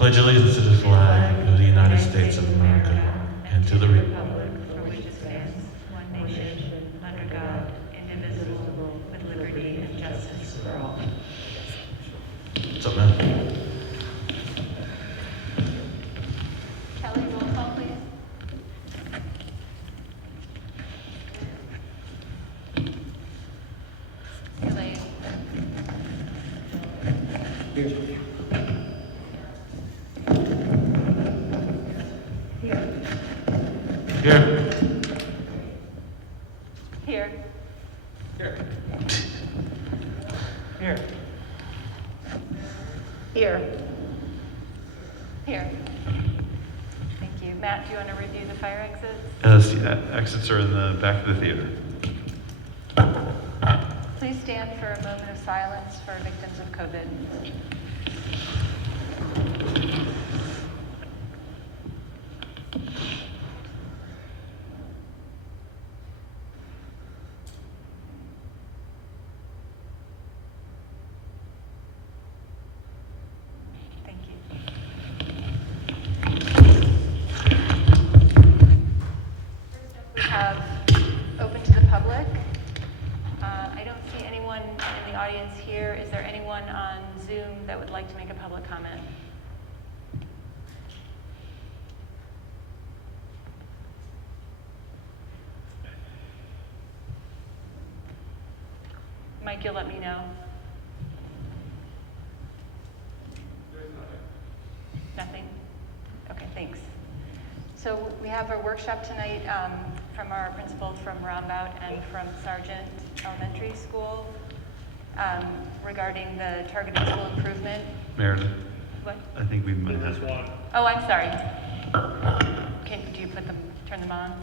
pledge allegiance to the flag of the United States of America and to the republic for which it stands, one nation, under God, indivisible, with liberty and justice for all. What's up, man? Kelly, roll call, please. Elaine. Here. Here. Here. Here. Here. Here. Here. Thank you. Matt, do you want to review the fire exits? Yes, the exits are in the back of the theater. Please stand for a moment of silence for victims of COVID. Thank you. First up, we have open to the public. I don't see anyone in the audience here. Is there anyone on Zoom that would like to make a public comment? Mike, you'll let me know. Nothing? Okay, thanks. So we have a workshop tonight from our principal from Rombout and from Sargent Elementary School regarding the targeted school improvement. Meredith, What? I think we might have. Oh, I'm sorry. Do you turn them on?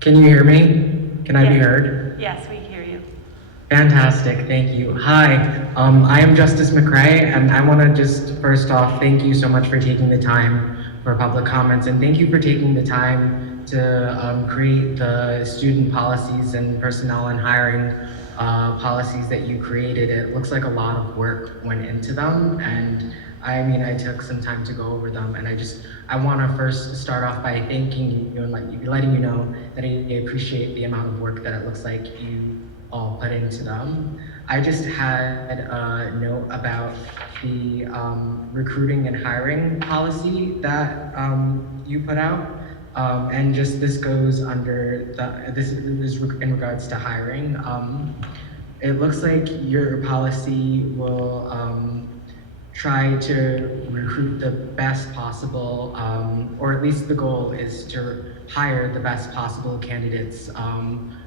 Can you hear me? Can I be Yes. heard? Yes, we hear you. Fantastic, thank you. Hi, I am Justice McRae, and I want to just first off thank you so much for taking the time for public comments, and thank you for taking the time to create the student policies and personnel and hiring policies that you created. It looks like a lot of work went into them, and I mean, I took some time to go over them, and I want to first start off by thanking you and letting you know that I appreciate the amount of work that it looks like you all put into them. I just had a note about the recruiting and hiring policy that you put out. And just this goes under this is in regards to hiring. It looks like your policy will try to recruit the best possible, or at least the goal is to hire the best possible candidates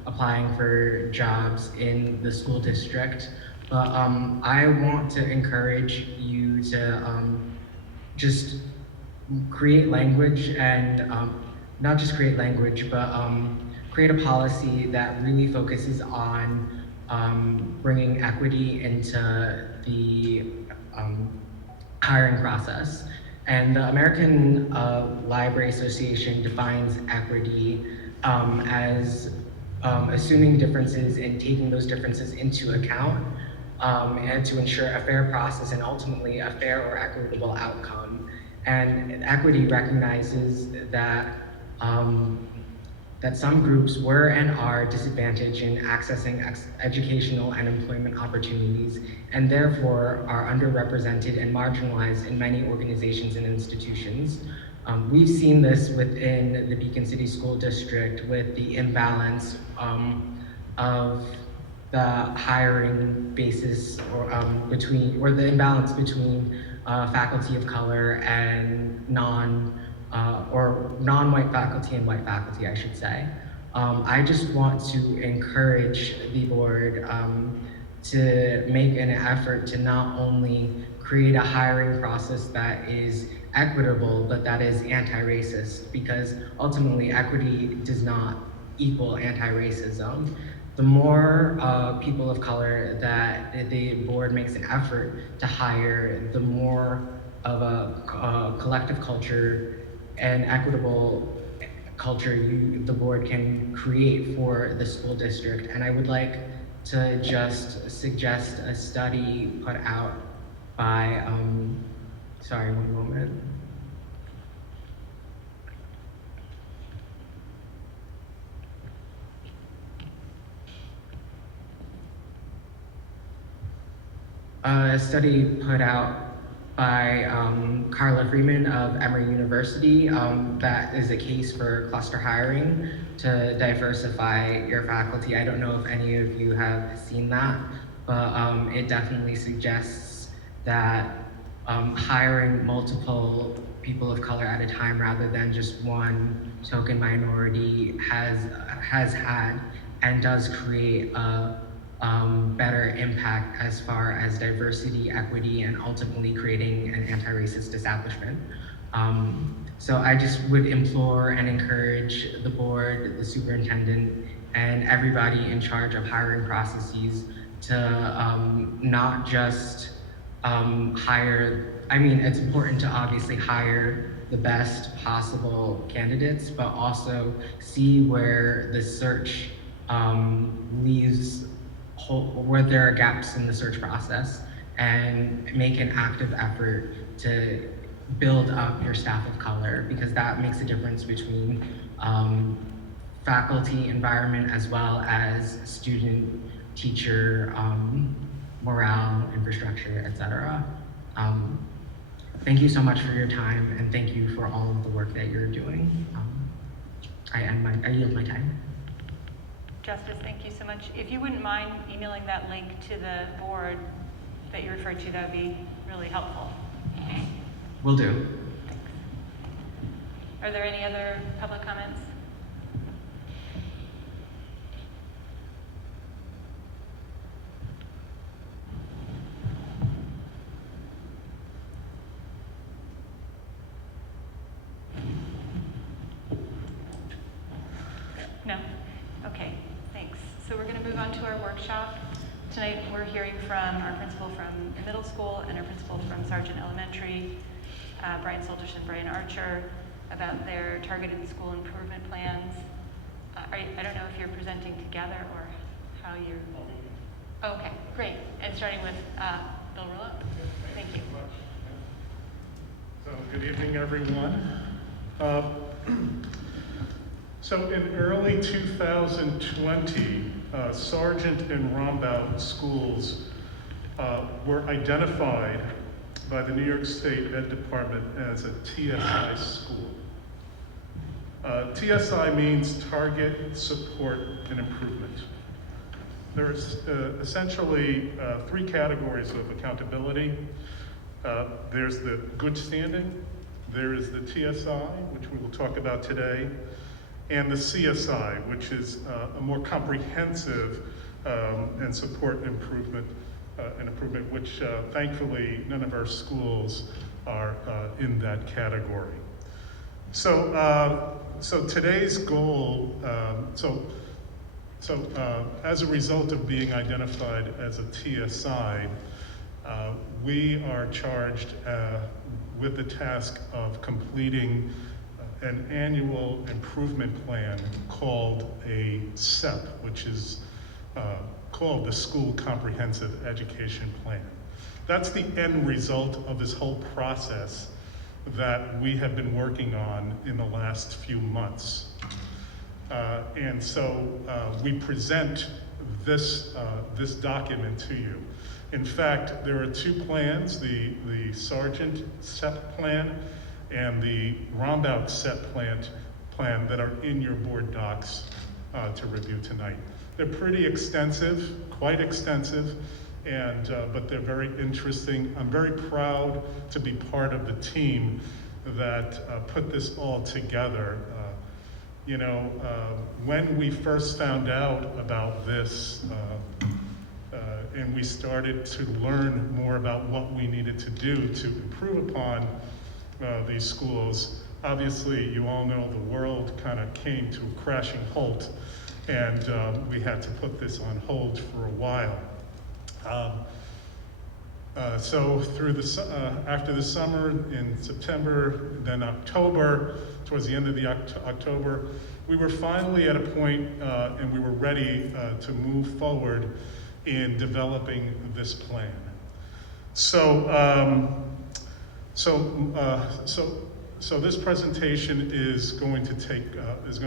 applying for jobs in the school district. But I want to encourage you to just create language and not just create language, but create a policy that really focuses on bringing equity into the hiring process. And the American Library Association defines equity as assuming differences and taking those differences into account and to ensure a fair process and ultimately a fair or equitable outcome. And equity recognizes that that some groups were and are disadvantaged in accessing educational and employment opportunities, and therefore are underrepresented and marginalized in many organizations and institutions. We've seen this within the Beacon City School District with the imbalance of the hiring basis or the imbalance between faculty of color and non-white faculty and white faculty, I should say. I just want to encourage the board to make an effort to not only create a hiring process that is equitable, but that is anti-racist, because ultimately equity does not equal anti-racism. The more people of color that the board makes an effort to hire, the more of a collective culture and equitable culture the board can create for the school district. And I would like to just suggest a study put out by, sorry, one moment. A study put out by Carla Freeman of Emory University that is a case for cluster hiring to diversify your faculty. I don't know if any of you have seen that, but it definitely suggests that hiring multiple people of color at a time rather than just one token minority has had and does create a better impact as far as diversity, equity, and ultimately creating an anti-racist establishment. So I just would implore and encourage the board, the superintendent, and everybody in charge of hiring processes to not just hire, I mean, it's important to obviously hire the best possible candidates, but also see where the search leaves where there are gaps in the search process and make an active effort to build up your staff of color, because that makes a difference between faculty environment as well as student teacher morale, infrastructure, etc. Thank you so much for your time, and thank you for all of the work that you're doing. I yield my time. Justice, thank you so much. If you wouldn't mind emailing that link to the board that you referred to, that would be really helpful. Will do. Thanks. Are there any other public comments? No? Okay, thanks. So we're going to move on to our workshop. Tonight we're hearing from our principal from middle school and our principal from Sargent Elementary, Brian Soldish and Brian Archer, about their targeted school improvement plans. I don't know if you're presenting together or how you're... Okay, great. And starting with Bill Rillo. Thank you. So good evening, everyone. So in early 2020, Sargent and Rombaut schools were identified by the New York State Ed Department as a TSI school. TSI means Target, Support, and Improvement. There's essentially three categories of accountability. There's the good standing, there is the TSI, which we will talk about today, and the CSI, which is a more comprehensive and support improvement, which thankfully none of our schools are in that category. So today's goal, as a result of being identified as a TSI, we are charged with the task of completing an annual improvement plan called a SEP, which is called the School Comprehensive Education Plan. That's the end result of this whole process that we have been working on in the last few months. And so we present this document to you. In fact, there are two plans, the Sargent SEP plan and the Rombout SEP plan that are in your board docs to review tonight. They're pretty extensive, quite extensive, and but they're very interesting. I'm very proud to be part of the team that put this all together. When we first found out about this, and we started to learn more about what we needed to do to improve upon these schools, obviously you all know the world kind of came to a crashing halt, and we had to put this on hold for a while. So after the summer, in September, then October, towards the end of the October, we were finally at a point and we were ready to move forward in developing this plan. So this presentation is going to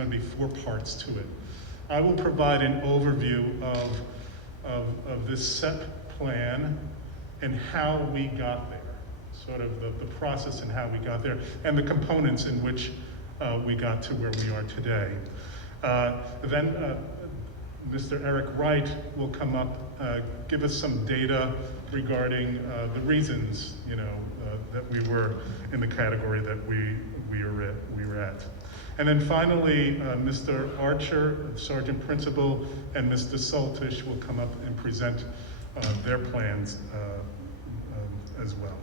be 4 parts to it. I will provide an overview of this SEP plan and how we got there, sort of the process and how we got there, and the components in which we got to where we are today. Then Mr. Eric Wright will come up, give us some data regarding the reasons, that we were in the category that we were at. And then finally, Mr. Archer, Sergeant Principal, and Mr. Saltish will come up and present their plans as well.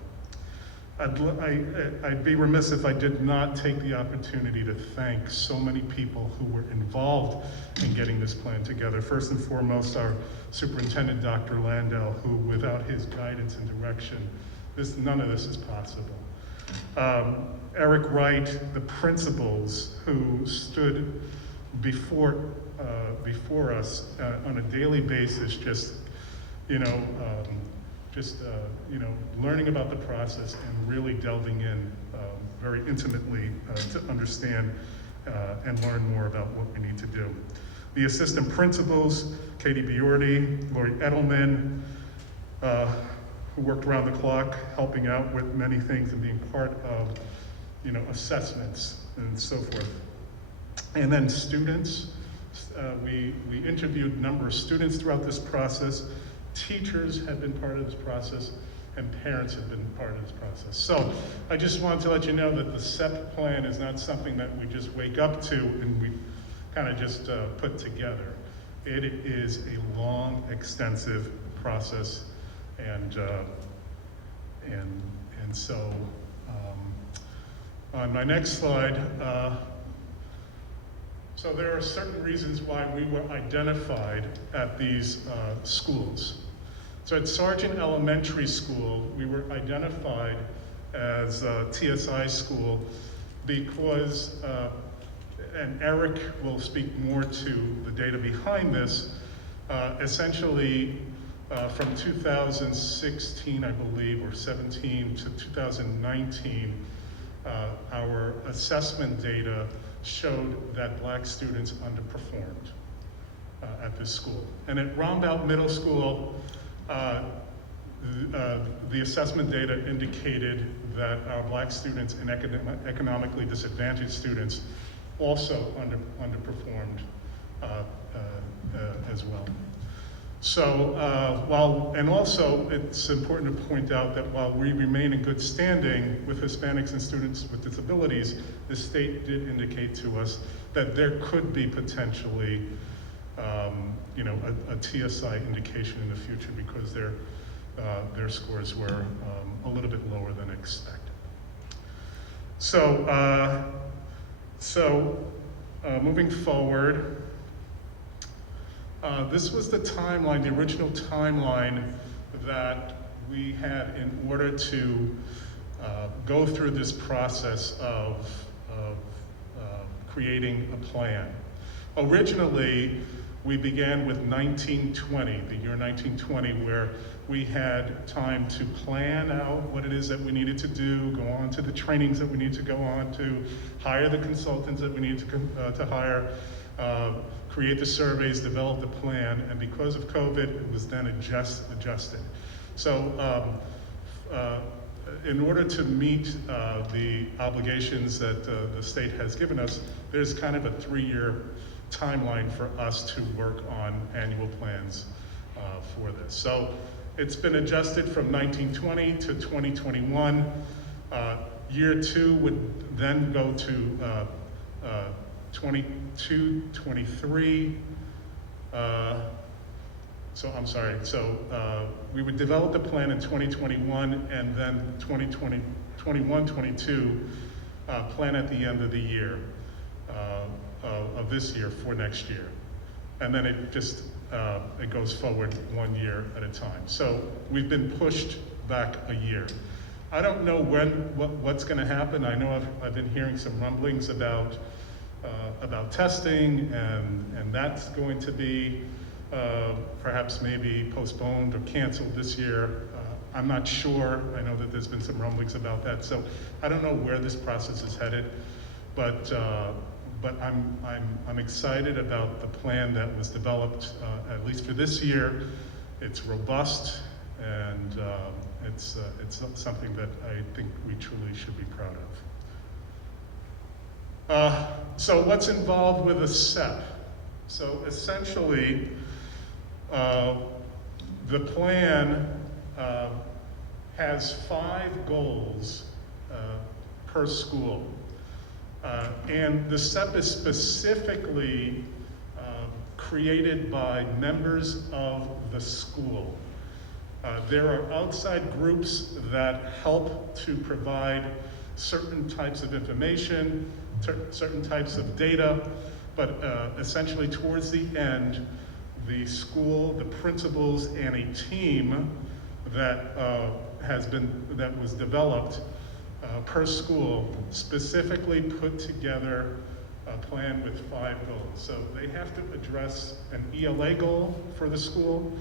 I'd be remiss if I did not take the opportunity to thank so many people who were involved in getting this plan together. First and foremost, our Superintendent, Dr. Landau, who without his guidance and direction, none of this is possible. Eric Wright, the principals who stood before us on a daily basis, learning about the process and really delving in very intimately to understand and learn more about what we need to do. The assistant principals, Katie Biordi, Lori Edelman, who worked around the clock, helping out with many things and being part of, assessments and so forth. And then students, we interviewed a number of students throughout this process. Teachers have been part of this process, and parents have been part of this process. So I just wanted to let you know that the SEP plan is not something that we just wake up to and we kind of just put together. It is a long, extensive process, and so on my next slide, so there are certain reasons why we were identified at these schools. So at Sargent Elementary School, we were identified as a TSI school because, and Eric will speak more to the data behind this, essentially from 2016, I believe, or 17 to 2019, our assessment data showed that Black students underperformed at this school. And at Rombout Middle School, the assessment data indicated that our Black students and economically disadvantaged students also underperformed as well. So and also it's important to point out that while we remain in good standing with Hispanics and students with disabilities, the state did indicate to us that there could be potentially a TSI indication in the future because their scores were a little bit lower than expected. So, moving forward, this was the timeline, the original timeline that we had in order to go through this process of creating a plan. Originally, we began with 1920, the year 1920, where we had time to plan out what it is that we needed to do, go on to the trainings that we need to go on to, hire the consultants that we need to hire, create the surveys, develop the plan, and because of COVID, it was then adjusted. So in order to meet the obligations that the state has given us, there's kind of a 3-year timeline for us to work on annual plans for this. So it's been adjusted from 1920 to 2021. Year 2 would then go to 22, 23. So we would develop the plan in 2021 and then 2020, 21, 22 plan at the end of the year, of this year for next year. And then it just, it goes forward 1 year at a time. So we've been pushed back a year. I don't know what's gonna happen. I know I've been hearing some rumblings about testing and that's going to be perhaps maybe postponed or canceled this year. I'm not sure. I know that there's been some rumblings about that. So I don't know where this process is headed, but I'm excited about the plan that was developed, at least for this year. It's robust and it's something that I think we truly should be proud of. So what's involved with a SEP? So essentially, the plan has 5 goals per school. And the SEP is specifically created by members of the school. There are outside groups that help to provide certain types of information, certain types of data, but essentially towards the end, the school, the principals, and a team that was developed per school specifically put together a plan with 5 goals. So they have to address an Ela goal for the school,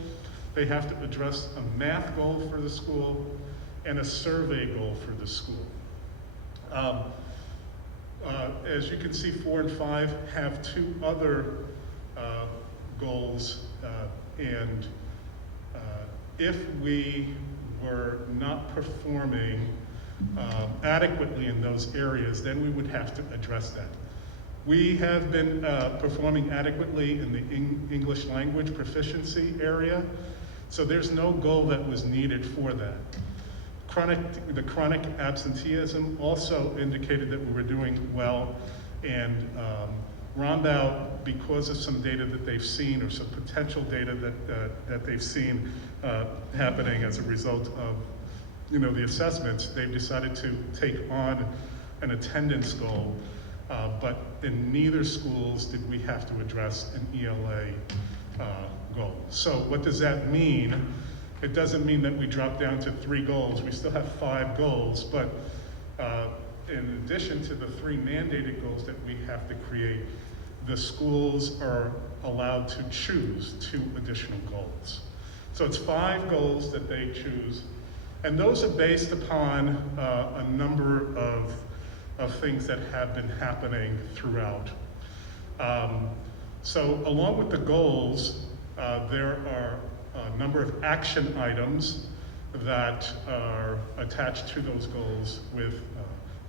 they have to address a math goal for the school, and a survey goal for the school. As you can see, 4 and 5 have 2 other goals, and if we were not performing adequately in those areas, then we would have to address that. We have been performing adequately in the English language proficiency area, so there's no goal that was needed for that. The chronic absenteeism also indicated that we were doing well, and Rondout, because of some data that they've seen, or some potential data that they've seen happening as a result of the assessments, they've decided to take on an attendance goal, but in neither schools did we have to address an ELA goal. So what does that mean? It doesn't mean that we drop down to 3 goals. We still have 5 goals, but in addition to the 3 mandated goals that we have to create, the schools are allowed to choose 2 additional goals. So it's 5 goals that they choose, and those are based upon a number of things that have been happening throughout. So along with the goals, there are a number of action items that are attached to those goals with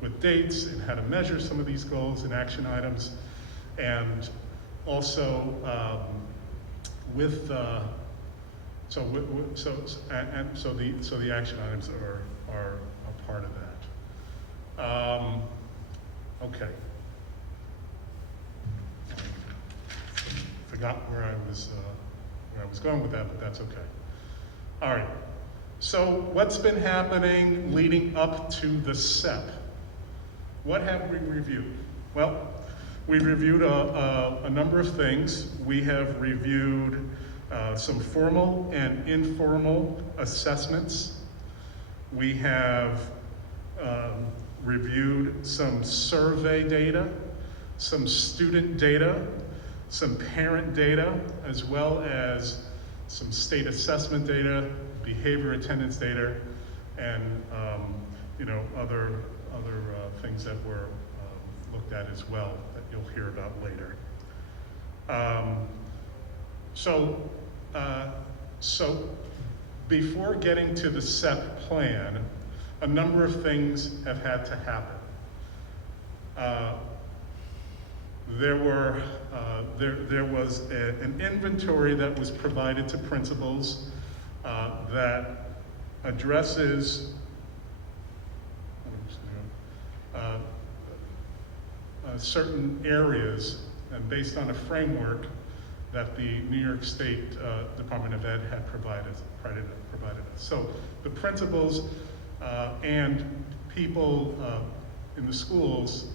with dates and how to measure some of these goals and action items, and also so the action items are a part of that. Okay. Forgot where I was going with that, but that's okay. All right. So what's been happening leading up to the SEP? What have we reviewed? Well, we reviewed a number of things. We have reviewed some formal and informal assessments. We have reviewed some survey data, some student data, some parent data, as well as some state assessment data, behavior attendance data, and other things that were looked at as well that you'll hear about later. So before getting to the SEP plan, a number of things have had to happen. There was an inventory that was provided to principals that addresses certain areas, and based on a framework that the New York State Department of Ed had provided us. So the principals and people in the schools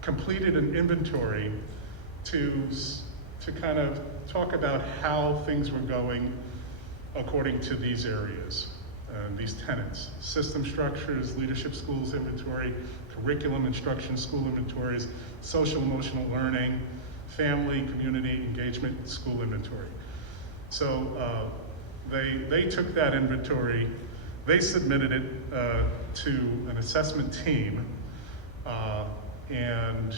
completed an inventory to kind of talk about how things were going according to these areas, these tenets: system structures, leadership schools inventory, curriculum instruction school inventories, social emotional learning, family community engagement school inventory. So they took that inventory, they submitted it to an assessment team, and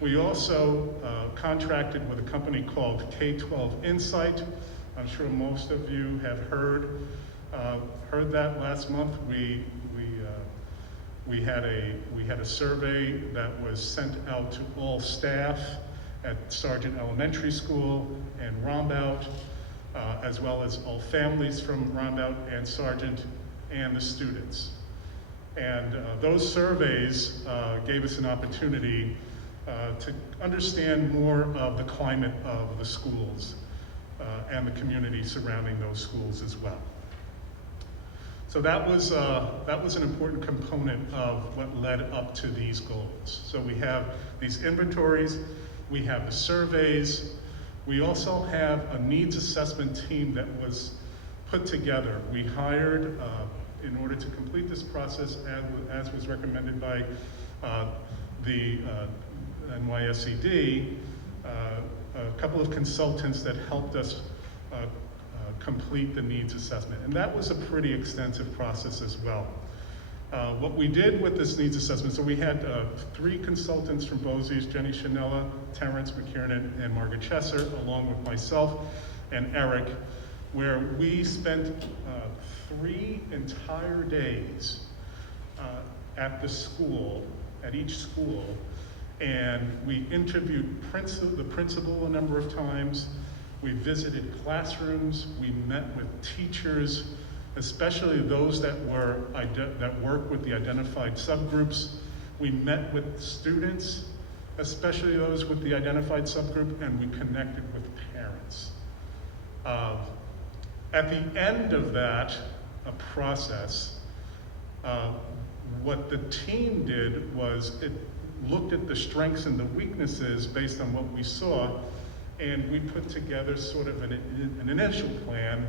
we also contracted with a company called K-12 Insight. I'm sure most of you have heard that last month. We had a survey that was sent out to all staff at Sargent Elementary School and Rombout, as well as all families from Rombout and Sargent and the students. And those surveys gave us an opportunity to understand more of the climate of the schools and the community surrounding those schools as well. So that was an important component of what led up to these goals. So we have these inventories, we have the surveys, we also have a needs assessment team that was put together. We hired, in order to complete this process, as was recommended by the NYSED, a couple of consultants that helped us complete the needs assessment. And that was a pretty extensive process as well. What we did with this needs assessment, so we had 3 consultants from BOCES: Jenny Chanella, Terrence McKiernan, and Margaret Chesser, along with myself and Eric, where we spent 3 entire days at the school, at each school, and we interviewed the principal a number of times. We visited classrooms, we met with teachers, especially those that work with the identified subgroups. We met with students, especially those with the identified subgroup, and we connected with parents. At the end of that process, what the team did was it looked at the strengths and the weaknesses based on what we saw, and we put together sort of an initial plan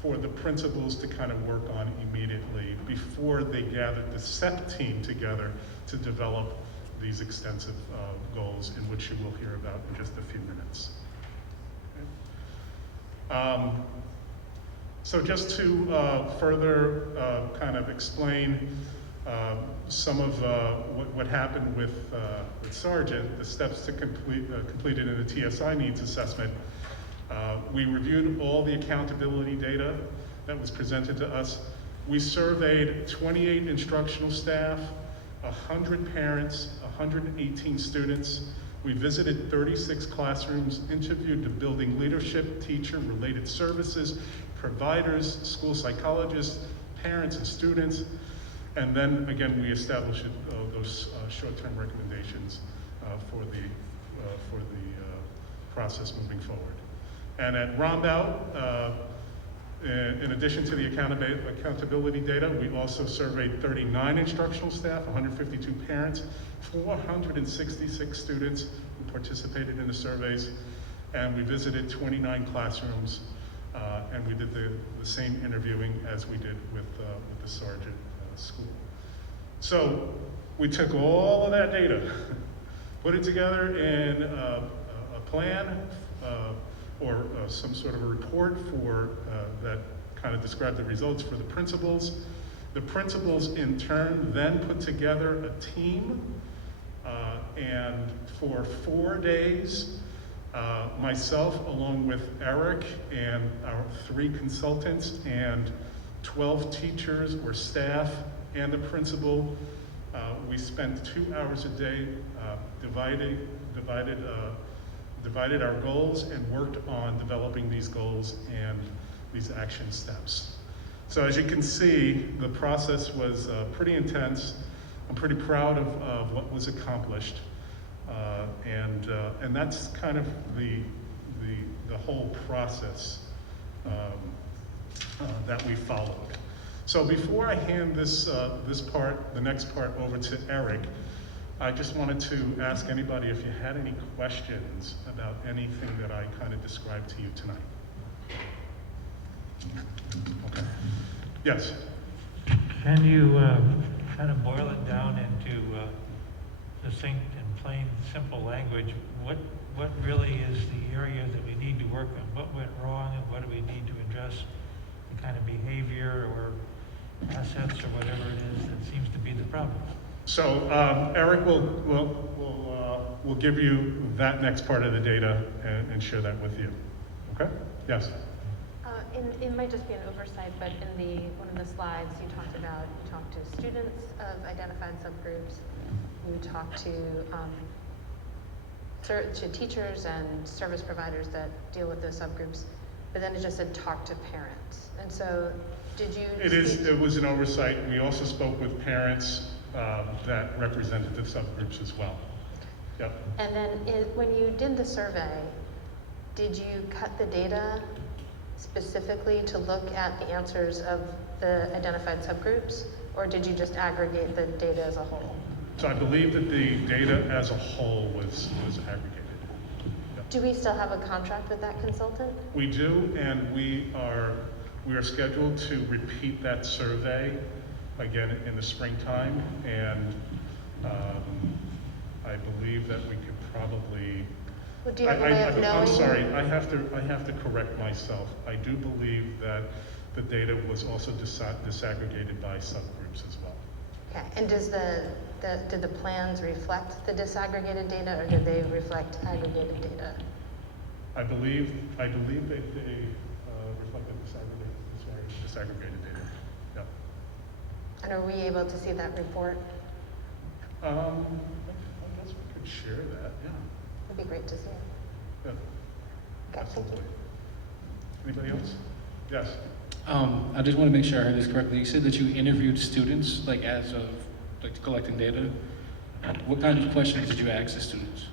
for the principals to kind of work on immediately before they gathered the SEP team together to develop these extensive goals, in which you will hear about in just a few minutes. Okay. So just to further kind of explain some of what happened with Sargent, the steps to completed in the TSI needs assessment. We reviewed all the accountability data that was presented to us. We surveyed 28 instructional staff, 100 parents, 118 students. We visited 36 classrooms, interviewed the building leadership, teacher-related services, providers, school psychologists, parents and students. And then again, we established those short-term recommendations for the process moving forward. And at Rombout, in addition to the accountability data, we also surveyed 39 instructional staff, 152 parents, 466 students who participated in the surveys, and we visited 29 classrooms, and we did the same interviewing as we did with the Sargent school. So we took all of that data, put it together in a plan, or some sort of a report for that kind of described the results for the principals. The principals in turn then put together a team, and for 4 days, myself along with Eric and our 3 consultants and 12 teachers or staff and the principal, we spent 2 hours a day divided our goals and worked on developing these goals and these action steps. So as you can see, the process was pretty intense. I'm pretty proud of what was accomplished, and that's kind of the whole process that we followed. So before I hand the next part over to Eric, I just wanted to ask anybody if you had any questions about anything that I kind of described to you tonight. Okay. Yes. Can you kind of boil it down into succinct and plain, simple language? What really is the area that we need to work on? What went wrong, and what do we need to address? The kind of behavior or assets or whatever it is that seems to be the problem. So Eric will give you that next part of the data and share that with you. Okay? Yes. It might just be an oversight, but in one of the slides you talked to students of identified subgroups, you talked to teachers and service providers that deal with those subgroups, but then it just said talk to parents. And so did you? It was an oversight. We also spoke with parents that represented the subgroups as well. Yep. And then when you did the survey, did you cut the data specifically to look at the answers of the identified subgroups, or did you just aggregate the data as a whole? So I believe that the data as a whole was aggregated. Yep. Do we still have a contract with that consultant? We do, and we are scheduled to repeat that survey again in the springtime, and I believe that we could probably. Well, do you have a way of knowing? I'm sorry, I have to correct myself. I do believe that the data was also disaggregated by subgroups as well. Okay, and did the plans reflect the disaggregated data, or did they reflect aggregated data? I believe they reflected disaggregated data. Yeah. And are we able to see that report? I guess we could share that. Yeah. It'd be great to see. Yeah. Okay, Absolutely. thank you. Anybody else? Yes. I just want to make sure I heard this correctly. You said that you interviewed students, as of collecting data. What kind of questions did you ask the students?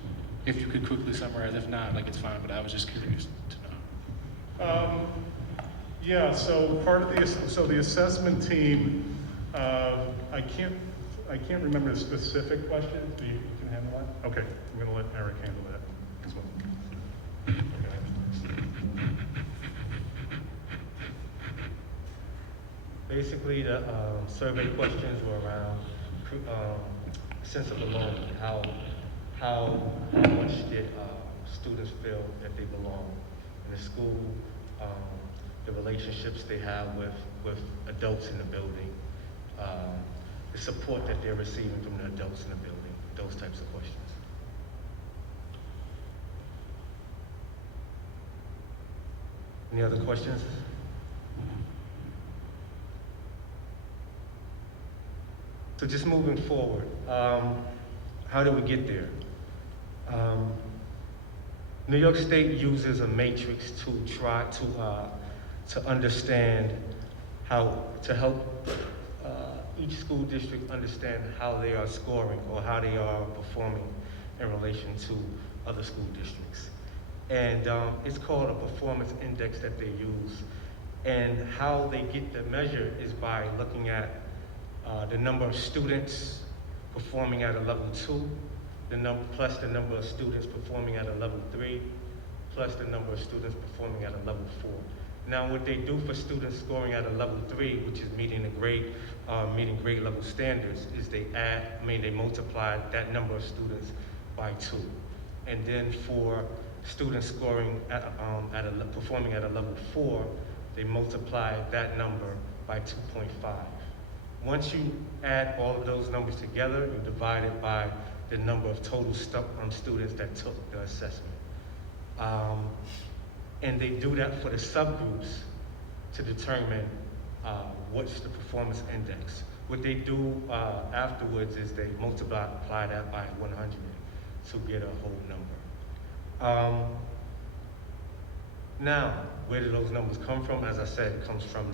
If you could quickly summarize. If not, it's fine. But I was just curious to know. Yeah. So part of the assessment team. I can't remember the specific question. You can handle that. Okay. I'm going to let Eric handle that as well. Okay. Basically, the survey questions were around sense of belonging. How much did students feel that they belong in the school? The relationships they have with adults in the building, the support that they're receiving from the adults in the building. Those types of questions. Any other questions? So just moving forward, how do we get there? New York State uses a matrix to try to understand how to help each school district understand how they are scoring or how they are performing in relation to other school districts. And it's called a performance index that they use. And how they get the measure is by looking at the number of students performing at a level 2, plus the number of students performing at a level 3, plus the number of students performing at a level 4. Now, what they do for students scoring at a level 3, which is meeting grade level standards, is they multiply that number of students by 2. And then for students scoring performing at a level 4, they multiply that number by 2.5. Once you add all of those numbers together, you divide it by the number of total students that took the assessment. And they do that for the subgroups to determine what's the performance index. What they do afterwards is they multiply that by 100 to get a whole number. Now, where do those numbers come from? As I said, it comes from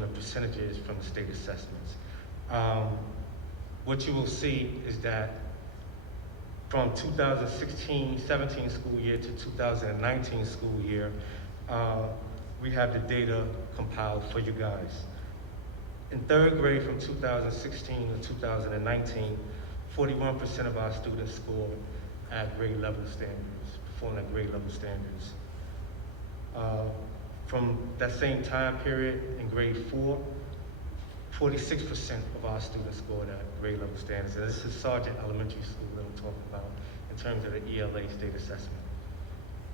the percentages from the state assessments. What you will see is that from 2016-17 school year to 2019 school year, we have the data compiled for you guys. In 3rd grade from 2016 to 2019, 41% of our students scored at grade level standards, performed at grade level standards. From that same time period in grade 4, 46% of our students scored at grade level standards. And this is Sargent Elementary School that I'm talking about in terms of the ELA state assessment.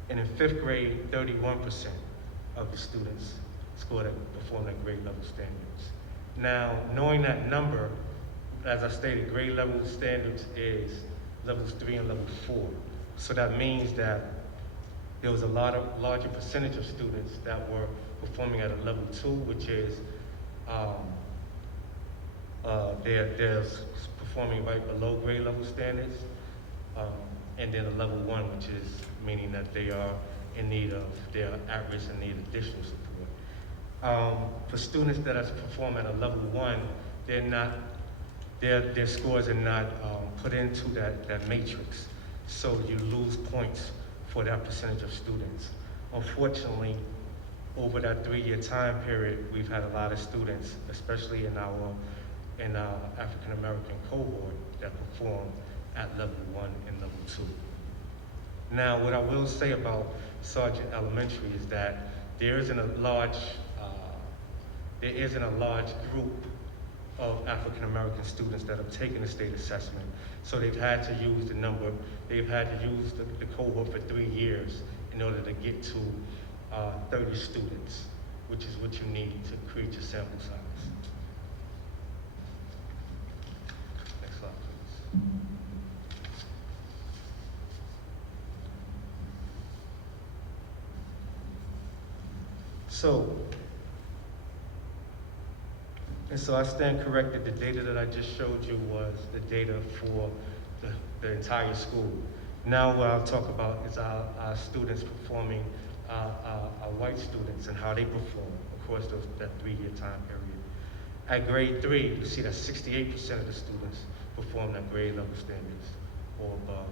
And in 5th grade, 31% of the students performed at grade level standards. Now, knowing that number, as I stated, grade level standards is levels 3 and level 4. So that means that there was a larger percentage of students that were performing at a level 2, which is they're performing right below grade level standards, and then a level 1, which is meaning that they are they're at risk and need additional support. For students that are performing at a level 1, their scores are not put into that matrix, so you lose points for that percentage of students. Unfortunately, over that 3-year time period, we've had a lot of students, especially in our African American cohort, that perform at level 1 and level 2. Now, what I will say about Sargent Elementary is that there isn't a large group of African American students that have taken the state assessment. So they've had to use the cohort for 3 years in order to get to 30 students, which is what you need to create your sample size. Next slide, please. So I stand corrected. The data that I just showed you was the data for the entire school. Now what I'll talk about is our students performing, our white students and how they perform across that 3-year time period. At grade 3, you see that 68% of the students performed at grade level standards or above.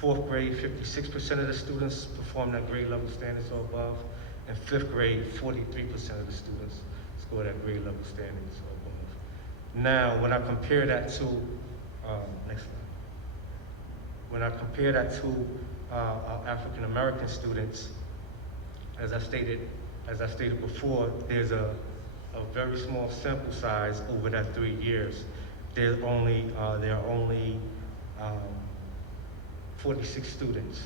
4th grade, 56% of the students performed at grade level standards or above. In 5th grade, 43% of the students scored at grade level standards or above. Now, when I compare that to, next slide. When I compare that to our African American students, as I stated before, there's a very small sample size over that 3 years. There are only 46 students.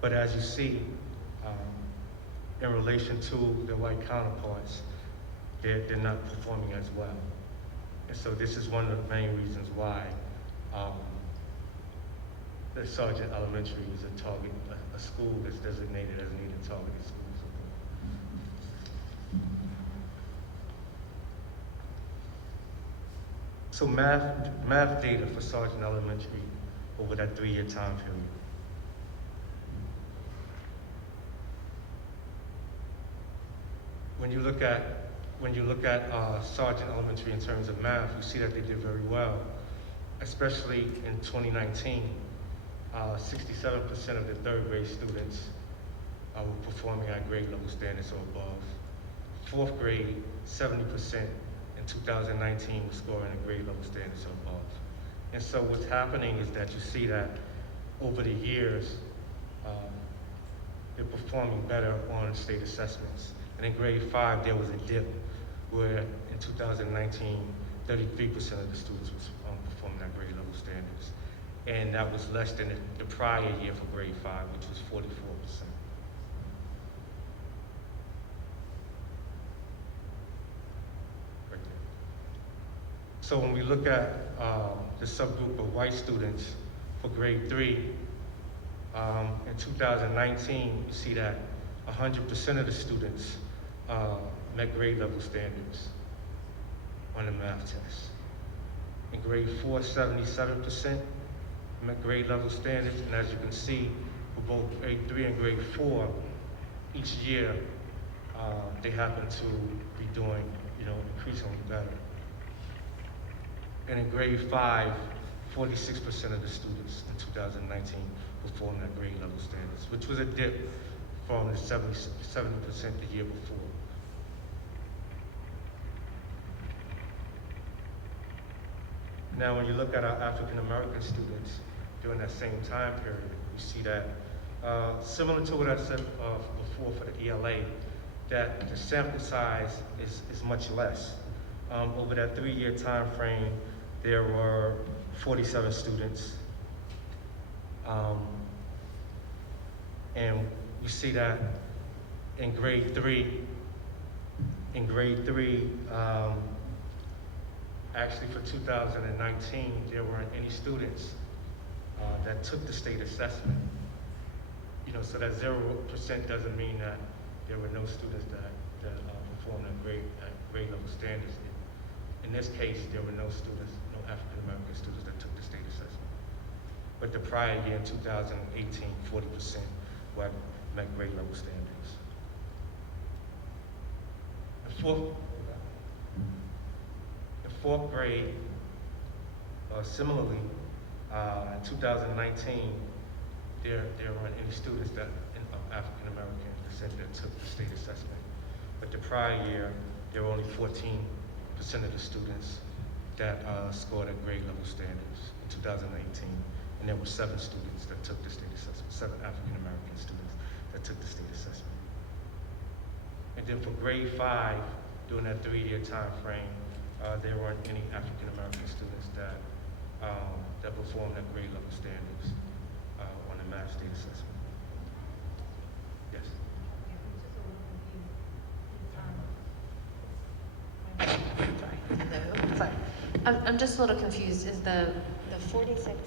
But as you see, in relation to their white counterparts, they're not performing as well. And so this is one of the main reasons why the Sargent Elementary is a school that's designated as needing targeted school. So math data for Sergeant Elementary over that 3-year time period. When you look at Sergeant Elementary in terms of math, you see that they did very well, especially in 2019. 67% of the third grade students were performing at grade level standards or above. Fourth grade, 70% in 2019 was scoring at grade level standards or above. And so what's happening is that you see that over the years, they're performing better on state assessments. And in grade 5, there was a dip where in 2019, 33% of the students was performing at grade level standards. And that was less than the prior year for grade 5, which was 44%. Right there. So when we look at the subgroup of white students for grade 3, in 2019, you see that 100% of the students met grade level standards on the math test. In grade 4, 77% met grade level standards, and as you can see, for both grade 3 and grade 4, each year they happen to be doing, increasingly better. And in grade 5, 46% of the students in 2019 performed at grade level standards, which was a dip from the 70% the year before. Now, when you look at our African American students during that same time period, you see that, similar to what I said before for the ELA, that the sample size is much less. Over that 3-year time frame, there were 47 students. And we see that in grade 3, actually for 2019, there weren't any students that took the state assessment. So that 0% doesn't mean that there were no students that performed at grade level standards. In this case, there were no students, no African American students that took the state assessment. But the prior year, in 2018, 40% were met grade level standards. The fourth grade, similarly, in 2019, there weren't any students that of African American descent that took the state assessment. But the prior year, there were only 14% of the students that scored at grade level standards in 2018. And there were 7 students that took the state assessment, 7 African American students that took the state assessment. And then for grade 5, during that 3-year time frame, there weren't any African American students that performed at grade level standards on the math state assessment. Yes. Sorry. I'm just a little confused. Is the 46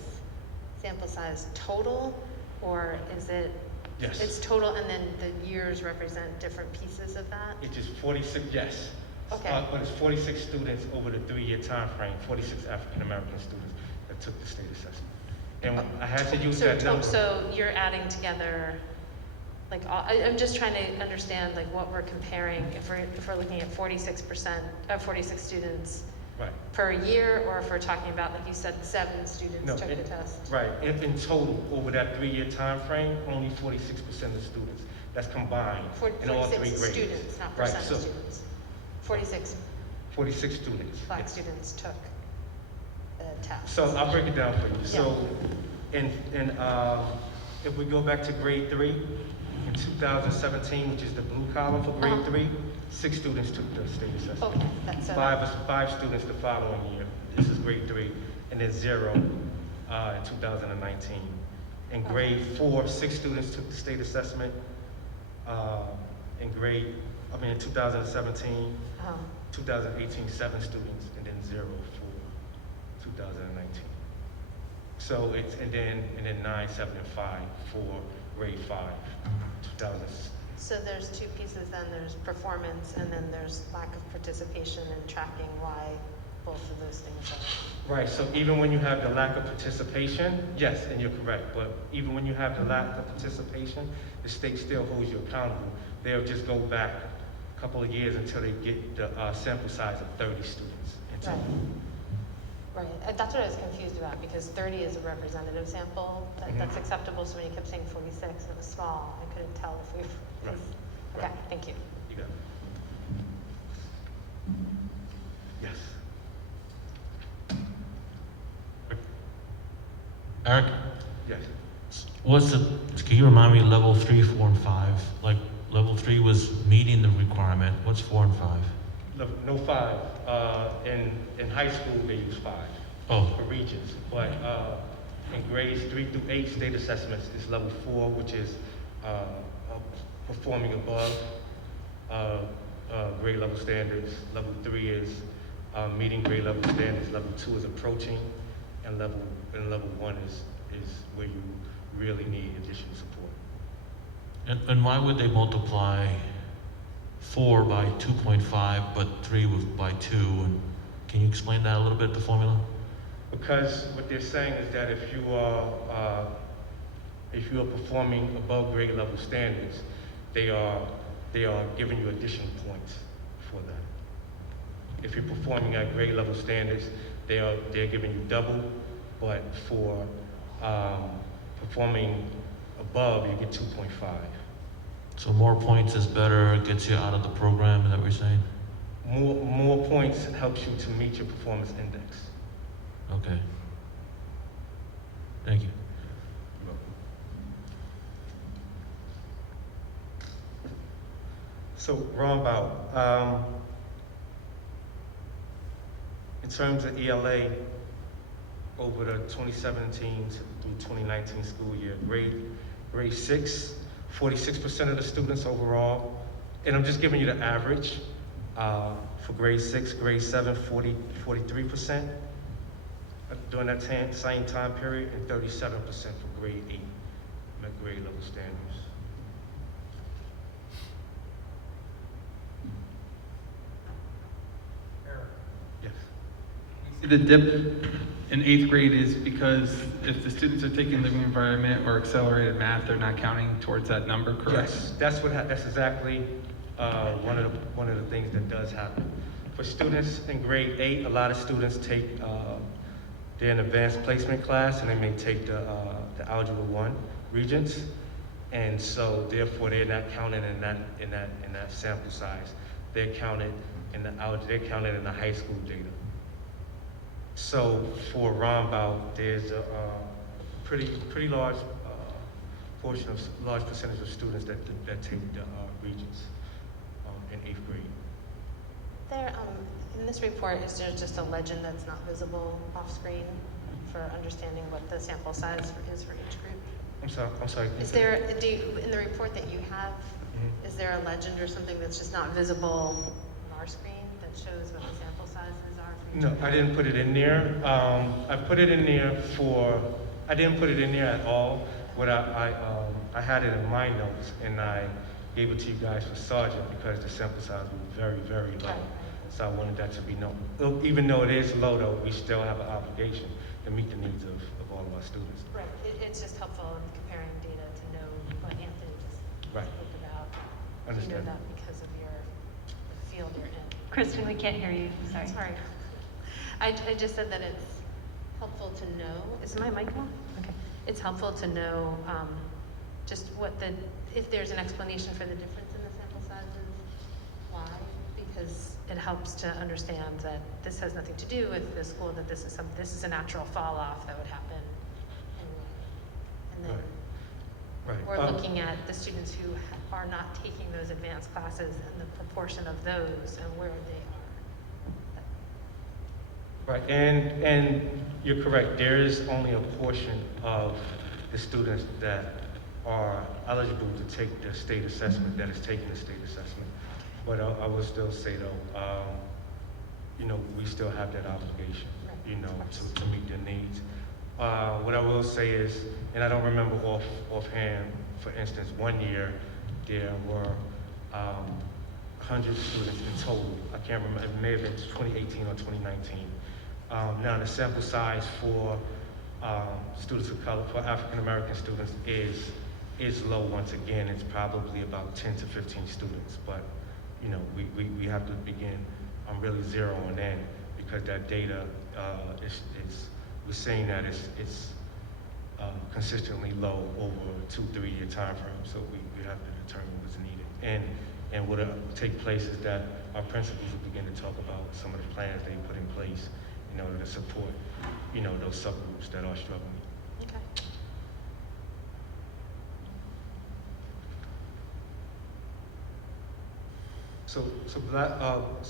sample size total, or is it? Yes. It's total, and then the years represent different pieces of that? It's just 46, yes. Okay. But it's 46 students over the 3-year time frame, 46 African American students that took the state assessment. And I had to use that number. So you're adding together, like, I'm just trying to understand, like, what we're comparing, if we're looking at 46 students Right. per year, or if we're talking about, like you said, 7 students No, took the test. Right. In total, over that 3-year time frame, only 46% of students. That's combined in all 3 grades. 46 students, not Right, percent so- of students. 46 46 students. Black yes. students took the test. So I'll break it down for you. So, if we go back to grade 3, in 2017, which is the blue column for grade 3, 6 students took the state assessment. Okay, that's so. 5 students the following year. This is grade 3, and then 0 in 2019. In grade 4, 6 students took the state assessment. In 2017, 2018, 7 students, and then 0 for 2019. So it's and then 9, 7, and 5 for grade 5. 2000. So there's 2 pieces then, there's performance, and then there's lack of participation and tracking why both of those things are. Right, so even when you have the lack of participation, yes, and you're correct, but even when you have the lack of participation, the state still holds you accountable. They'll just go back a couple of years until they get the sample size of 30 students. Right. Right, that's what I was confused about, because 30 is a representative sample, that's acceptable, so when you kept saying 46, it was small, I couldn't tell if we've. Right. Okay, Right. thank you. You got it. Yes. Eric, Yes. can you remind me level 3, 4, and 5? Like level 3 was meeting the requirement. What's 4 and 5? No 5. In high school, they use 5 Oh, for regions. But in grades 3 through 8, state assessments is level 4, which is performing above grade level standards. Level 3 is meeting grade level standards. Level 2 is approaching, and level 1 is where you really need additional support. and why would they multiply 4 by 2.5, but 3 by 2? And can you explain that a little bit, the formula? Because what they're saying is that if you are performing above grade level standards, they are giving you additional points for that. If you're performing at grade level standards, they're giving you double, but for performing above, you get 2.5. So more points is better, gets you out of the program, is that what you're saying? More points helps you to meet your performance index. Okay. Thank you. So, roundabout, in terms of ELA, over the 2017 through 2019 school year, grade 6, 46% of the students overall, and I'm just giving you the average, for grade 6, grade 7, 43% during that same time period, and 37% for grade 8, met grade level standards. Yes. The dip in 8th grade is because if the students are taking living environment or accelerated math, they're not counting towards that number, correct? Yes, that's exactly one of the things that does happen. For students in grade 8, a lot of students take they're in advanced placement class, and they may take the Algebra 1 Regents, and so therefore they're not counted in that sample size. They're counted in the high school data. So for roundabout, there's a pretty large large percentage of students that take the Regents in 8th grade. There, in this report, is there just a legend that's not visible off screen for understanding what the sample size is for each group? I'm sorry. Is there, in the report that you have, is there a legend or something that's just not visible on our screen that shows what the sample sizes are for each No, group? I didn't put it in there. I didn't put it in there at all. What I had it in my notes, and I gave it to you guys for Sergeant because the sample size was very, very low. Right. So I wanted that to be known. Even though it is low, though, we still have an obligation to meet the needs of all of our students. Right, it's just helpful in comparing data to know what Anthony just Right. spoke about. You Understand. know that because of the field you're in. Kristen, we can't hear you, sorry. Sorry. I just said that it's helpful to know, is my mic on? Okay. It's helpful to know just if there's an explanation for the difference in the sample sizes, why, because it helps to understand that this has nothing to do with the school, that this is a natural fall off that would happen anyway. And then Right. we're looking at the students who are not taking those advanced classes and the proportion of those and where they are. Right, and you're correct. There is only a portion of the students that are eligible to take the state assessment that is taking the state assessment. But I will still say though, we still have that obligation, to meet their needs. What I will say is, and I don't remember offhand, for instance, one year there were 100 students in total. I can't remember, it may have been 2018 or 2019. Now the sample size for students of color, for African American students is low once again. It's probably about 10 to 15 students, but you know, we have to begin really zeroing in because that data we're seeing that it's consistently low over a 2-3 year time frame. So we have to determine what's needed. And what take place is that our principals will begin to talk about some of the plans they put in place in order to support, you know, those subgroups that are struggling. Okay. So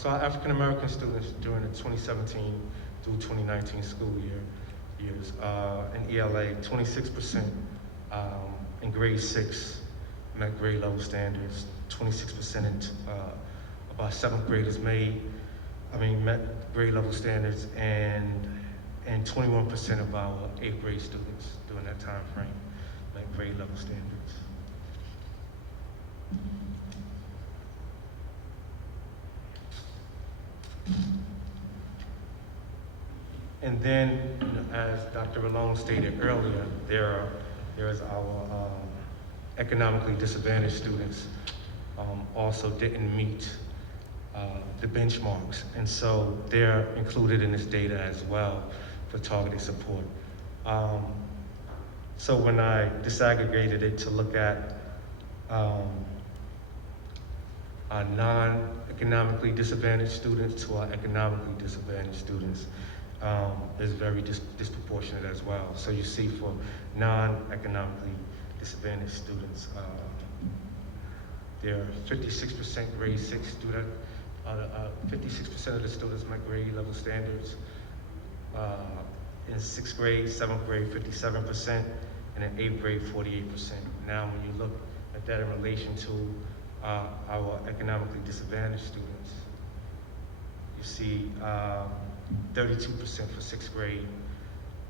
our African American students during the 2017 through 2019 school years in ELA, 26% in grade 6 met grade level standards, 26% in about 7th graders met grade level standards, and 21% of our 8th grade students during that time frame met grade level standards. And then, as Dr. Malone stated earlier, there is our economically disadvantaged students also didn't meet the benchmarks, and so they're included in this data as well for targeted support. So when I disaggregated it to look at our non-economically disadvantaged students to our economically disadvantaged students, is very disproportionate as well. So you see for non-economically disadvantaged students, there are 56% grade 6 student, 56% of the students met grade level standards. In 6th grade, 7th grade, 57%, and in 8th grade, 48%. Now when you look at that in relation to our economically disadvantaged students, you see 32% for 6th grade,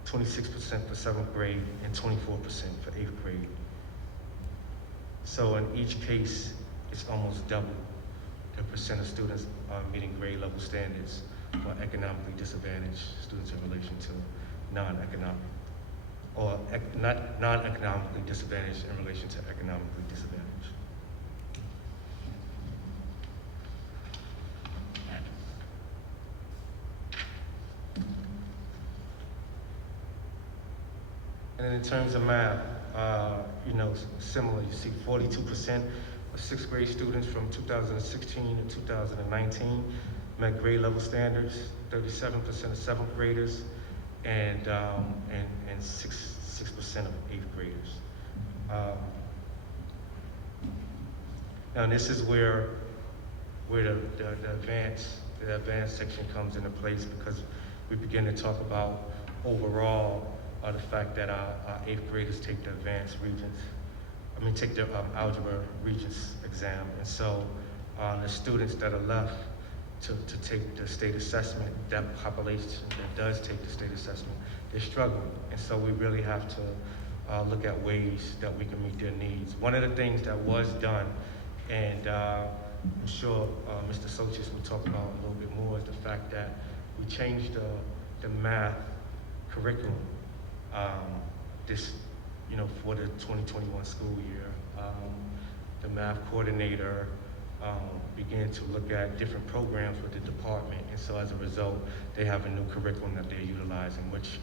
26% for 7th grade, and 24% for 8th grade. So in each case, it's almost double the percent of students meeting grade level standards for economically disadvantaged students in relation to non-economically disadvantaged in relation to economically disadvantaged. And then in terms of math, you know, similar, you see 42% of 6th grade students from 2016 to 2019 met grade level standards, 37% of 7th graders, and 6% of 8th graders. Now this is where the advanced section comes into place, because we begin to talk about overall the fact that our 8th graders take the take the algebra regents exam, and so the students that are left to take the state assessment, that population that does take the state assessment, they're struggling, and so we really have to look at ways that we can meet their needs. One of the things that was done, and I'm sure Mr. Sochis will talk about a little bit more, is the fact that we changed the math curriculum for the 2021 school year. The math coordinator began to look at different programs with the department, and so as a result, they have a new curriculum that they're utilizing, which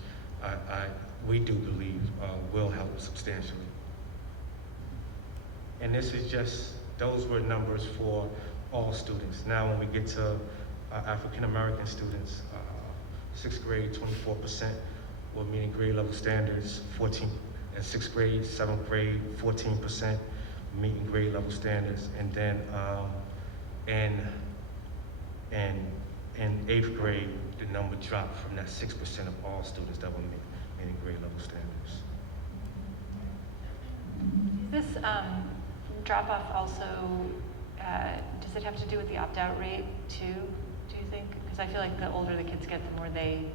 we do believe will help substantially. And this is those were numbers for all students. Now when we get to African American students, 6th grade, 24% were meeting grade level standards, 14 in 6th grade, 7th grade, 14% meeting grade level standards, and then in 8th grade, the number dropped from that 6% of all students that were meeting grade level standards. Is this drop-off also, does it have to do with the opt-out rate too, do you think? Because I feel like the older the kids get, the more they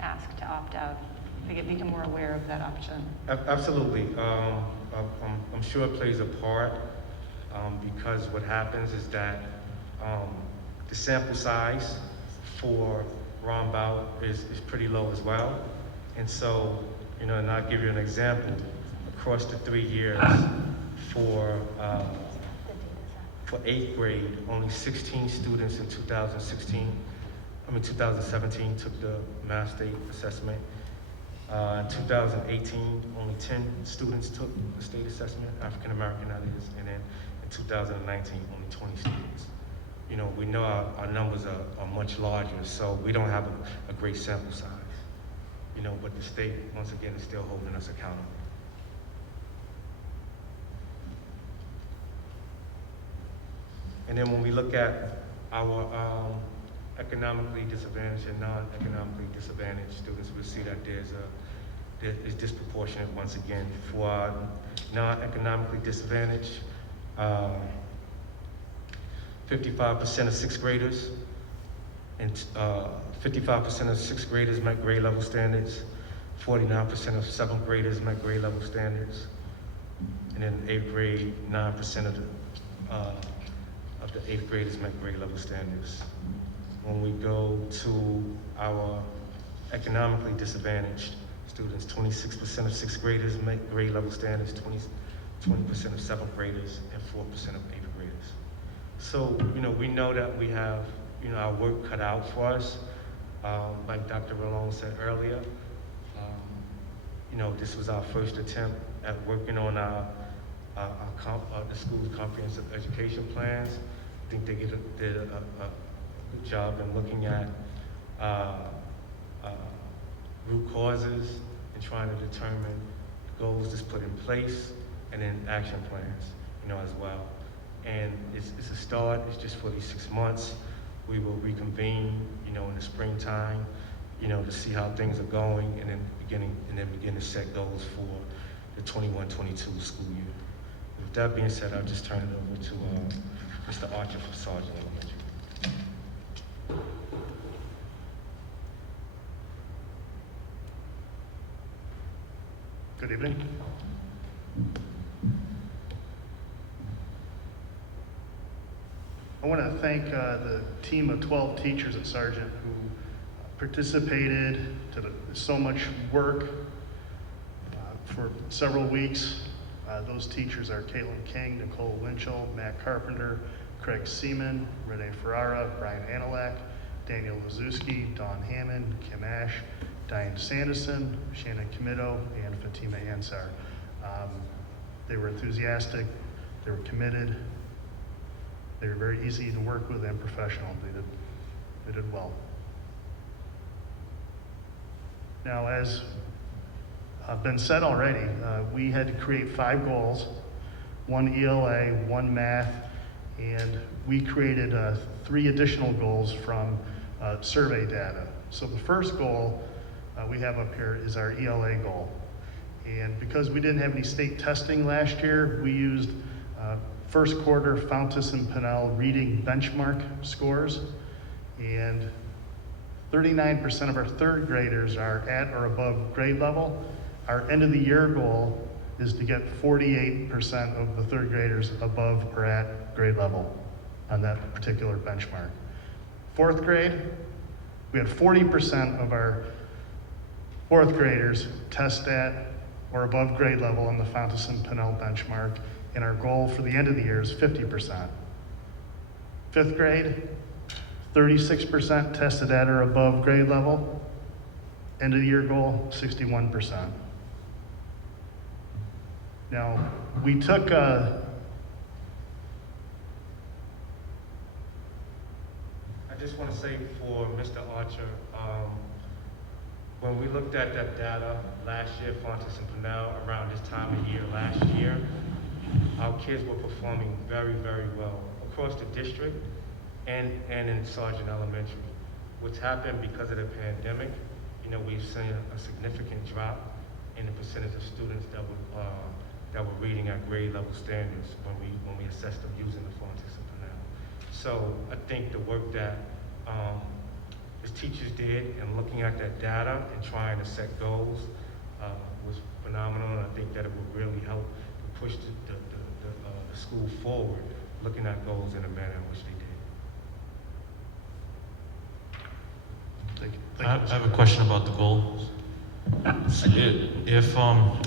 ask to opt out. They become more aware of that option. Absolutely. I'm sure it plays a part. because what happens is that the sample size for Rombout is pretty low as well. And so, and I'll give you an example. Across the 3 years for 8th grade, only 16 students in 2017 took the Mass State assessment. In 2018, only 10 students took the state assessment, African American that is, and then in 2019, only 20 students. We know our numbers are much larger, so we don't have a great sample size. But the state, once again, is still holding us accountable. And then when we look at our economically disadvantaged and non-economically disadvantaged students, we'll see that there is disproportionate once again. For our non-economically disadvantaged, 55% of sixth graders, and 55% of sixth graders met grade level standards, 49% of seventh graders met grade level standards, and in 8th grade, 9% of the 8th graders met grade level standards. When we go to our economically disadvantaged students, 26% of 6th graders met grade level standards, 20% of 7th graders, and 4% of 8th graders. So, we know that we have, our work cut out for us. Like Dr. Rolon said earlier, this was our first attempt at working on the school's comprehensive education plans. I think they did a good job in looking at root causes and trying to determine goals that's put in place and then action plans, as well. And it's a start. It's just for these 6 months. We will reconvene, in the springtime, to see how things are going, and then begin to set goals for the 21-22 school year. With that being said, I'll just turn it over to Mr. Archer from Sargent Elementary. Good evening. I want to thank the team of 12 teachers at Sargent who participated, did so much work for several weeks. Those teachers are Caitlin King, Nicole Winchell, Matt Carpenter, Craig Seaman, Renee Ferrara, Brian Anilak, Daniel Lazuski, Dawn Hammond, Kim Ash, Diane Sanderson, Shannon Comito, and Fatima Ansar. They were enthusiastic, they were committed, they were very easy to work with and professional. They did well. Now, as been said already, we had to create 5 goals, 1 ELA, 1 math, and we created 3 additional goals from survey data. So the first goal we have up here is our ELA goal. And because we didn't have any state testing last year, we used first quarter Fountas and Pinnell reading benchmark scores, and 39% of our 3rd graders are at or above grade level. Our end of the year goal is to get 48% of the 3rd graders above or at grade level on that particular benchmark. 4th grade, we had 40% of our 4th graders test at or above grade level on the Fountas and Pinnell benchmark, and our goal for the end of the year is 50%. 5th grade, 36% tested at or above grade level. End of the year goal, 61%. Now, we took I just want to say for Mr. Archer, when we looked at that data last year, Fountas and Pinnell, around this time of year last year, our kids were performing very, very well across the district and in Sargent Elementary. What's happened because of the pandemic, we've seen a significant drop in the percentage of students that were reading at grade level standards when we assessed them using the Fountas and Pinnell. So I think the work that as teachers did in looking at that data and trying to set goals was phenomenal, and I think that it will really help to push the school forward, looking at goals in the manner in which they did. Thank you. I have a question about the goal.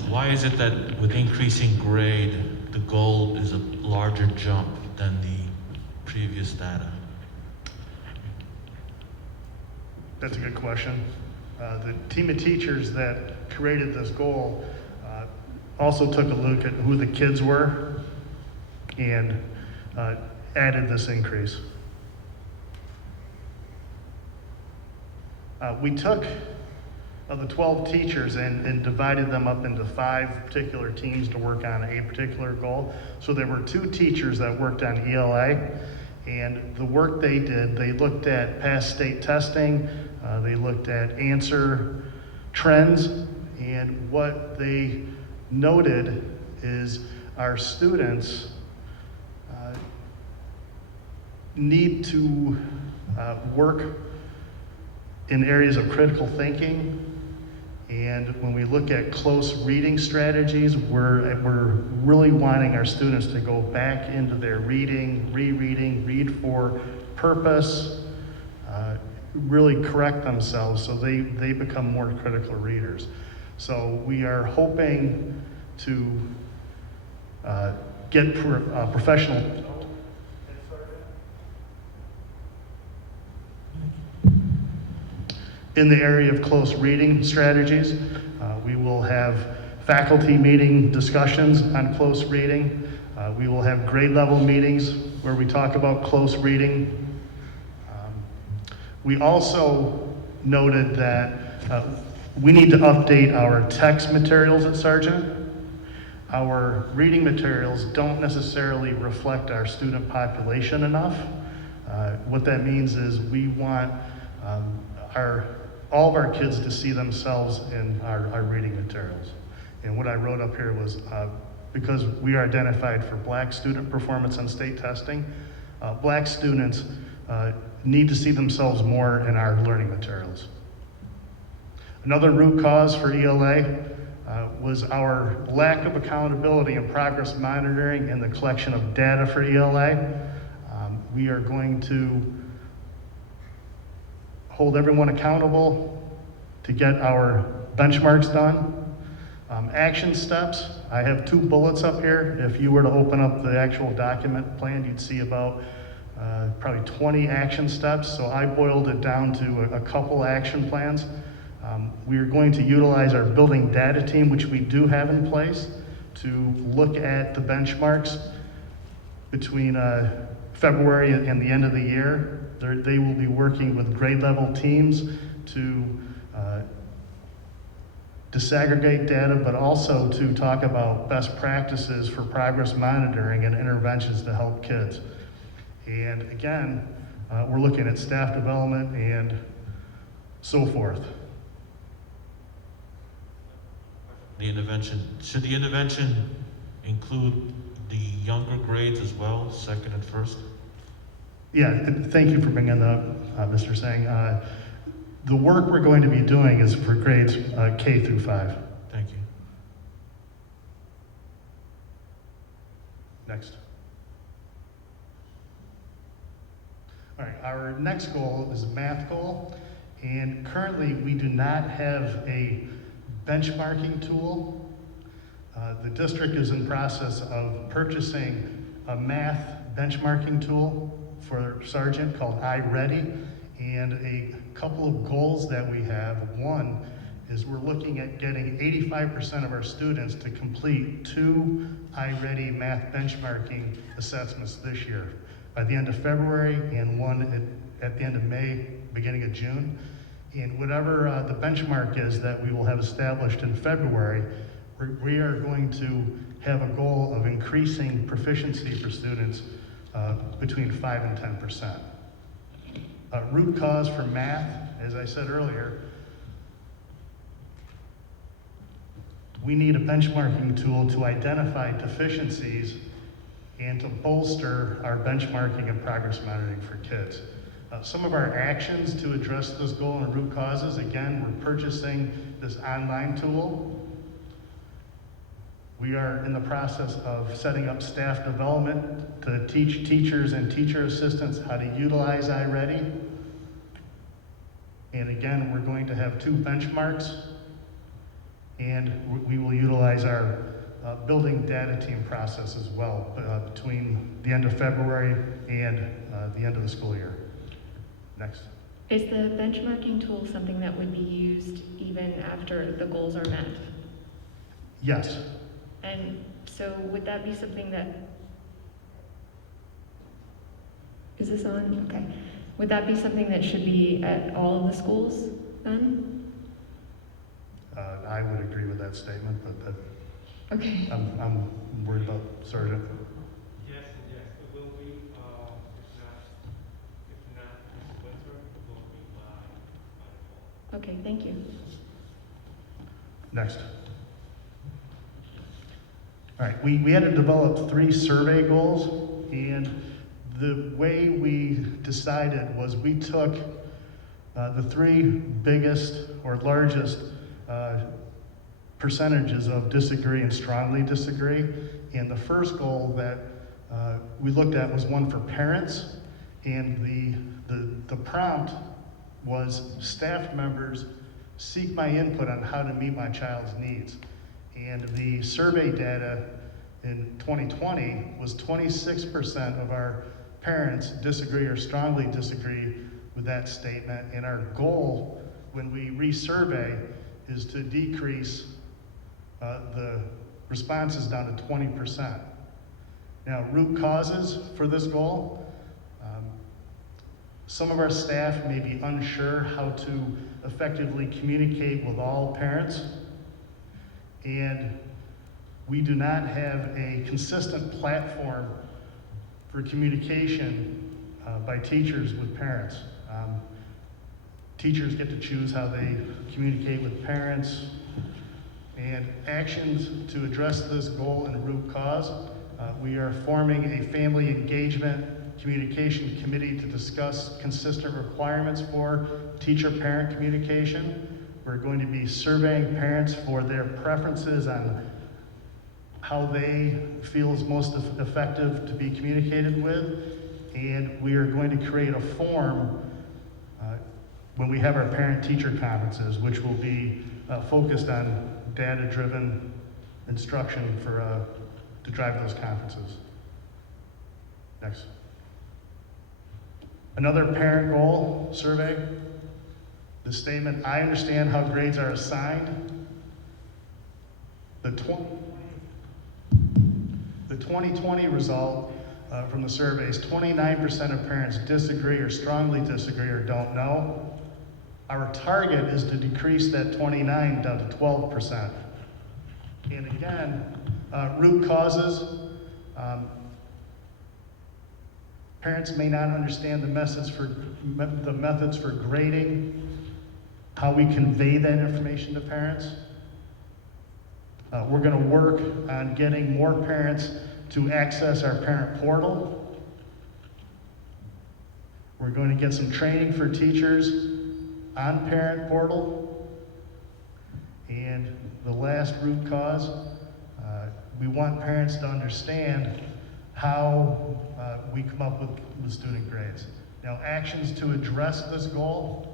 Why is it that with increasing grade, the goal is a larger jump than the previous data? That's a good question. The team of teachers that created this goal also took a look at who the kids were and added this increase. We took the 12 teachers and divided them up into 5 particular teams to work on a particular goal. So there were 2 teachers that worked on ELA, and the work they did, they looked at past state testing, they looked at answer trends, and what they noted is our students need to work in areas of critical thinking. And when we look at close reading strategies, we're really wanting our students to go back into their reading, rereading, read for purpose, really correct themselves so they become more critical readers. So we are hoping to get professional. In the area of close reading strategies, we will have faculty meeting discussions on close reading. We will have grade level meetings where we talk about close reading. We also noted that we need to update our text materials at Sargent. Our reading materials don't necessarily reflect our student population enough. What that means is we want all of our kids to see themselves in our reading materials. And what I wrote up here was, because we are identified for Black student performance on state testing, Black students need to see themselves more in our learning materials. Another root cause for ELA was our lack of accountability and progress monitoring and the collection of data for ELA. We are going to hold everyone accountable to get our benchmarks done. Action steps, I have 2 bullets up here. If you were to open up the actual document plan, you'd see about probably 20 action steps. So I boiled it down to a couple action plans. We are going to utilize our building data team, which we do have in place, to look at the benchmarks between February and the end of the year. They will be working with grade level teams to disaggregate data, but also to talk about best practices for progress monitoring and interventions to help kids. And again, we're looking at staff development and so forth. The intervention, should the intervention include the younger grades as well, second and first? Yeah, thank you for bringing that up, Mr. Sang. The work we're going to be doing is for grades K through 5. Thank you. Next. All right, our next goal is a math goal, and currently we do not have a benchmarking tool. The district is in process of purchasing a math benchmarking tool for Sargent called iReady, and a couple of goals that we have. One is we're looking at getting 85% of our students to complete 2 iReady math benchmarking assessments this year, by the end of February and one at the end of May, beginning of June. And whatever the benchmark is that we will have established in February, we are going to have a goal of increasing proficiency for students between 5 and 10%. Root cause for math, as I said earlier, we need a benchmarking tool to identify deficiencies and to bolster our benchmarking and progress monitoring for kids. Some of our actions to address this goal and root causes, again, we're purchasing this online tool. We are in the process of setting up staff development to teach teachers and teacher assistants how to utilize iReady. And again, we're going to have 2 benchmarks, and we will utilize our building data team process as well between the end of February and the end of the school year. Next. Is the benchmarking tool something that would be used even after the goals are met? Yes. And so would that be something that, is this on? Okay. Would that be something that should be at all of the schools then? I would agree with that statement, but Okay. I'm worried about Sergeant. Yes, and yes, it will be, if not this winter, it will be by fall. Okay, thank you. Next. All right, we had to develop 3 survey goals, and the way we decided was we took the 3 biggest or largest percentages of disagree and strongly disagree. And the first goal that we looked at was one for parents, and the prompt was staff members seek my input on how to meet my child's needs. And the survey data in 2020 was 26% of our parents disagree or strongly disagree with that statement. And our goal when we resurvey is to decrease the responses down to 20%. Now, root causes for this goal. Some of our staff may be unsure how to effectively communicate with all parents, and we do not have a consistent platform for communication by teachers with parents. Teachers get to choose how they communicate with parents, and actions to address this goal and root cause. We are forming a family engagement communication committee to discuss consistent requirements for teacher-parent communication. We're going to be surveying parents for their preferences on how they feel is most effective to be communicated with. And we are going to create a form when we have our parent-teacher conferences, which will be focused on data-driven instruction to drive those conferences. Next. Another parent goal survey. The statement, I understand how grades are assigned. The 2020 result from the surveys, 29% of parents disagree or strongly disagree or don't know. Our target is to decrease that 29 down to 12%. And again, root causes. Parents may not understand the methods for grading, how we convey that information to parents. We're going to work on getting more parents to access our parent portal. We're going to get some training for teachers on parent portal. And the last root cause, we want parents to understand how we come up with student grades. Now, actions to address this goal,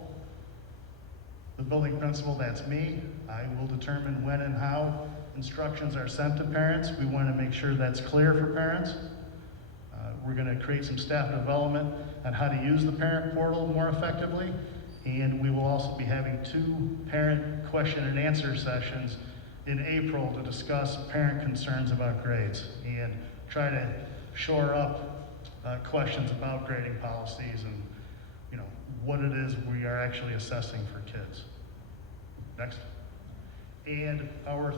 the building principal, that's me. I will determine when and how instructions are sent to parents. We want to make sure that's clear for parents. We're going to create some staff development on how to use the parent portal more effectively. And we will also be having 2 parent question and answer sessions in April to discuss parent concerns about grades and try to shore up questions about grading policies and what it is we are actually assessing for kids. Next. And our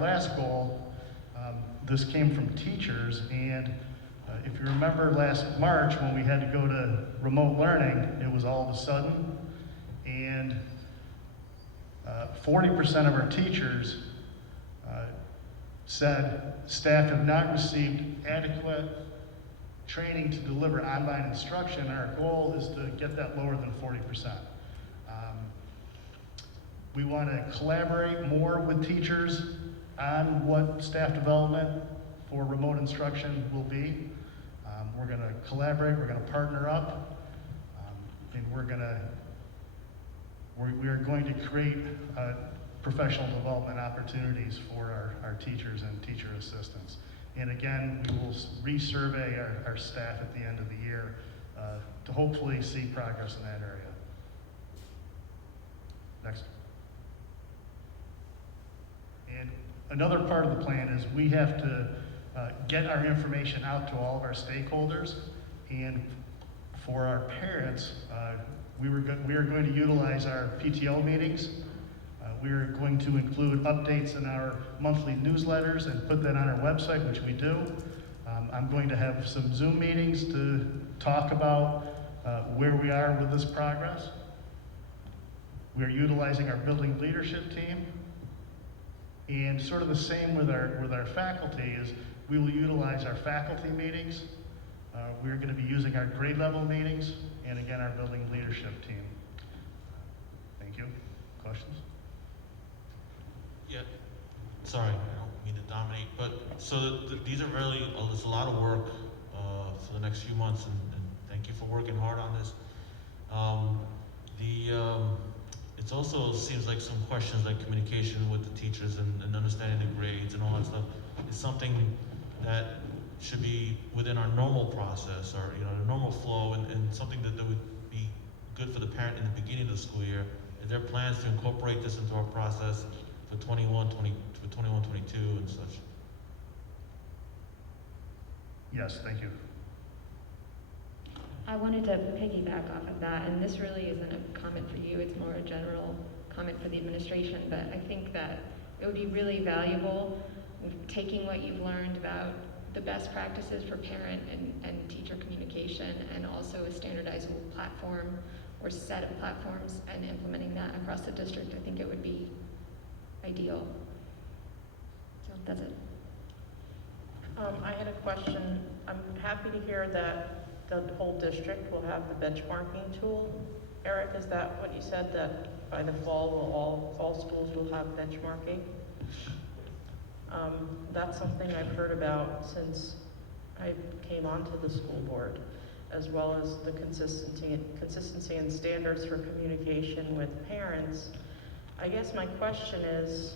last goal, this came from teachers, and if you remember last March when we had to go to remote learning, it was all of a sudden, and 40% of our teachers said staff have not received adequate training to deliver online instruction. Our goal is to get that lower than 40%. We want to collaborate more with teachers on what staff development for remote instruction will be. We're going to collaborate, we're going to partner up, and we are going to create professional development opportunities for our teachers and teacher assistants. And again, we will resurvey our staff at the end of the year to hopefully see progress in that area. Next. And another part of the plan is we have to get our information out to all of our stakeholders. And for our parents, we are going to utilize our PTO meetings. We are going to include updates in our monthly newsletters and put that on our website, which we do. I'm going to have some Zoom meetings to talk about where we are with this progress. We are utilizing our building leadership team. And sort of the same with our faculty is we will utilize our faculty meetings. We're going to be using our grade level meetings and again our building leadership team. Thank you. Questions? Yeah, sorry, I don't mean to dominate, but so these are really, there's a lot of work for the next few months, and thank you for working hard on this. It also seems like some questions like communication with the teachers and understanding the grades and all that stuff is something that should be within our normal process or the normal flow and something that would be good for the parent in the beginning of the school year. Is there plans to incorporate this into our process for 21-22 and such? Yes, thank you. I wanted to piggyback off of that, and this really isn't a comment for you, it's more a general comment for the administration, but I think that it would be really valuable taking what you've learned about the best practices for parent and teacher communication and also a standardizable platform or set of platforms and implementing that across the district. I think it would be ideal. So that's it. I had a question. I'm happy to hear that the whole district will have the benchmarking tool. Eric, is that what you said, that by the fall all schools will have benchmarking? That's something I've heard about since I came onto the school board, as well as the consistency and standards for communication with parents. I guess my question is,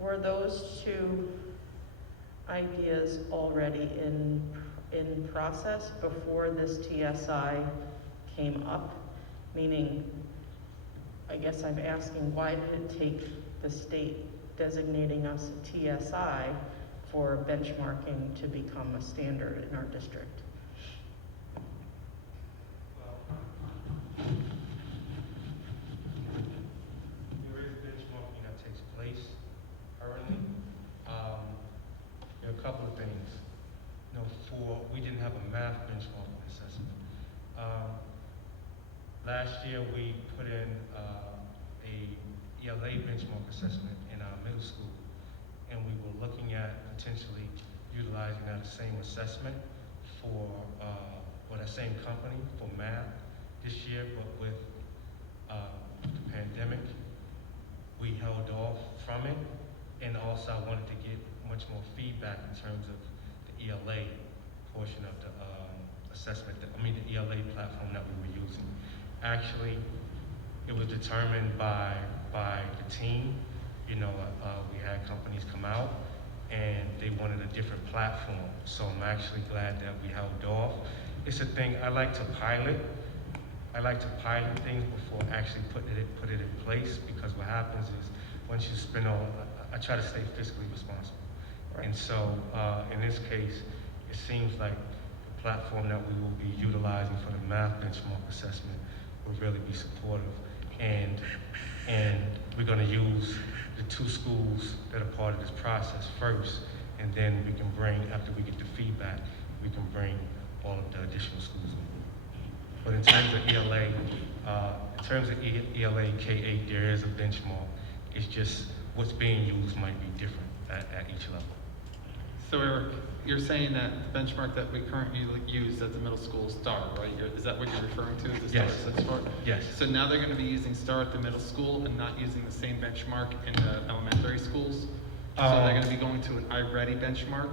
were those two ideas already in process before this TSI came up? Meaning, I guess I'm asking, why did it take the state designating us a TSI for benchmarking to become a standard in our district? There is benchmarking that takes place currently. There are a couple of things. We didn't have a math benchmarking assessment. Last year we put in a ELA benchmark assessment in our middle school, and we were looking at potentially utilizing that same assessment for that same company for math this year, but with the pandemic, we held off from it, and also I wanted to get much more feedback in terms of the ELA portion of the assessment, the ELA platform that we were using. Actually, it was determined by the team. We had companies come out and they wanted a different platform. So I'm actually glad that we held off. It's a thing I like to pilot. I like to pilot things before actually put it in place, because what happens is once you spend I try to stay fiscally responsible. Right. And so in this case, it seems like the platform that we will be utilizing for the math benchmark assessment will really be supportive. And we're going to use the two schools that are part of this process first, and then we can bring, after we get the feedback, we can bring all of the additional schools in. But in terms of ELA, ELA K-8, there is a benchmark. It's just what's being used might be different at each level. So Eric, you're saying that the benchmark that we currently use at the middle school is STAR, right? Is that what you're referring to? The Yes. STAR stands for? Yes. So now they're going to be using STAR at the middle school and not using the same benchmark in the elementary schools? So they're gonna be going to an iReady benchmark?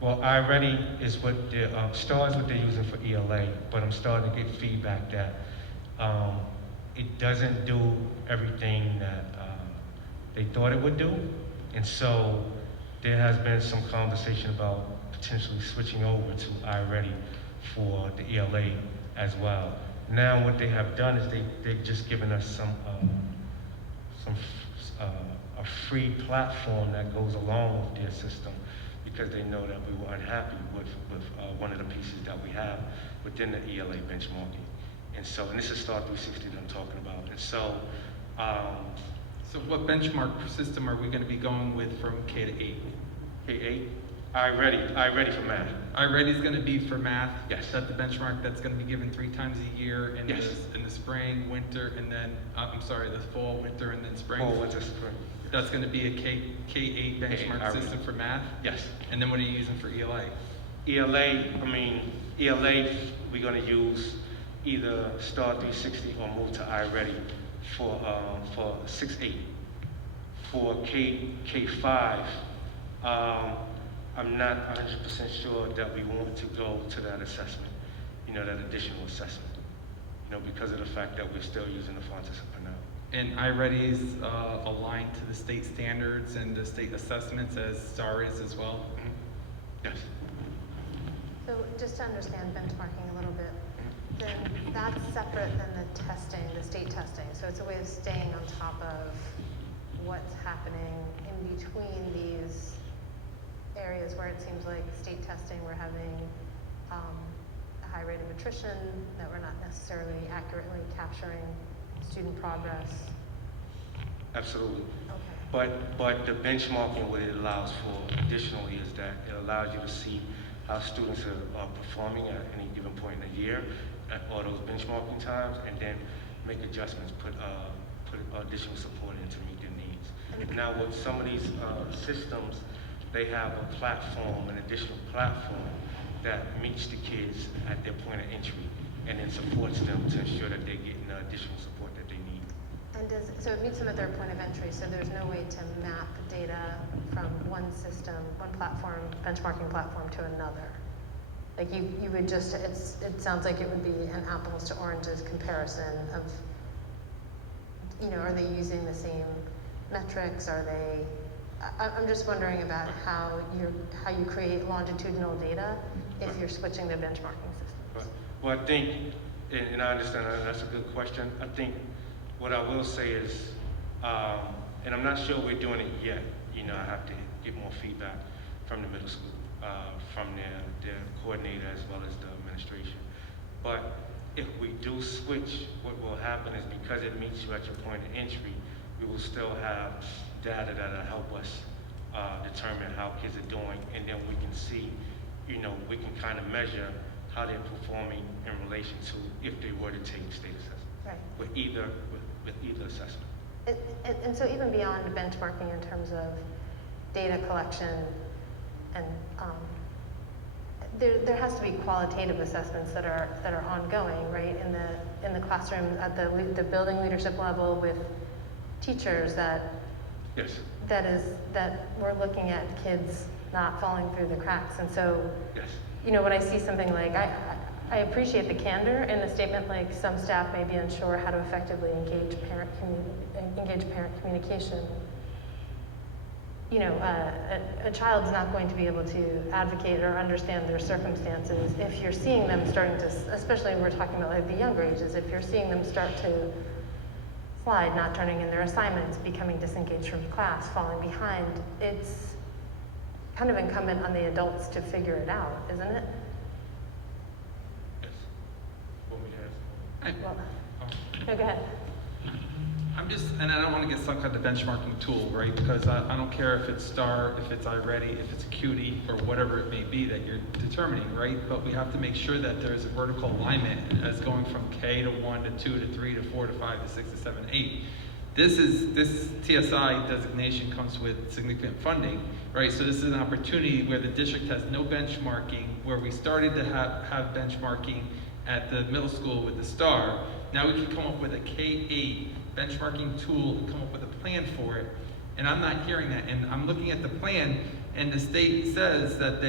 Well, iReady is what the STAR is what they're using for ELA, but I'm starting to get feedback that it doesn't do everything that they thought it would do, and so there has been some conversation about potentially switching over to iReady for the ELA as well. Now, what they have done is they've just given us a free platform that goes along with their system, because they know that we were unhappy with one of the pieces that we have within the ELA benchmarking. And so, and this is Star 360 that I'm talking about. And so, So what benchmark system are we gonna be going with from K to 8? K8, iReady for math. iReady's gonna be for math? Yes. Is that the benchmark that's gonna be given 3 times a year in Yes. in the spring, winter, and then, the fall, winter, and then spring? Fall, winter, spring. That's gonna be a K8 benchmark iReady. system for math? Yes. And then what are you using for ELA? ELA, we're gonna use either Star 360 or move to iReady for 6-8. For K5, I'm not 100% sure that we want to go to that assessment, that additional assessment, because of the fact that we're still using the font system for now. And iReady is aligned to the state standards and the state assessments as STAR is as well? Yes. So just to understand benchmarking a little bit, then that's separate than the testing, the state testing. So it's a way of staying on top of what's happening in between these areas where it seems like state testing, we're having a high rate of attrition, that we're not necessarily accurately capturing student progress. Absolutely. Okay. But the benchmarking, what it allows for additionally is that it allows you to see how students are performing at any given point in the year at all those benchmarking times, and then make adjustments, put additional support in to meet their needs. Now with some of these systems, they have a platform, an additional platform that meets the kids at their point of entry and then supports them to ensure that they're getting the additional support that they need. And so it meets them at their point of entry, so there's no way to map data from one system, one platform, benchmarking platform to another. Like you would just, it sounds like it would be an apples to oranges comparison of, are they using the same metrics? Are they, I'm just wondering about how you create longitudinal data if you're switching the benchmarking systems. Well, I think, and I understand that's a good question. I think what I will say is, and I'm not sure we're doing it yet. I have to get more feedback from the middle school, from their coordinator as well as the administration. But if we do switch, what will happen is, because it meets you at your point of entry, we will still have data that'll help us determine how kids are doing, and then we can see, we can kind of measure how they're performing in relation to if they were to take state assessment. Right. With either assessment. And so even beyond benchmarking in terms of data collection, and there has to be qualitative assessments that are ongoing, right? In the classroom at the building leadership level with teachers that Yes. that we're looking at kids not falling through the cracks. And so, Yes. when I see something like, I appreciate the candor in the statement, like some staff may be unsure how to effectively engage parent communication. A child's not going to be able to advocate or understand their circumstances if you're seeing them starting to, especially when we're talking about like the younger ages, if you're seeing them start to slide, not turning in their assignments, becoming disengaged from class, falling behind, it's kind of incumbent on the adults to figure it out, isn't it? Yes. Want me to ask? Well, no, go ahead. And I don't want to get stuck on the benchmarking tool, right? Because I don't care if it's STAR, if it's iReady, if it's Acuity, or whatever it may be that you're determining, right? But we have to make sure that there's a vertical alignment as going from K to 1 to 2 to 3 to 4 to 5 to 6 to 7 to 8. This TSI designation comes with significant funding, right? So this is an opportunity where the district has no benchmarking, where we started to have benchmarking at the middle school with the STAR. Now we can come up with a K-8 benchmarking tool and come up with a plan for it. And I'm not hearing that, and I'm looking at the plan, and the state says that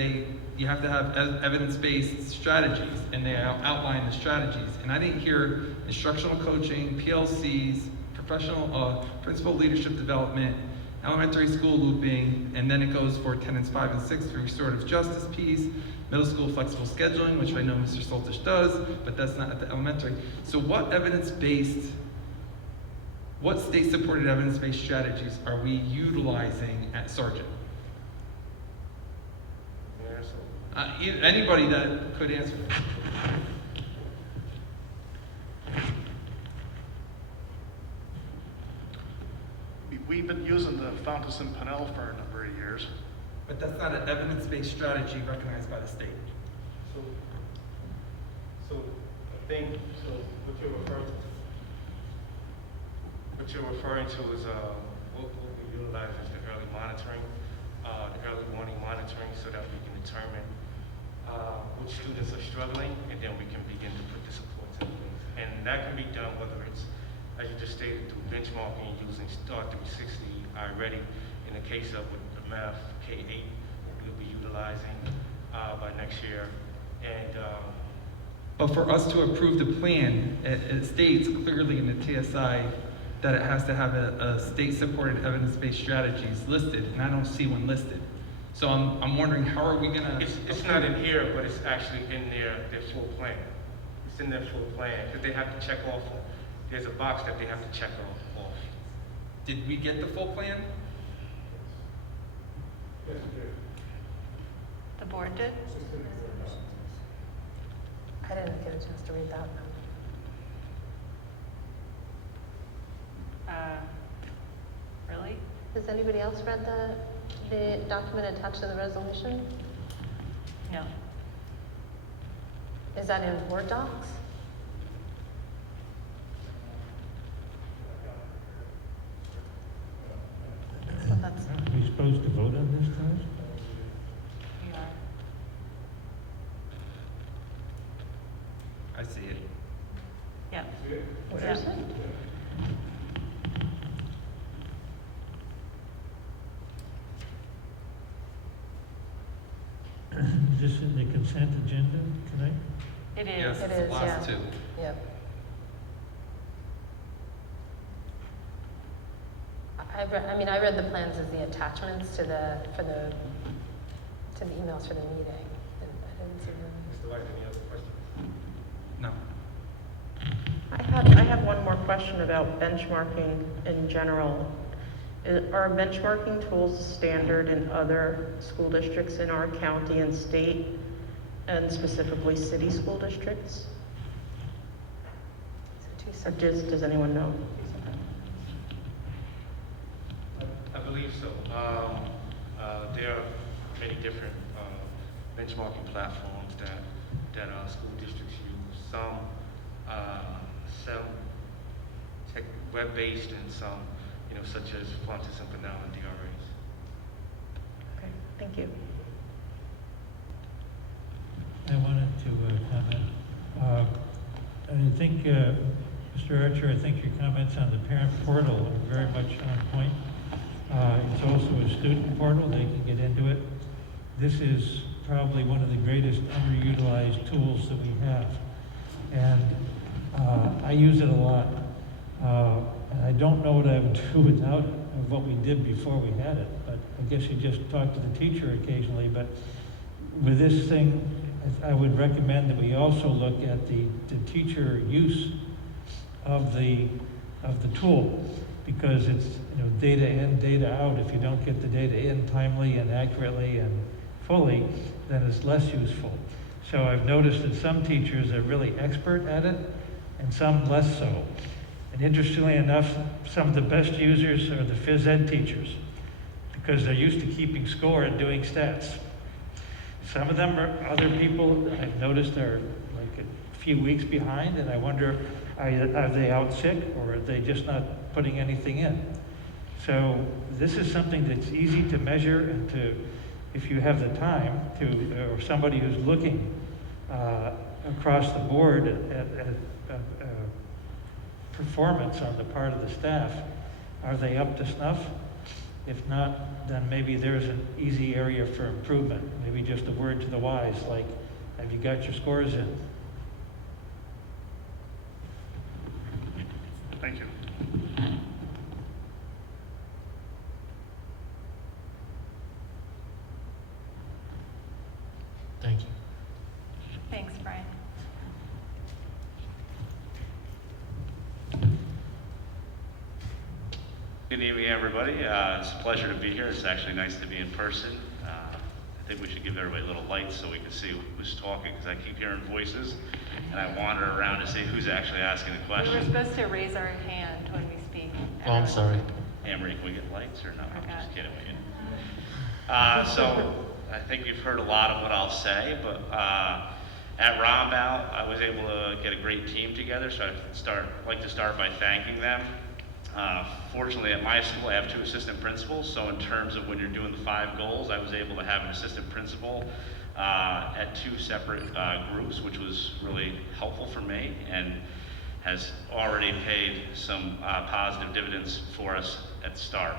you have to have evidence-based strategies, and they outline the strategies. And I didn't hear instructional coaching, PLCs, professional, principal leadership development, elementary school looping, and then it goes for tenants 5 and 6 for restorative justice piece, middle school flexible scheduling, which I know Mr. Soltish does, but that's not at the elementary. So what state-supported evidence-based strategies are we utilizing at Sargent? Anybody that could answer. We've been using the Fountas and Pinnell for a number of years. But that's not an evidence-based strategy recognized by the state. So I think, what you're referring to is, what we utilize is the early monitoring, the early warning monitoring, so that we can determine which students are struggling, and then we can begin to put the supports in place. And that can be done whether it's, as you just stated, through benchmarking using STAR 360 already. In the case of with the math K8, we'll be utilizing by next year. And But for us to approve the plan, it states clearly in the TSI that it has to have a state-supported evidence-based strategies listed, and I don't see one listed. So I'm wondering, how are we gonna? it's not in here, but it's actually in their full plan. It's in their full plan, because they have to check off. There's a box that they have to check off. Did we get the full plan? The board did? I didn't get a chance to read that one. Really? Has anybody else read the document attached to the resolution? No. Is that in Word docs? Well, that's, Are we supposed to vote on this tonight? We are. I see it. Yeah. where is it? Is this in the consent agenda tonight? It is. Yes, It it's the is, last yeah. two. Yep. I read the plans as the attachments to the emails for the meeting. And I didn't see them. Mr. White, any other questions? No. I have one more question about benchmarking in general. Are benchmarking tools standard in other school districts in our county and state, and specifically city school districts? Or does anyone know? I believe so. There are many different benchmarking platforms that school districts use. Some tech web-based, and some, such as Fountas and Pinnell and DRAs. Okay, thank you. I wanted to comment. I think, Mr. Archer, I think your comments on the parent portal are very much on point. It's also a student portal, they can get into it. This is probably one of the greatest underutilized tools that we have. And I use it a lot. And I don't know what I would do without what we did before we had it, but I guess you just talk to the teacher occasionally. But with this thing, I would recommend that we also look at the teacher use of the tool, because it's data in, data out. If you don't get the data in timely and accurately and fully, then it's less useful. So I've noticed that some teachers are really expert at it and some less so. And interestingly enough, some of the best users are the phys ed teachers, because they're used to keeping score and doing stats. Some of them are other people I've noticed are like a few weeks behind, and I wonder, are they out sick, or are they just not putting anything in? So this is something that's easy to measure, and to, if you have the time to, or somebody who's looking across the board at performance on the part of the staff, are they up to snuff? If not, then maybe there's an easy area for improvement. Maybe just a word to the wise, like, have you got your scores in? Thank you. Thank you. Thanks, Brian. Good evening, everybody. It's a pleasure to be here. It's actually nice to be in person. I think we should give everybody a little light so we can see who's talking, because I keep hearing voices, and I wander around to see who's actually asking the We were question. supposed to raise our hand when we speak. Oh, I'm sorry. Amory, can we get lights or no? I'm Okay. just kidding with you. So I think you've heard a lot of what I'll say, but at Rombout, I was able to get a great team together, so I'd like to start by thanking them. Fortunately, at my school, I have 2 assistant principals, so in terms of when you're doing the 5 goals, I was able to have an assistant principal at 2 separate groups, which was really helpful for me and has already paid some positive dividends for us at the start.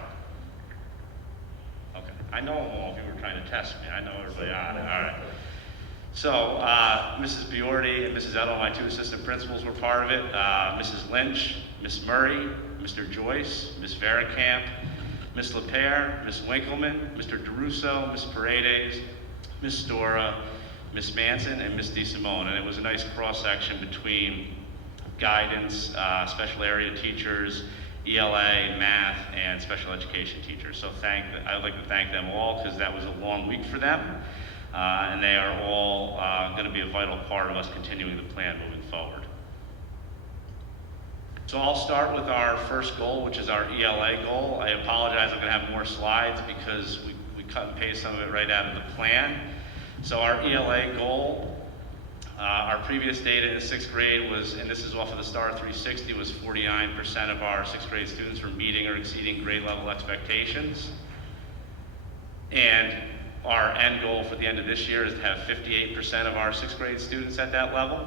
Okay, I know them all. If you were trying to test me, I know everybody on it. All right. So Mrs. Biordi and Mrs. Edel, my 2 assistant principals, were part of it. Mrs. Lynch, Miss Murray, Mr. Joyce, Miss Vericamp, Miss LePere, Miss Winkleman, Mr. DeRusso, Miss Paredes, Miss Stora, Miss Manson, and Miss DeSimone. And it was a nice cross-section between guidance, special area teachers, ELA, math, and special education teachers. So I'd like to thank them all, because that was a long week for them. And they are all going to be a vital part of us continuing the plan moving forward. So I'll start with our first goal, which is our ELA goal. I apologize, I'm going to have more slides because we cut and paste some of it right out of the plan. So our ELA goal, our previous data in the 6th grade was, and this is off of the STAR 360, was 49% of our 6th grade students were meeting or exceeding grade level expectations. And our end goal for the end of this year is to have 58% of our 6th grade students at that level.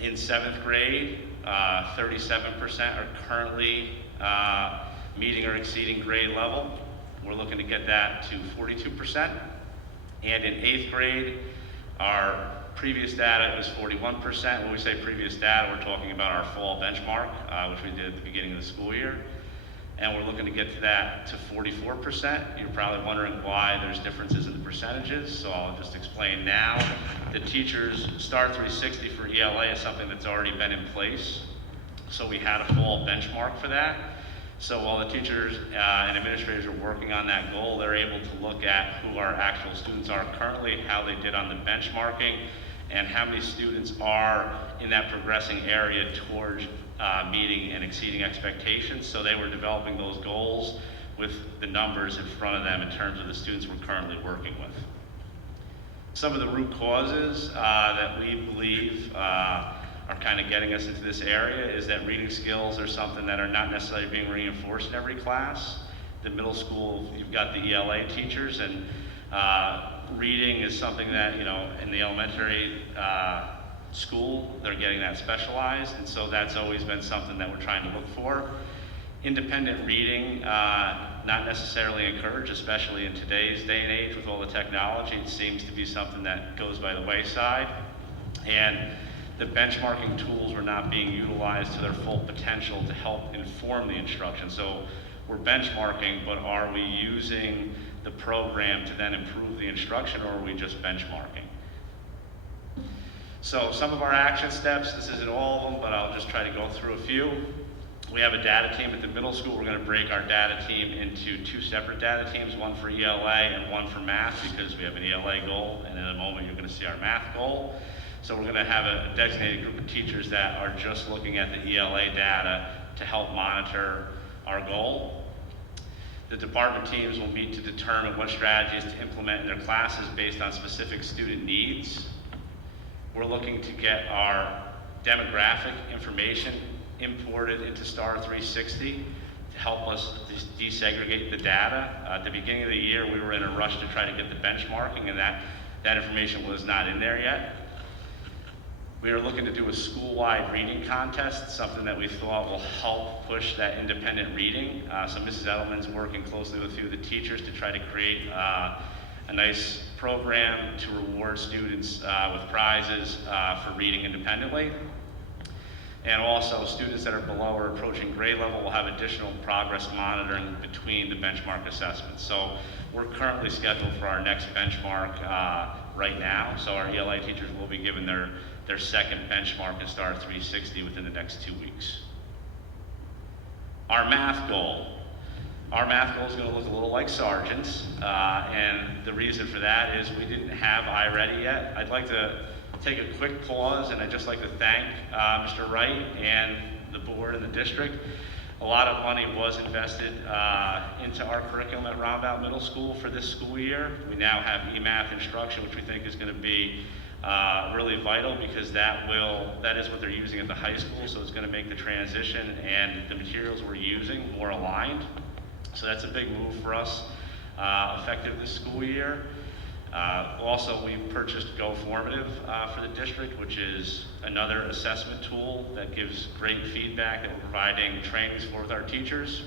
In 7th grade, 37% are currently meeting or exceeding grade level. We're looking to get that to 42%. And in 8th grade, our previous data was 41%. When we say previous data, we're talking about our fall benchmark, which we did at the beginning of the school year. And we're looking to get to that to 44%. You're probably wondering why there's differences in the percentages, so I'll just explain now. The teachers' STAR 360 for ELA is something that's already been in place, so we had a fall benchmark for that. So while the teachers and administrators are working on that goal, they're able to look at who our actual students are currently, how they did on the benchmarking, and how many students are in that progressing area towards meeting and exceeding expectations. So they were developing those goals with the numbers in front of them in terms of the students we're currently working with. Some of the root causes that we believe are kind of getting us into this area is that reading skills are something that are not necessarily being reinforced in every class. The middle school, you've got the ELA teachers, and reading is something that, in the elementary school, they're getting that specialized, and so that's always been something that we're trying to look for. Independent reading, not necessarily encouraged, especially in today's day and age with all the technology. It seems to be something that goes by the wayside. And the benchmarking tools were not being utilized to their full potential to help inform the instruction. So we're benchmarking, but are we using the program to then improve the instruction, or are we just benchmarking? So some of our action steps, this isn't all of them, but I'll just try to go through a few. We have a data team at the middle school. We're going to break our data team into 2 separate data teams, one for ELA and one for math, because we have an ELA goal, and in a moment you're going to see our math goal. So we're going to have a designated group of teachers that are just looking at the ELA data to help monitor our goal. The department teams will meet to determine what strategies to implement in their classes based on specific student needs. We're looking to get our demographic information imported into STAR 360 to help us desegregate the data. At the beginning of the year, we were in a rush to try to get the benchmarking, and that information was not in there yet. We are looking to do a school-wide reading contest, something that we thought will help push that independent reading. So Mrs. Edelman's working closely with a few of the teachers to try to create a nice program to reward students with prizes for reading independently. And also, students that are below or approaching grade level will have additional progress monitoring between the benchmark assessments. So we're currently scheduled for our next benchmark right now. So our ELA teachers will be given their second benchmark in STAR 360 within the next 2 weeks. Our math goal. Our math goal is going to look a little like Sargent's, and the reason for that is we didn't have iReady yet. I'd like to take a quick pause, and I'd just like to thank Mr. Wright and the board and the district. A lot of money was invested into our curriculum at Roundabout Middle School for this school year. We now have e-math instruction, which we think is going to be really vital, because that is what they're using at the high school, so it's going to make the transition and the materials we're using more aligned. So that's a big move for us, effective this school year. Also, we've purchased Go Formative for the district, which is another assessment tool that gives great feedback that we're providing trainings for with our teachers.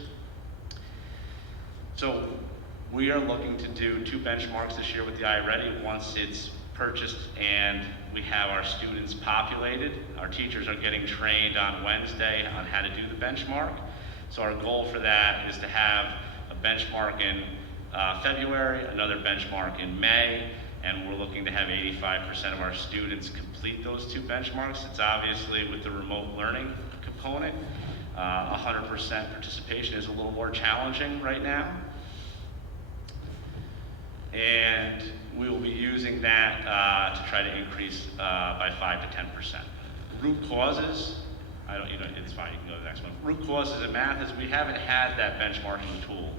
So we are looking to do 2 benchmarks this year with the iReady once it's purchased and we have our students populated. Our teachers are getting trained on Wednesday on how to do the benchmark. So our goal for that is to have a benchmark in February, another benchmark in May, and we're looking to have 85% of our students complete those 2 benchmarks. It's obviously, with the remote learning component, 100% participation is a little more challenging right now. And we will be using that to try to increase by 5 to 10%. Root causes, it's fine, you can go to the next one. Root causes in math is we haven't had that benchmarking tool.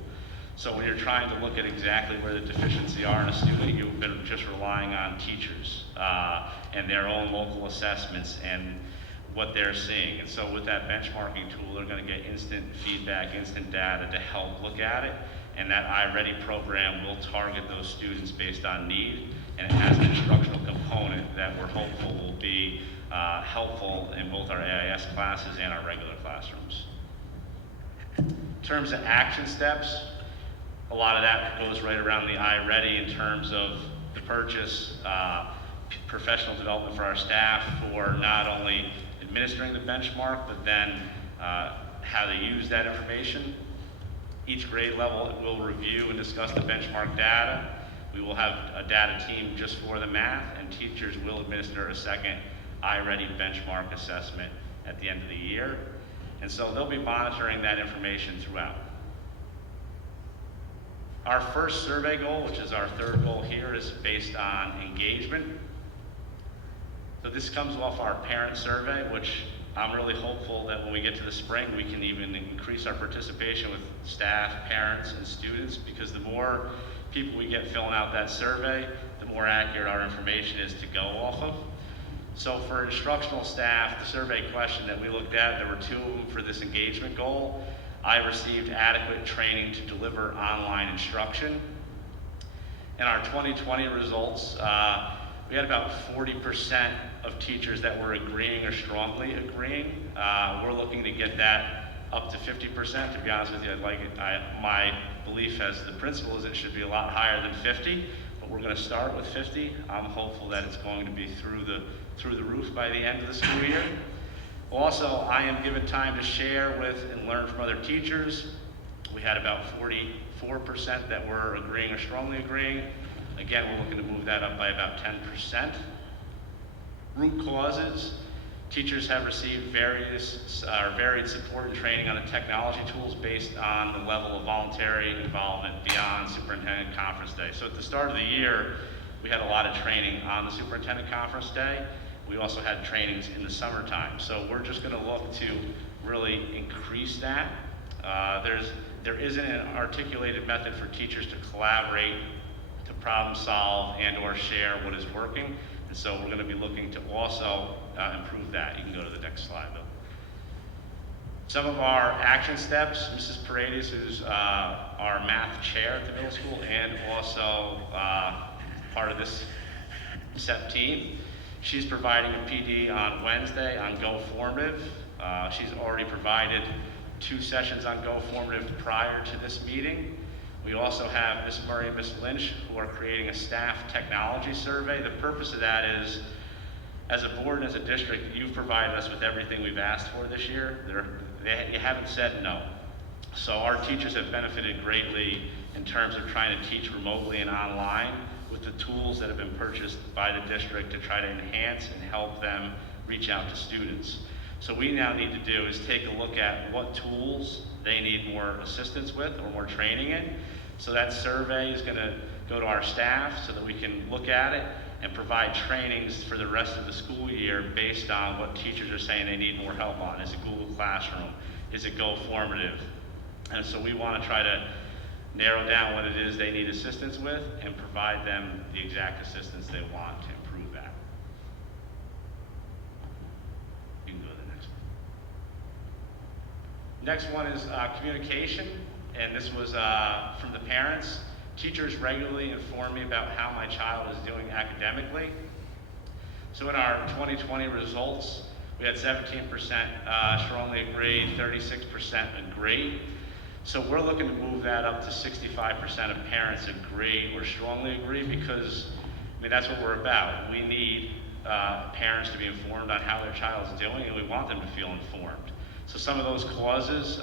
So when you're trying to look at exactly where the deficiencies are in a student, you've been just relying on teachers and their own local assessments and what they're seeing. And so with that benchmarking tool, they're going to get instant feedback, instant data to help look at it. And that iReady program will target those students based on need. And it has an instructional component that we're hopeful will be helpful in both our AIS classes and our regular classrooms. In terms of action steps, a lot of that goes right around the iReady in terms of the purchase, professional development for our staff for not only administering the benchmark, but then how to use that information. Each grade level will review and discuss the benchmark data. We will have a data team just for the math, and teachers will administer a second iReady benchmark assessment at the end of the year. And so they'll be monitoring that information throughout. Our first survey goal, which is our 3rd goal here, is based on engagement. So this comes off our parent survey, which I'm really hopeful that when we get to the spring, we can even increase our participation with staff, parents, and students, because the more people we get filling out that survey, the more accurate our information is to go off of. So for instructional staff, the survey question that we looked at, there were 2 of them for this engagement goal. I received adequate training to deliver online instruction. In our 2020 results, we had about 40% of teachers that were agreeing or strongly agreeing. We're looking to get that up to 50%. To be honest with you, my belief as the principal is it should be a lot higher than 50, but we're going to start with 50. I'm hopeful that it's going to be through the roof by the end of the school year. Also, I am given time to share with and learn from other teachers. We had about 44% that were agreeing or strongly agreeing. Again, we're looking to move that up by about 10%. Root causes. Teachers have received varied support and training on the technology tools based on the level of voluntary involvement beyond Superintendent Conference Day. So at the start of the year, we had a lot of training on the Superintendent Conference Day. We also had trainings in the summertime. So we're just going to look to really increase that. There isn't an articulated method for teachers to collaborate, to problem solve, and or share what is working. And so we're going to be looking to also improve that. You can go to the next slide, Bill. Some of our action steps, Mrs. Paredes, who's our math chair at the middle school and also part of this SEP team, She's providing a PD on Wednesday on Go Formative. She's already provided 2 sessions on Go Formative prior to this meeting. We also have Ms. Murray and Ms. Lynch who are creating a staff technology survey. The purpose of that is, as a board and as a district, you've provided us with everything we've asked for this year. You haven't said no. So our teachers have benefited greatly in terms of trying to teach remotely and online with the tools that have been purchased by the district to try to enhance and help them reach out to students. So we now need to do is take a look at what tools they need more assistance with or more training in. So that survey is going to go to our staff so that we can look at it and provide trainings for the rest of the school year based on what teachers are saying they need more help on. Is it Google Classroom? Is it Go Formative? And so we want to try to narrow down what it is they need assistance with and provide them the exact assistance they want to improve that. You can go to the next one. Next one is communication, and this was from the parents. Teachers regularly inform me about how my child is doing academically. So in our 2020 results, we had 17% strongly agree, 36% agree. So we're looking to move that up to 65% of parents agree or strongly agree, because I mean, that's what we're about. We need parents to be informed on how their child is doing, and we want them to feel informed. So some of those clauses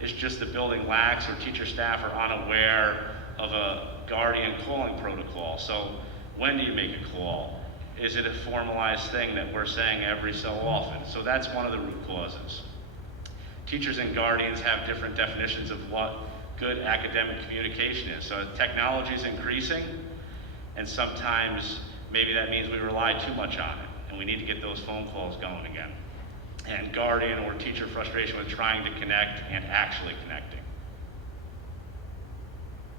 is just the building lacks or teacher staff are unaware of a guardian calling protocol. So when do you make a call? Is it a formalized thing that we're saying every so often? So that's one of the root clauses. Teachers and guardians have different definitions of what good academic communication is. So technology is increasing, and sometimes maybe that means we rely too much on it, and we need to get those phone calls going again. And guardian or teacher frustration with trying to connect and actually connecting.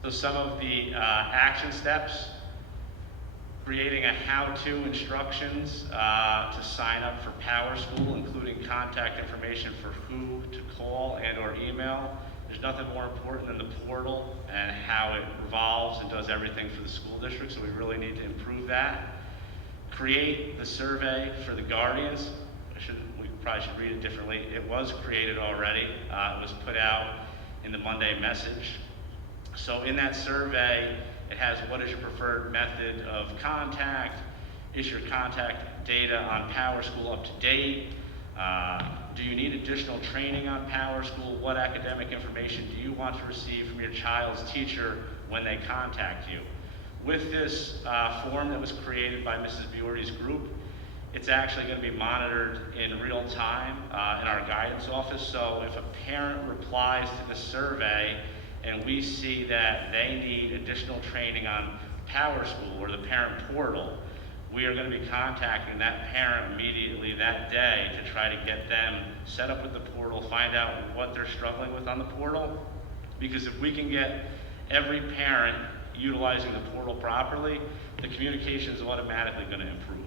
So some of the action steps: creating a how-to instructions to sign up for PowerSchool, including contact information for who to call and or email. There's nothing more important than the portal and how it revolves and does everything for the school district, so we really need to improve that. Create the survey for the guardians. We probably should read it differently. It was created already. It was put out in the Monday message. So in that survey, it has what is your preferred method of contact? Is your contact data on PowerSchool up to date? Do you need additional training on PowerSchool? What academic information do you want to receive from your child's teacher when they contact you? With this form that was created by Mrs. Biordi's group, it's actually going to be monitored in real time in our guidance office. So if a parent replies to the survey and we see that they need additional training on PowerSchool or the parent portal, we are going to be contacting that parent immediately that day to try to get them set up with the portal, find out what they're struggling with on the portal. Because if we can get every parent utilizing the portal properly, the communication is automatically going to improve.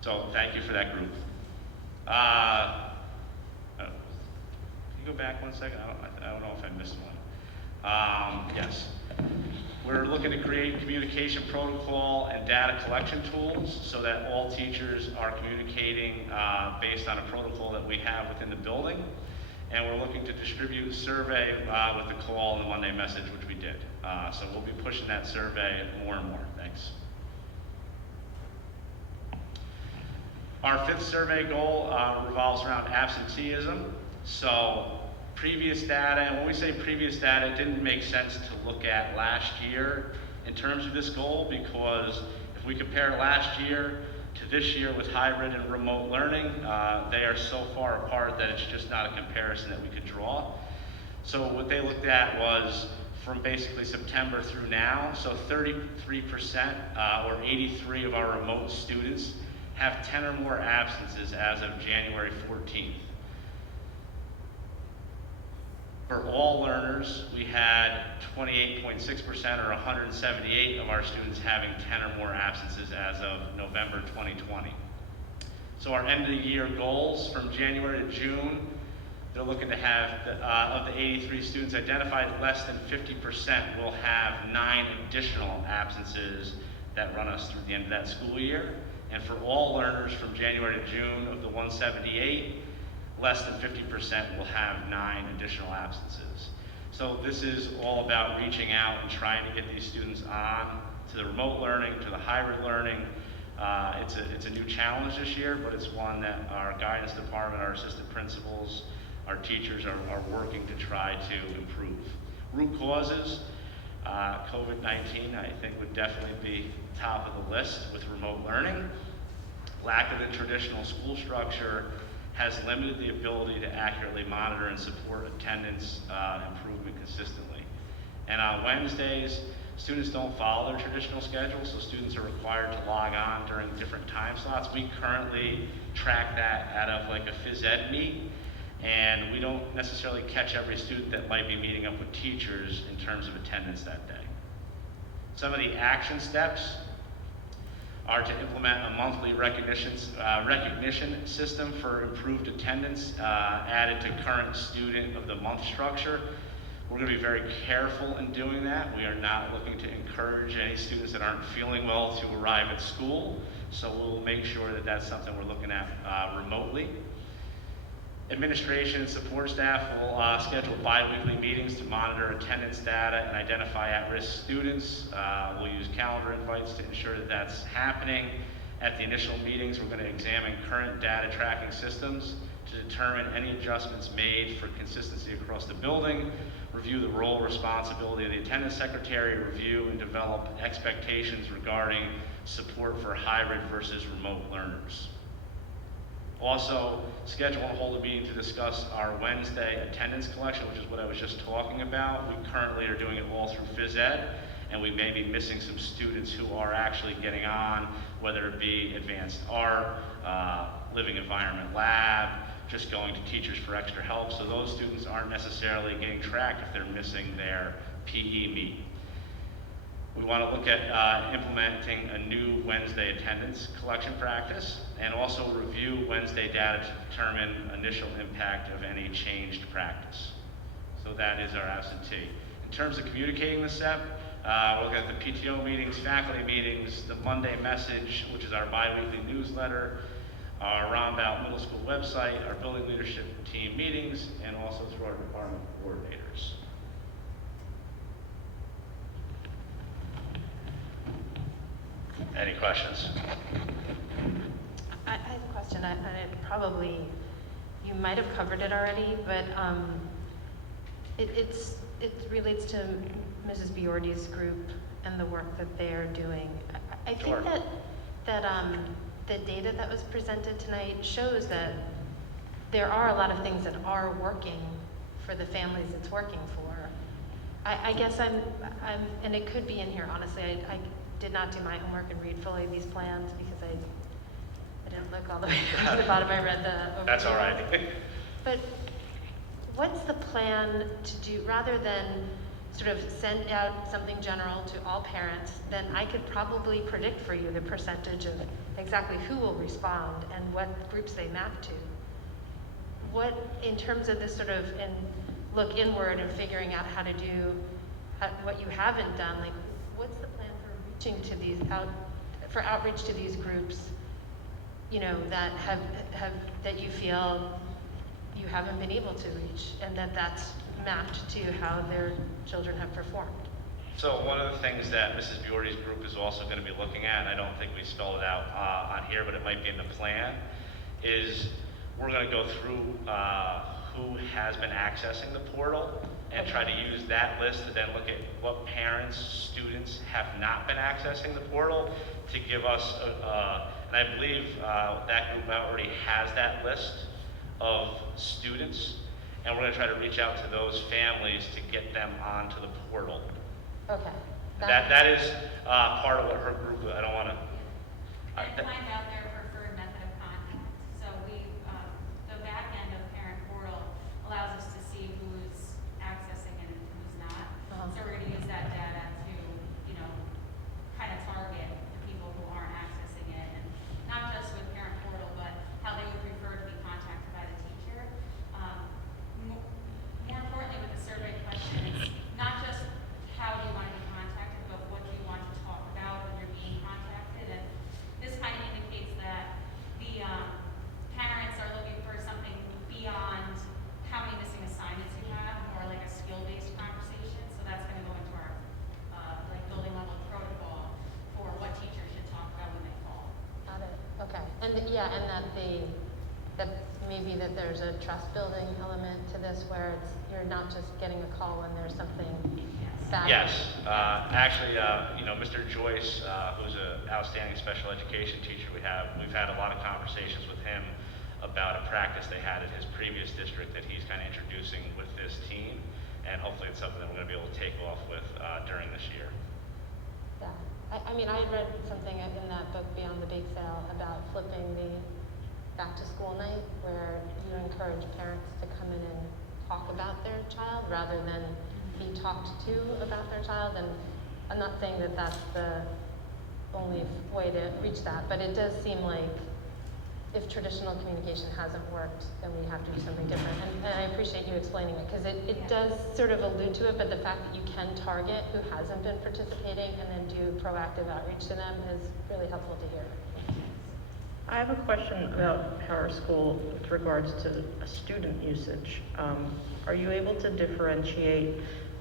So thank you for that group. Can you go back one second? I don't know if I missed one. Yes. We're looking to create communication protocol and data collection tools so that all teachers are communicating based on a protocol that we have within the building. And we're looking to distribute a survey with the call and the Monday message, which we did. So we'll be pushing that survey more and more. Thanks. Our 5th survey goal revolves around absenteeism. So previous data, and when we say previous data, it didn't make sense to look at last year in terms of this goal, because if we compare last year to this year with hybrid and remote learning, they are so far apart that it's just not a comparison that we could draw. So what they looked at was from basically September through now, so 33% or 83 of our remote students have 10 or more absences as of January 14th. For all learners, we had 28.6% or 178 of our students having 10 or more absences as of November 2020. So our end of the year goals from January to June, they're looking to have, of the 83 students identified, less than 50% will have 9 additional absences that run us through the end of that school year. And for all learners from January to June of the 178, less than 50% will have 9 additional absences. So this is all about reaching out and trying to get these students on to the remote learning, to the hybrid learning. It's a new challenge this year, but it's one that our guidance department, our assistant principals, our teachers are working to try to improve. Root causes, COVID-19, I think, would definitely be top of the list with remote learning. Lack of the traditional school structure has limited the ability to accurately monitor and support attendance improvement consistently. And on Wednesdays, students don't follow their traditional schedule, so students are required to log on during different time slots. We currently track that out of like a phys ed meet, and we don't necessarily catch every student that might be meeting up with teachers in terms of attendance that day. Some of the action steps are to implement a monthly recognition system for improved attendance added to current student of the month structure. We're going to be very careful in doing that. We are not looking to encourage any students that aren't feeling well to arrive at school, so we'll make sure that that's something we're looking at remotely. Administration and support staff will schedule bi-weekly meetings to monitor attendance data and identify at-risk students. We'll use calendar invites to ensure that that's happening. At the initial meetings, we're going to examine current data tracking systems to determine any adjustments made for consistency across the building, review the role and responsibility of the attendance secretary, review and develop expectations regarding support for hybrid versus remote learners. Also, schedule and hold a meeting to discuss our Wednesday attendance collection, which is what I was just talking about. We currently are doing it all through phys ed, and we may be missing some students who are actually getting on, whether it be advanced art, living environment lab, just going to teachers for extra help. So those students aren't necessarily getting tracked if they're missing their PE meet. We want to look at implementing a new Wednesday attendance collection practice and also review Wednesday data to determine initial impact of any changed practice. So that is our absentee. In terms of communicating the SEP, we'll get the PTO meetings, faculty meetings, the Monday message, which is our bi-weekly newsletter, our Roundabout Middle School website, our building leadership team meetings, and also through our department coordinators. Any questions? I have a question, and it probably, you might have covered it already, but it relates to Mrs. Biordi's group and the work that they're doing. I think Sure. that the data that was presented tonight shows that there are a lot of things that are working for the families it's working for. I guess I'm, and it could be in here, honestly, I did not do my homework and read fully these plans because I didn't look all the way to the bottom. I read the overview. That's all right. But what's the plan to do, rather than sort of send out something general to all parents, then I could probably predict for you the percentage of exactly who will respond and what groups they map to. What, in terms of this sort of look inward and figuring out how to do what you haven't done, like what's the plan for reaching to these for outreach to these groups, you know, that that you feel you haven't been able to reach, and that's mapped to how their children have performed? So one of the things that Mrs. Biordi's group is also going to be looking at, and I don't think we spelled it out on here, but it might be in the plan, is we're going to go through who has been accessing the portal and try to use that list to then look at what parents, students have not been accessing the portal to give us, and I believe that group already has that list of students, and we're going to try to reach out to those families to get them onto the portal. Okay. That is part of what her group, I don't want to. And find out their preferred method of contact. So the back end of Parent Portal allows us to see who's accessing and who's not. So we're going to use that data to, kind of target the people who aren't accessing it, and not just with Parent Portal, but how they would prefer to be contacted by the teacher. More importantly, with the survey question, it's not just how do you want to be contacted, but what do you want to talk about when you're being contacted. And that maybe that there's a trust building element to this where you're not just getting a call when there's something bad. Yes, actually, Mr. Joyce, who's an outstanding special education teacher we've had a lot of conversations with him about a practice they had at his previous district that he's kind of introducing with this team, and hopefully it's something that we're going to be able to take off with during this year. Yeah, I mean, I had read something in that book, Beyond the Bake Sale, about flipping the back to school night, where you encourage parents to come in and talk about their child rather than be talked to about their child. And I'm not saying that that's the only way to reach that, but it does seem like if traditional communication hasn't worked, then we have to do something different. And I appreciate you explaining it, because it does sort of allude to it, but the fact that you can target who hasn't been participating and then do proactive outreach to them is really helpful to hear. I have a question about Power School with regards to student usage. Are you able to differentiate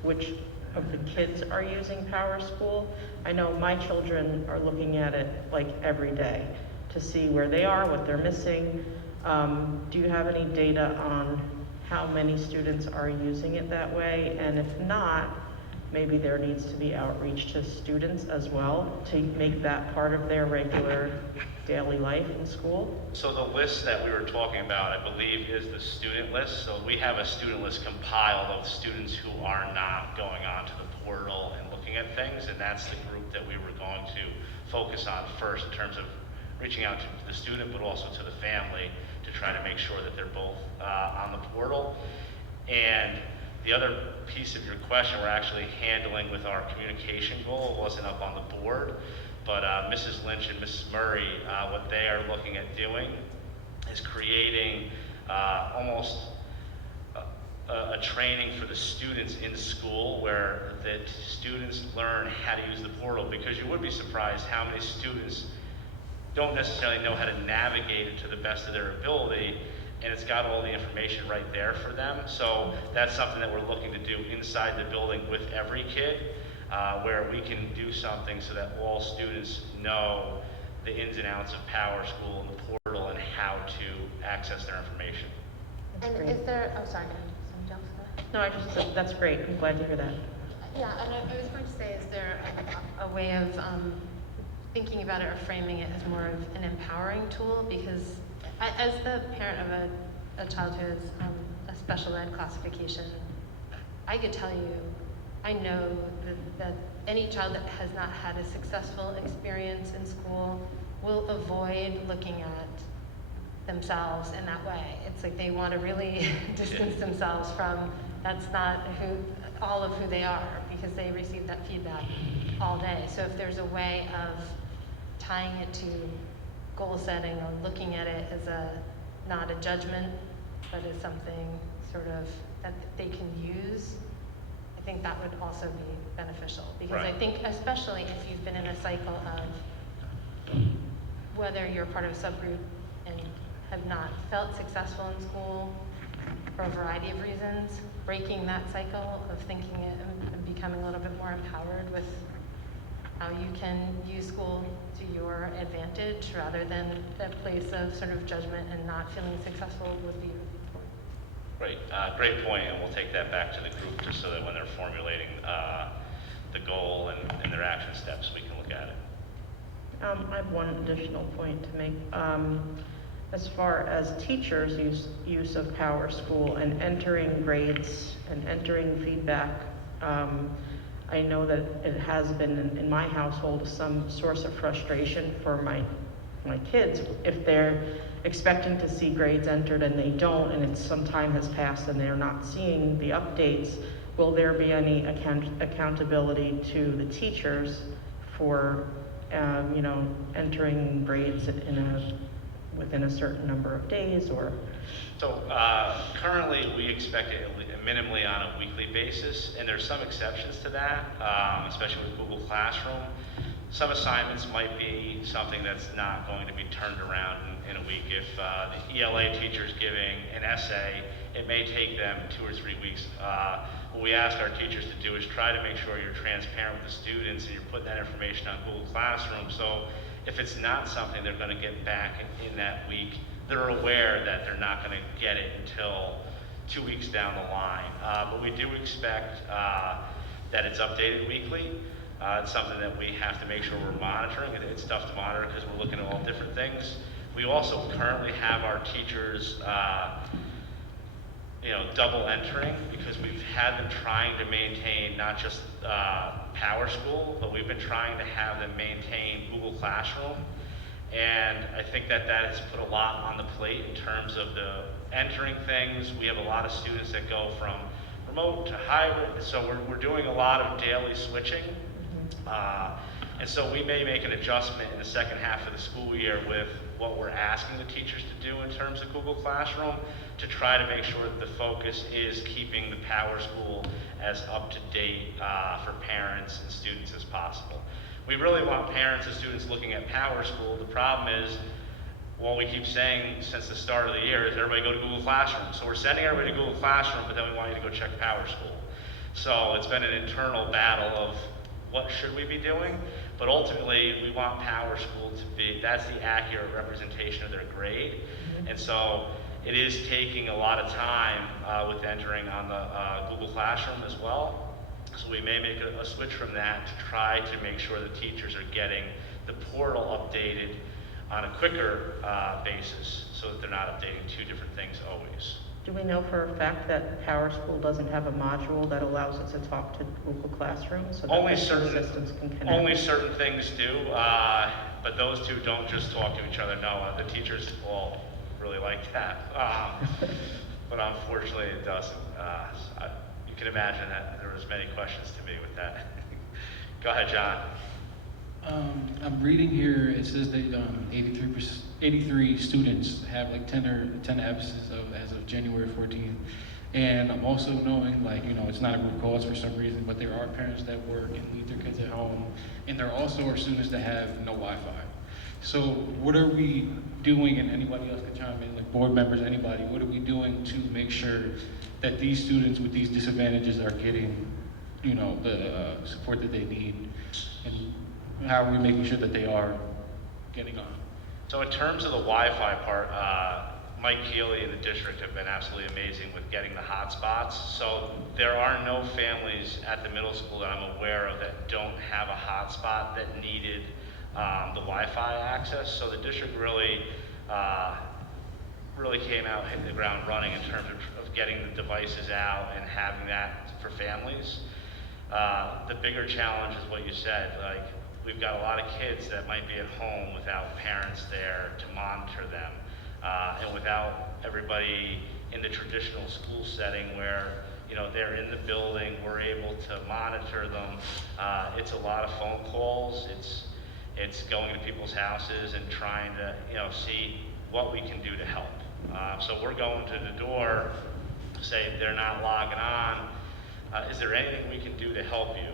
which of the kids are using Power School? I know my children are looking at it like every day to see where they are, what they're missing. Do you have any data on how many students are using it that way? And if not, maybe there needs to be outreach to students as well to make that part of their regular daily life in school? So the list that we were talking about, I believe, is the student list. So we have a student list compiled of students who are not going onto the portal and looking at things, and that's the group that we were going to focus on first in terms of reaching out to the student, but also to the family to try to make sure that they're both on the portal. And the other piece of your question we're actually handling with our communication goal. It wasn't up on the board, but Mrs. Lynch and Mrs. Murray, what they are looking at doing is creating almost a training for the students in school where the students learn how to use the portal, because you would be surprised how many students don't necessarily know how to navigate it to the best of their ability, and it's got all the information right there for them. So that's something that we're looking to do inside the building with every kid, where we can do something so that all students know the ins and outs of Power School and the portal and how to access their information. And is there, oh, sorry, somebody else? No, I just said, that's great. I'm glad to hear that. Yeah, and I was going to say, is there a way of thinking about it or framing it as more of an empowering tool? Because as the parent of a child who has a special ed classification, I could tell you, I know that any child that has not had a successful experience in school will avoid looking at themselves in that way. It's like they want to really distance themselves from, that's not all of who they are, because they receive that feedback all day. So if there's a way of tying it to goal setting or looking at it as not a judgment, but as something sort of that they can use, I think that would also be beneficial. Because Right. I think especially if you've been in a cycle of whether you're part of a subgroup and have not felt successful in school for a variety of reasons, breaking that cycle of thinking it and becoming a little bit more empowered with how you can use school to your advantage rather than a place of sort of judgment and not feeling successful would be. Great, great point, and we'll take that back to the group just so that when they're formulating the goal and their action steps, we can look at it. I have one additional point to make. As far as teachers' use of Power School and entering grades and entering feedback, I know that it has been in my household some source of frustration for my kids if they're expecting to see grades entered and they don't, and some time has passed and they're not seeing the updates. Will there be any accountability to the teachers for entering grades within a certain number of days? Or So currently we expect it minimally on a weekly basis, and there's some exceptions to that, especially with Google Classroom. Some assignments might be something that's not going to be turned around in a week. If the ELA teacher's giving an essay, it may take them 2 or 3 weeks. What we ask our teachers to do is try to make sure you're transparent with the students and you're putting that information on Google Classroom. So If it's not something they're going to get back in that week, they're aware that they're not going to get it until 2 weeks down the line. But we do expect that it's updated weekly. It's something that we have to make sure we're monitoring. It's tough to monitor because we're looking at all different things. We also currently have our teachers double entering, because we've had them trying to maintain not just Power School, but we've been trying to have them maintain Google Classroom. And I think that has put a lot on the plate in terms of the entering things. We have a lot of students that go from remote to hybrid, so we're doing a lot of daily switching. And so we may make an adjustment in the second half of the school year with what we're asking the teachers to do in terms of Google Classroom, to try to make sure that the focus is keeping the Power School as up to date for parents and students as possible. We really want parents and students looking at Power School. The problem is, what we keep saying since the start of the year is everybody go to Google Classroom. So we're sending everybody to Google Classroom, but then we want you to go check Power School. So it's been an internal battle of what should we be doing, but ultimately we want Power School to be, that's the accurate representation of their grade. And so it is taking a lot of time with entering on the Google Classroom as well. So we may make a switch from that to try to make sure the teachers are getting the portal updated on a quicker basis, so that they're not updating two different things always. Do we know for a fact that Power School doesn't have a module that allows it to talk to Google Classroom so that Only the certain systems can connect? Only certain things do, but those two don't just talk to each other. No, the teachers all really like that, but unfortunately it doesn't. You can imagine that there was many questions to me with that. Go ahead, John. I'm reading here, it says that 83 students have like 10 absences as of January 14th. And I'm also knowing, like, it's not a group cause for some reason, but there are parents that work and leave their kids at home. And there also are students that have no Wi-Fi. So what are we doing, and anybody else can chime in, like board members, anybody, what are we doing to make sure that these students with these disadvantages are getting, the support that they need? And how are we making sure that they are getting on? So in terms of the Wi-Fi part, Mike Keeley and the district have been absolutely amazing with getting the hotspots. So there are no families at the middle school that I'm aware of that don't have a hotspot that needed the Wi-Fi access. So the district really came out, hit the ground running in terms of getting the devices out and having that for families. The bigger challenge is what you said, like, we've got a lot of kids that might be at home without parents there to monitor them, and without everybody in the traditional school setting where they're in the building, we're able to monitor them. It's a lot of phone calls. It's going to people's houses and trying to see what we can do to help. So we're going to the door, say they're not logging on. Is there anything we can do to help you?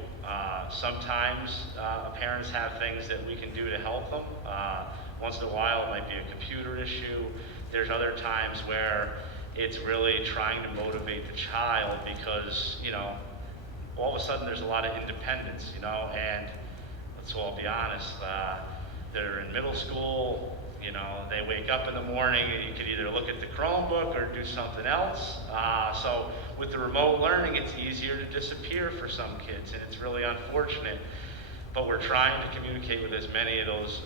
Sometimes parents have things that we can do to help them. Once in a while it might be a computer issue. There's other times where it's really trying to motivate the child because, all of a sudden there's a lot of independence, and let's all be honest, they're in middle school, they wake up in the morning and you can either look at the Chromebook or do something else. So with the remote learning, it's easier to disappear for some kids, and it's really unfortunate. But we're trying to communicate with as many of those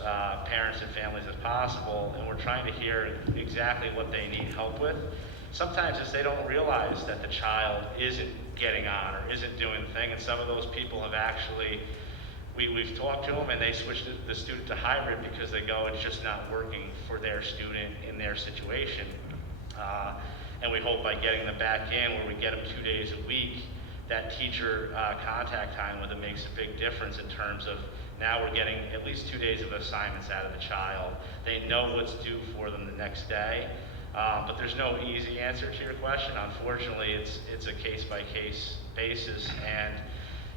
parents and families as possible, and we're trying to hear exactly what they need help with. Sometimes it's they don't realize that the child isn't getting on or isn't doing the thing, and some of those people have actually, we've talked to them and they switched the student to hybrid because they go, it's just not working for their student in their situation. And we hope by getting them back in, where we get them 2 days a week, that teacher contact time with them makes a big difference in terms of now we're getting at least 2 days of assignments out of the child. They know what's due for them the next day. But there's no easy answer to your question. Unfortunately, it's a case-by-case basis. And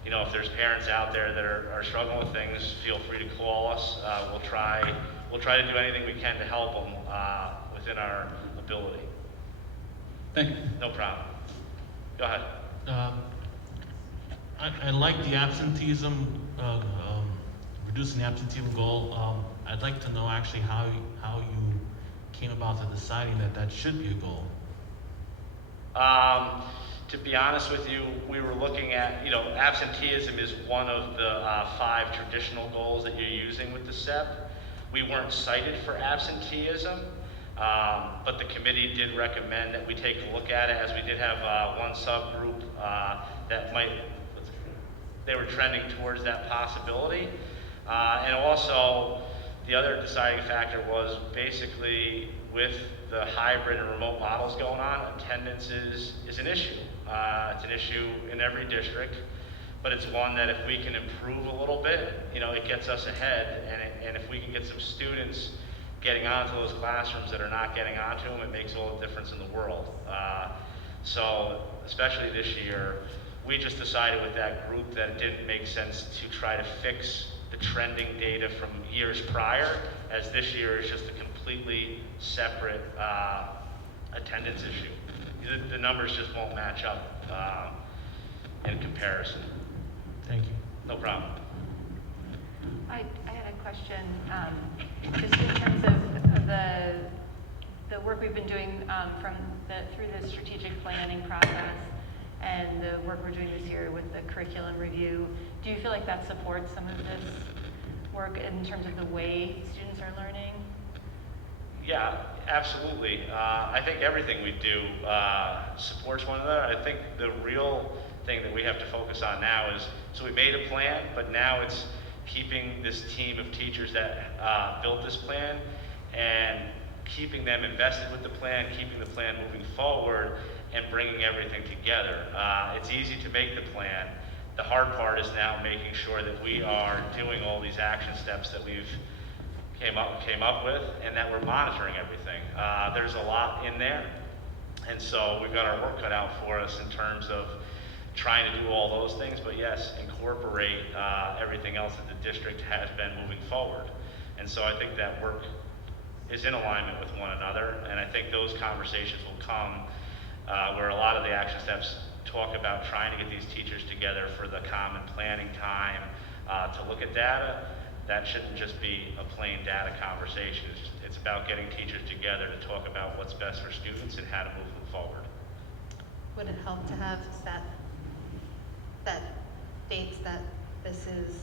if there's parents out there that are struggling with things, feel free to call us. We'll try to do anything we can to help them within our ability. Thank you. No problem. Go ahead. I like the absenteeism reducing the absenteeism goal. I'd like to know actually how you came about to deciding that that should be a goal. To be honest with you, we were looking at, absenteeism is one of the 5 traditional goals that you're using with the SEP. We weren't cited for absenteeism, but the committee did recommend that we take a look at it, as we did have one subgroup they were trending towards that possibility. And also, the other deciding factor was basically with the hybrid and remote models going on, attendance is an issue. It's an issue in every district, but it's one that if we can improve a little bit, it gets us ahead. And if we can get some students getting onto those classrooms that are not getting onto them, it makes all the difference in the world. So especially this year, we just decided with that group that it didn't make sense to try to fix the trending data from years prior, as this year is just a completely separate attendance issue. The numbers just won't match up in comparison. Thank you. No problem. I had a question, just in terms of the work we've been doing through the strategic planning process and the work we're doing this year with the curriculum review. Do you feel like that supports some of this work in terms of the way students are learning? Yeah, absolutely. I think everything we do supports one another. I think the real thing that we have to focus on now is, so we made a plan, but now it's keeping this team of teachers that built this plan and keeping them invested with the plan, keeping the plan moving forward, and bringing everything together. It's easy to make the plan. The hard part is now making sure that we are doing all these action steps that we've came up with, and that we're monitoring everything. There's a lot in there, and so we've got our work cut out for us in terms of trying to do all those things, but yes, incorporate everything else that the district has been moving forward. And so I think that work is in alignment with one another, and I think those conversations will come where a lot of the action steps talk about trying to get these teachers together for the common planning time to look at data. That shouldn't just be a plain data conversation. It's about getting teachers together to talk about what's best for students and how to move them forward. Would it help to have set dates that this is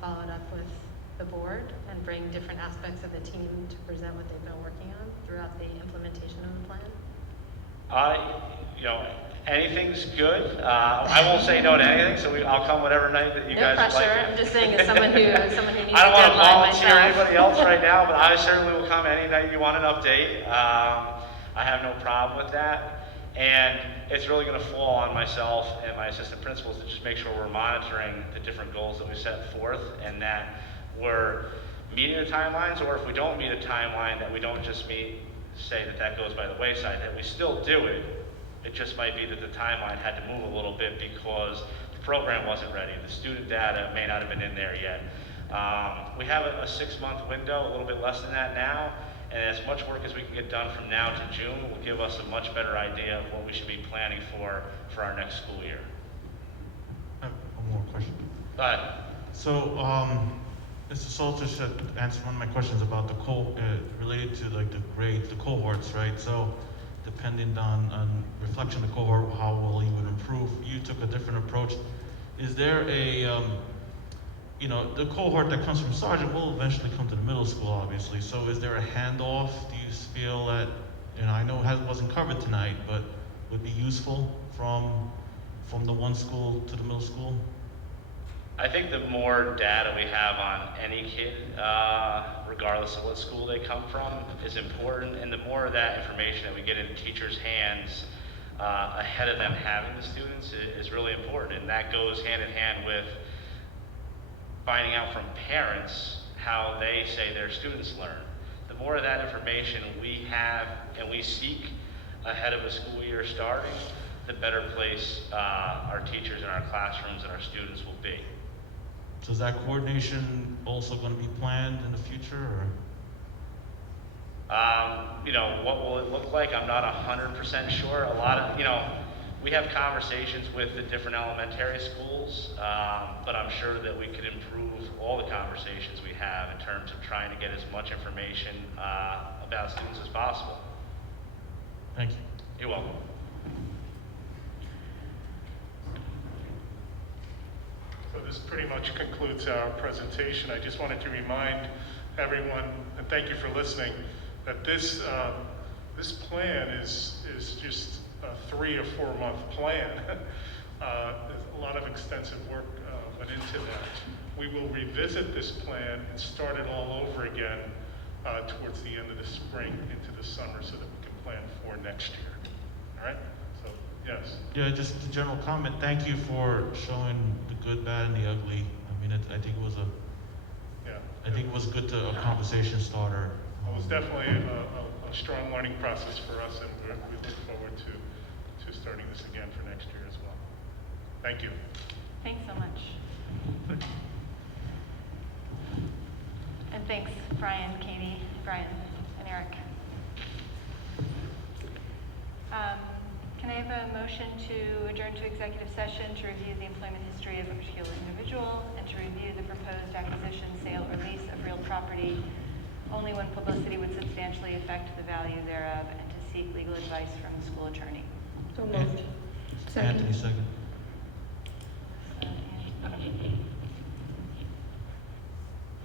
followed up with the board and bring different aspects of the team to present what they've been working on throughout the implementation of the plan? Anything's good. I won't say no to anything, so I'll come whatever night that you guys No pressure. like. I'm just saying, as someone who needs a deadline I don't want to volunteer myself. anybody else right now, but I certainly will come any night you want an update. I have no problem with that. And it's really going to fall on myself and my assistant principals to just make sure we're monitoring the different goals that we set forth, and that we're meeting the timelines, or if we don't meet a timeline, that we don't just say that goes by the wayside, that we still do it. It just might be that the timeline had to move a little bit because the program wasn't ready. The student data may not have been in there yet. We have a 6-month window, a little bit less than that now, and as much work as we can get done from now to June will give us a much better idea of what we should be planning for our next school year. I have one more question. So, Mr. Salter should answer one of my questions about the related to like the grades, the cohorts, right? So, depending on reflection of the cohort, how well you would improve. You took a different approach. Is there a, the cohort that comes from Sergeant will eventually come to the middle school, obviously. So is there a handoff? Do you feel that, I know it wasn't covered tonight, but would be useful from the one school to the middle school? I think the more data we have on any kid, regardless of what school they come from, is important, and the more of that information that we get in teachers' hands ahead of them having the students is really important, and that goes hand in hand with finding out from parents how they say their students learn. The more of that information we have and we seek ahead of a school year starting, the better place our teachers in our classrooms and our students will be. So is that coordination also going to be planned in the future, or? What will it look like? I'm not 100% sure. A lot of, We have conversations with the different elementary schools, but I'm sure that we could improve all the conversations we have in terms of trying to get as much information about students as possible. Thank you. You're welcome. So this pretty much concludes our presentation. I just wanted to remind everyone, and thank you for listening, that this plan is just a 3 or 4 month plan. A lot of extensive work went into that. We will revisit this plan and start it all over again towards the end of the spring into the summer so that we can plan for next year. All right? So, yes. Yeah, just a general comment. Thank you for showing the good, bad, and the ugly. I mean, I think it was good to a conversation starter. It was definitely a strong learning process for us, and we look forward to starting this again for next year as well. Thank you. Thanks so much. And thanks, Brian, Katie, Brian, and Eric. Can I have a motion to adjourn to executive session to review the employment history of a particular individual and to review the proposed acquisition, sale, or lease of real property only when publicity would substantially affect the value thereof, and to seek legal advice from the school attorney? So moved. Anthony, second.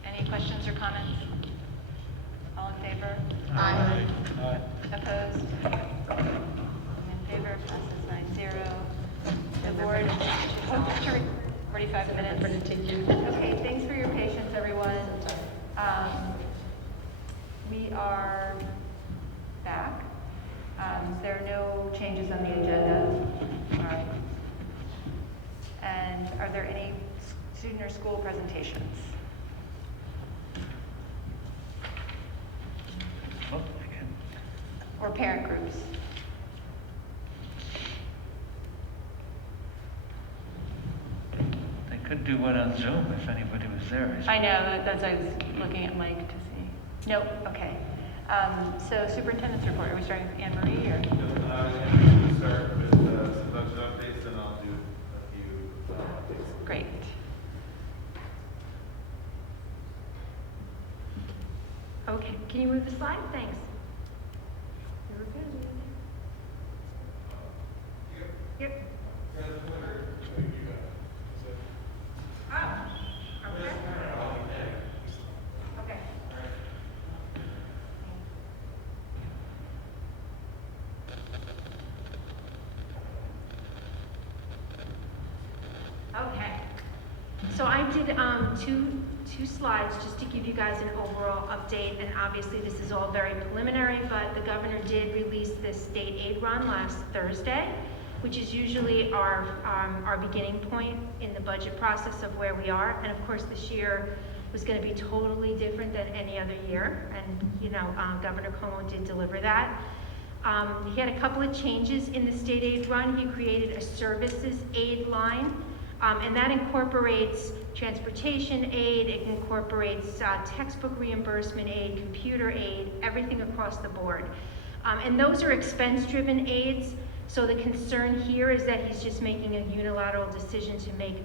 Any questions or comments? All in favor? Aye. Opposed? In favor, passes 9-0. The board, 45 minutes. Okay, thanks for your patience, everyone. We are back. There are no changes on the agenda. All right. And are there any student or school presentations? Or parent groups? They could do one on Zoom if anybody was there. I know, that's why I was looking at Mike to see. Nope, okay. So superintendent's report, are we starting with Anne Marie or? I'm start with some budget updates, and I'll do a few updates. Great. Okay, can you move the slide? Thanks. You're good. Yep. Oh, okay. Okay. Okay. So I did two slides just to give you guys an overall update, and obviously this is all very preliminary, but the governor did release this state aid run last Thursday, which is usually our beginning point in the budget process of where we are. And of course, this year was going to be totally different than any other year, and you know, Governor Cuomo did deliver that. He had a couple of changes in the state aid run. He created a services aid line, and that incorporates transportation aid, it incorporates textbook reimbursement aid, computer aid, everything across the board. And those are expense-driven aids, so the concern here is that he's just making a unilateral decision to make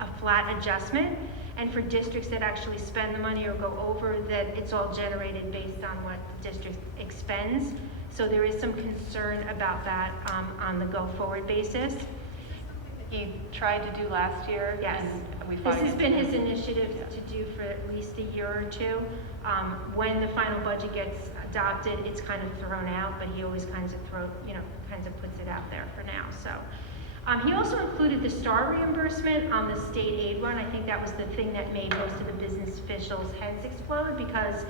a flat adjustment, and for districts that actually spend the money or go over, that it's all generated based on what the district expends. So there is some concern about that on the go-forward basis. He tried to do last year. Yes. And we This has been his initiative to do for at least a year or two. When the final budget gets adopted, it's kind of thrown out, but he always kind of puts it out there for now. So he also included the STAR reimbursement on the state aid run. I think that was the thing that made most of the business officials' heads explode, because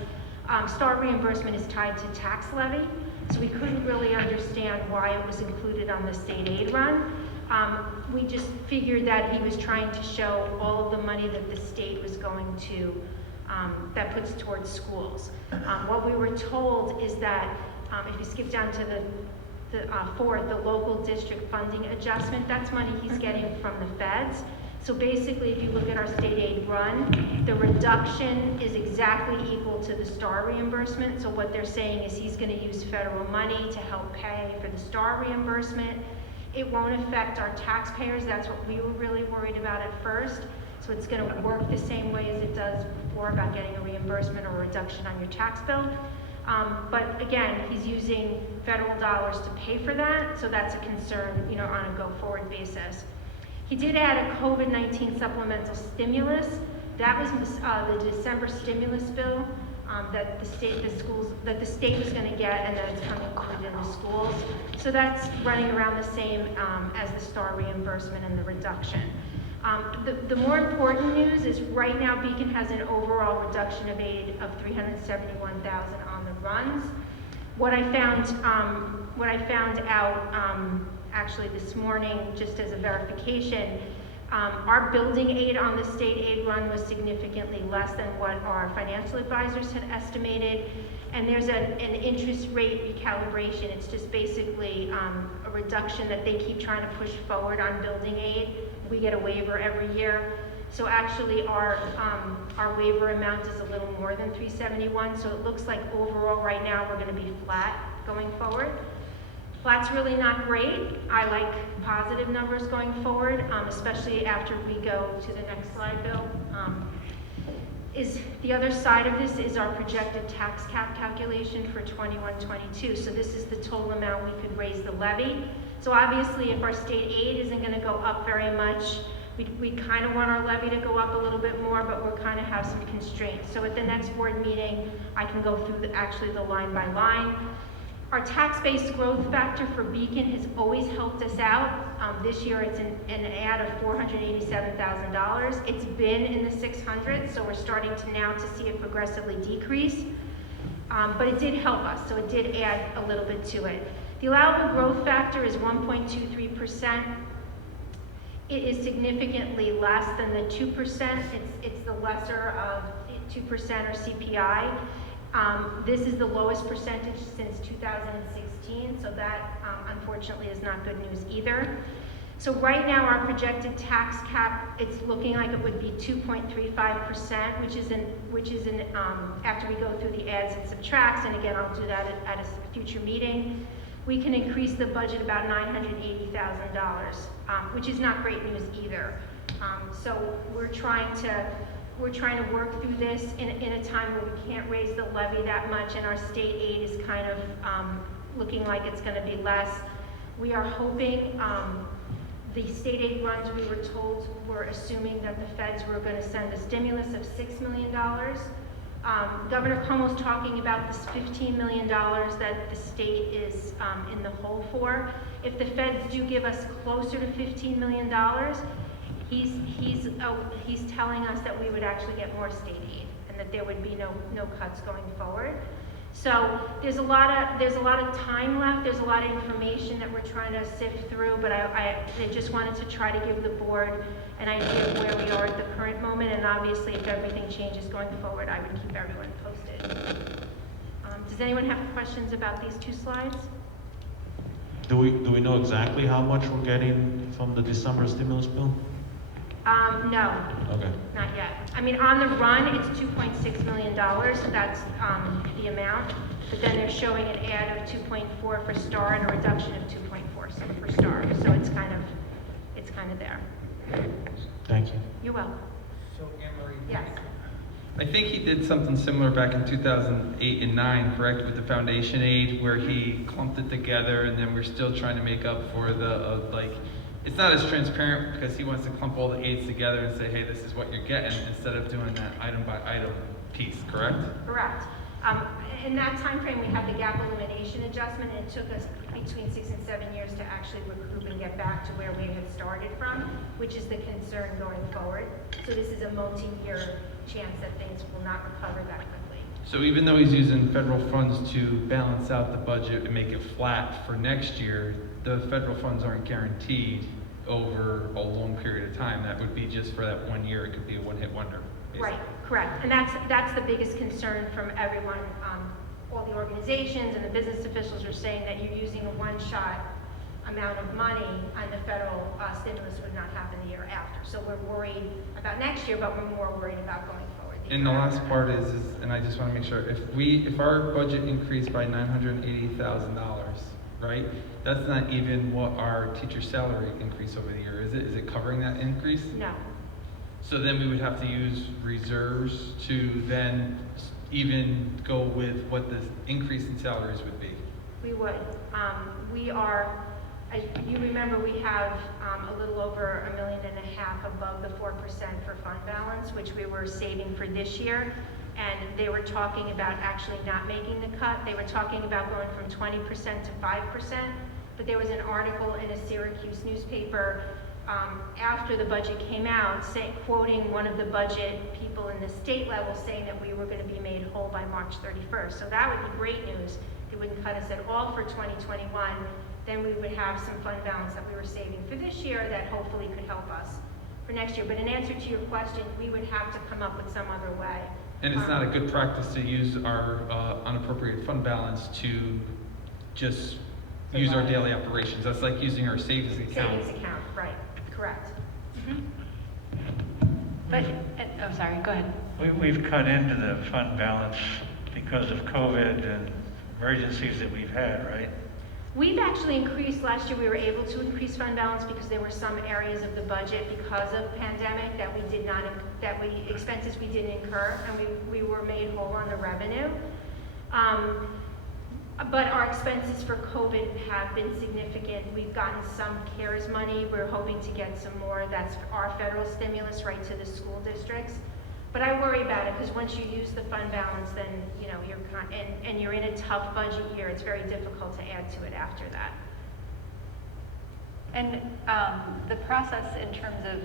STAR reimbursement is tied to tax levy, so we couldn't really understand why it was included on the state aid run. We just figured that he was trying to show all of the money that the state was going to, that puts towards schools. What we were told is that, if you skip down to the fourth, the local district funding adjustment, that's money he's getting from the feds. So basically, if you look at our state aid run, the reduction is exactly equal to the STAR reimbursement. So what they're saying is he's going to use federal money to help pay for the STAR reimbursement. It won't affect our taxpayers. That's what we were really worried about at first. So it's going to work the same way as it does before about getting a reimbursement or a reduction on your tax bill. But again, he's using federal dollars to pay for that, so that's a concern, you know, on a go-forward basis. He did add a COVID-19 supplemental stimulus. That was the December stimulus bill that the state was going to get, and then it's coming included in the schools. So that's running around the same as the STAR reimbursement and the reduction. The more important news is right now Beacon has an overall reduction of aid of $371,000 on the runs. What I found out actually this morning, just as a verification, our building aid on the state aid run was significantly less than what our financial advisors had estimated. And there's an interest rate recalibration. It's just basically a reduction that they keep trying to push forward on building aid. We get a waiver every year. So actually our waiver amount is a little more than 371. So it looks like overall right now we're going to be flat going forward. Flat's really not great. I like positive numbers going forward, especially after we go to the next slide, Bill. Is the other side of this is our projected tax cap calculation for 21-22. So this is the total amount we could raise the levy. So obviously if our state aid isn't going to go up very much, we kind of want our levy to go up a little bit more, but we're kind of have some constraints. So at the next board meeting, I can go through actually the line by line. Our tax-based growth factor for Beacon has always helped us out. This year it's an add of $487,000. It's been in the 600s, so we're starting to now to see it progressively decrease. But it did help us, so it did add a little bit to it. The allowable growth factor is 1.23%. It is significantly less than the 2%. It's the lesser of 2% or CPI. This is the lowest percentage since 2016, so that unfortunately is not good news either. So right now our projected tax cap, it's looking like it would be 2.35%, which is after we go through the adds and subtracts, and again I'll do that at a future meeting. We can increase the budget about $980,000, which is not great news either. So we're trying to work through this in a time where we can't raise the levy that much, and our state aid is kind of looking like it's going to be less. We are hoping the state aid runs, we were told, were assuming that the feds were going to send a stimulus of $6 million. Governor Cuomo's talking about this $15 million that the state is in the hole for. If the feds do give us closer to $15 million, he's telling us that we would actually get more state aid and that there would be no cuts going forward. So there's a lot of time left. There's a lot of information that we're trying to sift through, but I just wanted to try to give the board an idea of where we are at the current moment, and obviously if everything changes going forward, I would keep everyone posted. Does anyone have questions about these two slides? Do we know exactly how much we're getting from the December stimulus bill? No. Okay. Not yet. I mean, on the run, it's $2.6 million. That's the amount. But then they're showing an add of 2.4 for STAR and a reduction of 2.4 for STAR. So it's kind of there. Thank you. You're welcome. So Anne-Marie. Yes. I think he did something similar back in 2008 and 9, correct, with the foundation aid, where he clumped it together, and then we're still trying to make up for the it's not as transparent because he wants to clump all the aids together and say, hey, this is what you're getting, instead of doing that item by item piece, correct? Correct. In that time frame, we had the gap elimination adjustment, and it took us between 6 and 7 years to actually recoup and get back to where we had started from, which is the concern going forward. So this is a multi-year chance that things will not recover that quickly. So even though he's using federal funds to balance out the budget and make it flat for next year, the federal funds aren't guaranteed over a long period of time. That would be just for that 1 year. It could be a one-hit wonder. Basically. Right, correct. And that's the biggest concern from everyone. All the organizations and the business officials are saying that you're using a one-shot amount of money, and the federal stimulus would not happen the year after. So we're worried about next year, but we're more worried about going forward. And the last part is, and I just want to make sure, if our budget increased by $980,000, right? That's not even what our teacher salary increase over the year, is it? Is it covering that increase? No. So then we would have to use reserves to then even go with what the increase in salaries would be. We would. We are, as you remember, we have a little over $1.5 million above the 4% for fund balance, which we were saving for this year. And they were talking about actually not making the cut. They were talking about going from 20% to 5%. But there was an article in a Syracuse newspaper after the budget came out, quoting one of the budget people in the state level saying that we were going to be made whole by March 31st. So that would be great news. They wouldn't cut us at all for 2021. Then we would have some fund balance that we were saving for this year that hopefully could help us for next year. But in answer to your question, we would have to come up with some other way. And it's not a good practice to use our unappropriated fund balance to just use our daily operations. That's like using our savings account. Savings account, right, correct. But, I'm sorry, go ahead. We've cut into the fund balance because of COVID and emergencies that we've had, right? We've actually increased, last year we were able to increase fund balance because there were some areas of the budget because of pandemic that we did not, expenses we didn't incur, and we were made whole on the revenue. But our expenses for COVID have been significant. We've gotten some CARES money. We're hoping to get some more. That's our federal stimulus right to the school districts. But I worry about it because once you use the fund balance, then you're in a tough budget year. It's very difficult to add to it after that. And the process in terms of,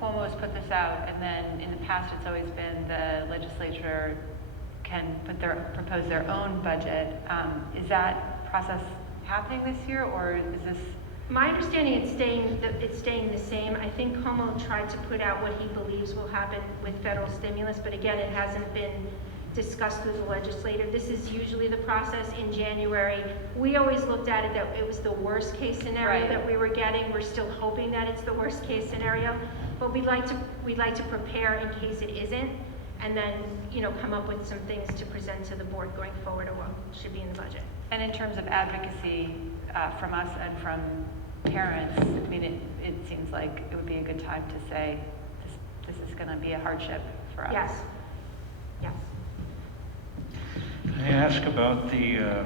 Cuomo has put this out, and then in the past it's always been the legislature can propose their own budget. Is that process happening this year, or is this? My understanding, it's staying the same. I think Cuomo tried to put out what he believes will happen with federal stimulus, but again, it hasn't been discussed with the legislature. This is usually the process in January. We always looked at it that it was the worst case scenario that we were getting. We're still hoping that it's the worst case scenario, but we'd like to prepare in case it isn't, and then come up with some things to present to the board going forward, or what should be in the budget. And in terms of advocacy from us and from parents, I mean, it seems like it would be a good time to say this is going to be a hardship for us. Yes. Yes. Can I ask about the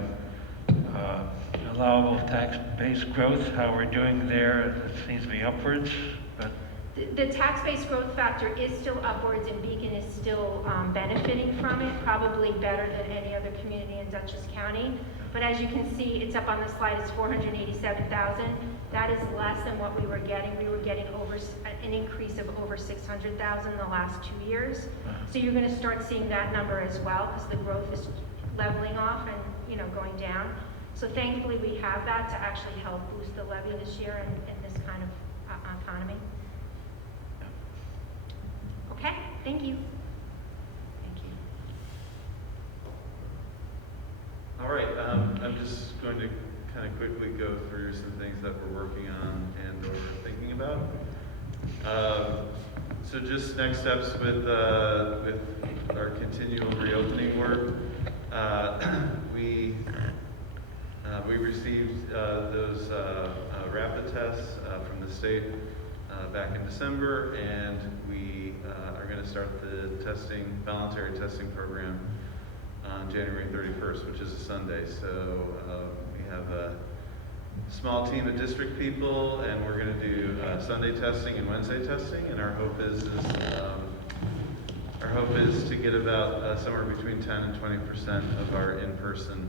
allowable tax-based growth, how we're doing there? It seems to be upwards, but The tax-based growth factor is still upwards, and Beacon is still benefiting from it, probably better than any other community in Dutchess County. But as you can see, it's up on the slide, it's 487,000. That is less than what we were getting. We were getting an increase of over 600,000 the last 2 years. So you're going to start seeing that number as well, because the growth is leveling off and going down. So thankfully we have that to actually help boost the levy this year in this kind of economy. Okay, thank you. Thank you. All right, I'm just going to kind of quickly go through some things that we're working on and or thinking about. So just next steps with our continual reopening work. We received those rapid tests from the state back in December, and we are going to start the voluntary testing program on January 31st, which is a Sunday. So we have a small team of district people, and we're going to do Sunday testing and Wednesday testing. And our hope is to get about somewhere between 10 and 20% of our in-person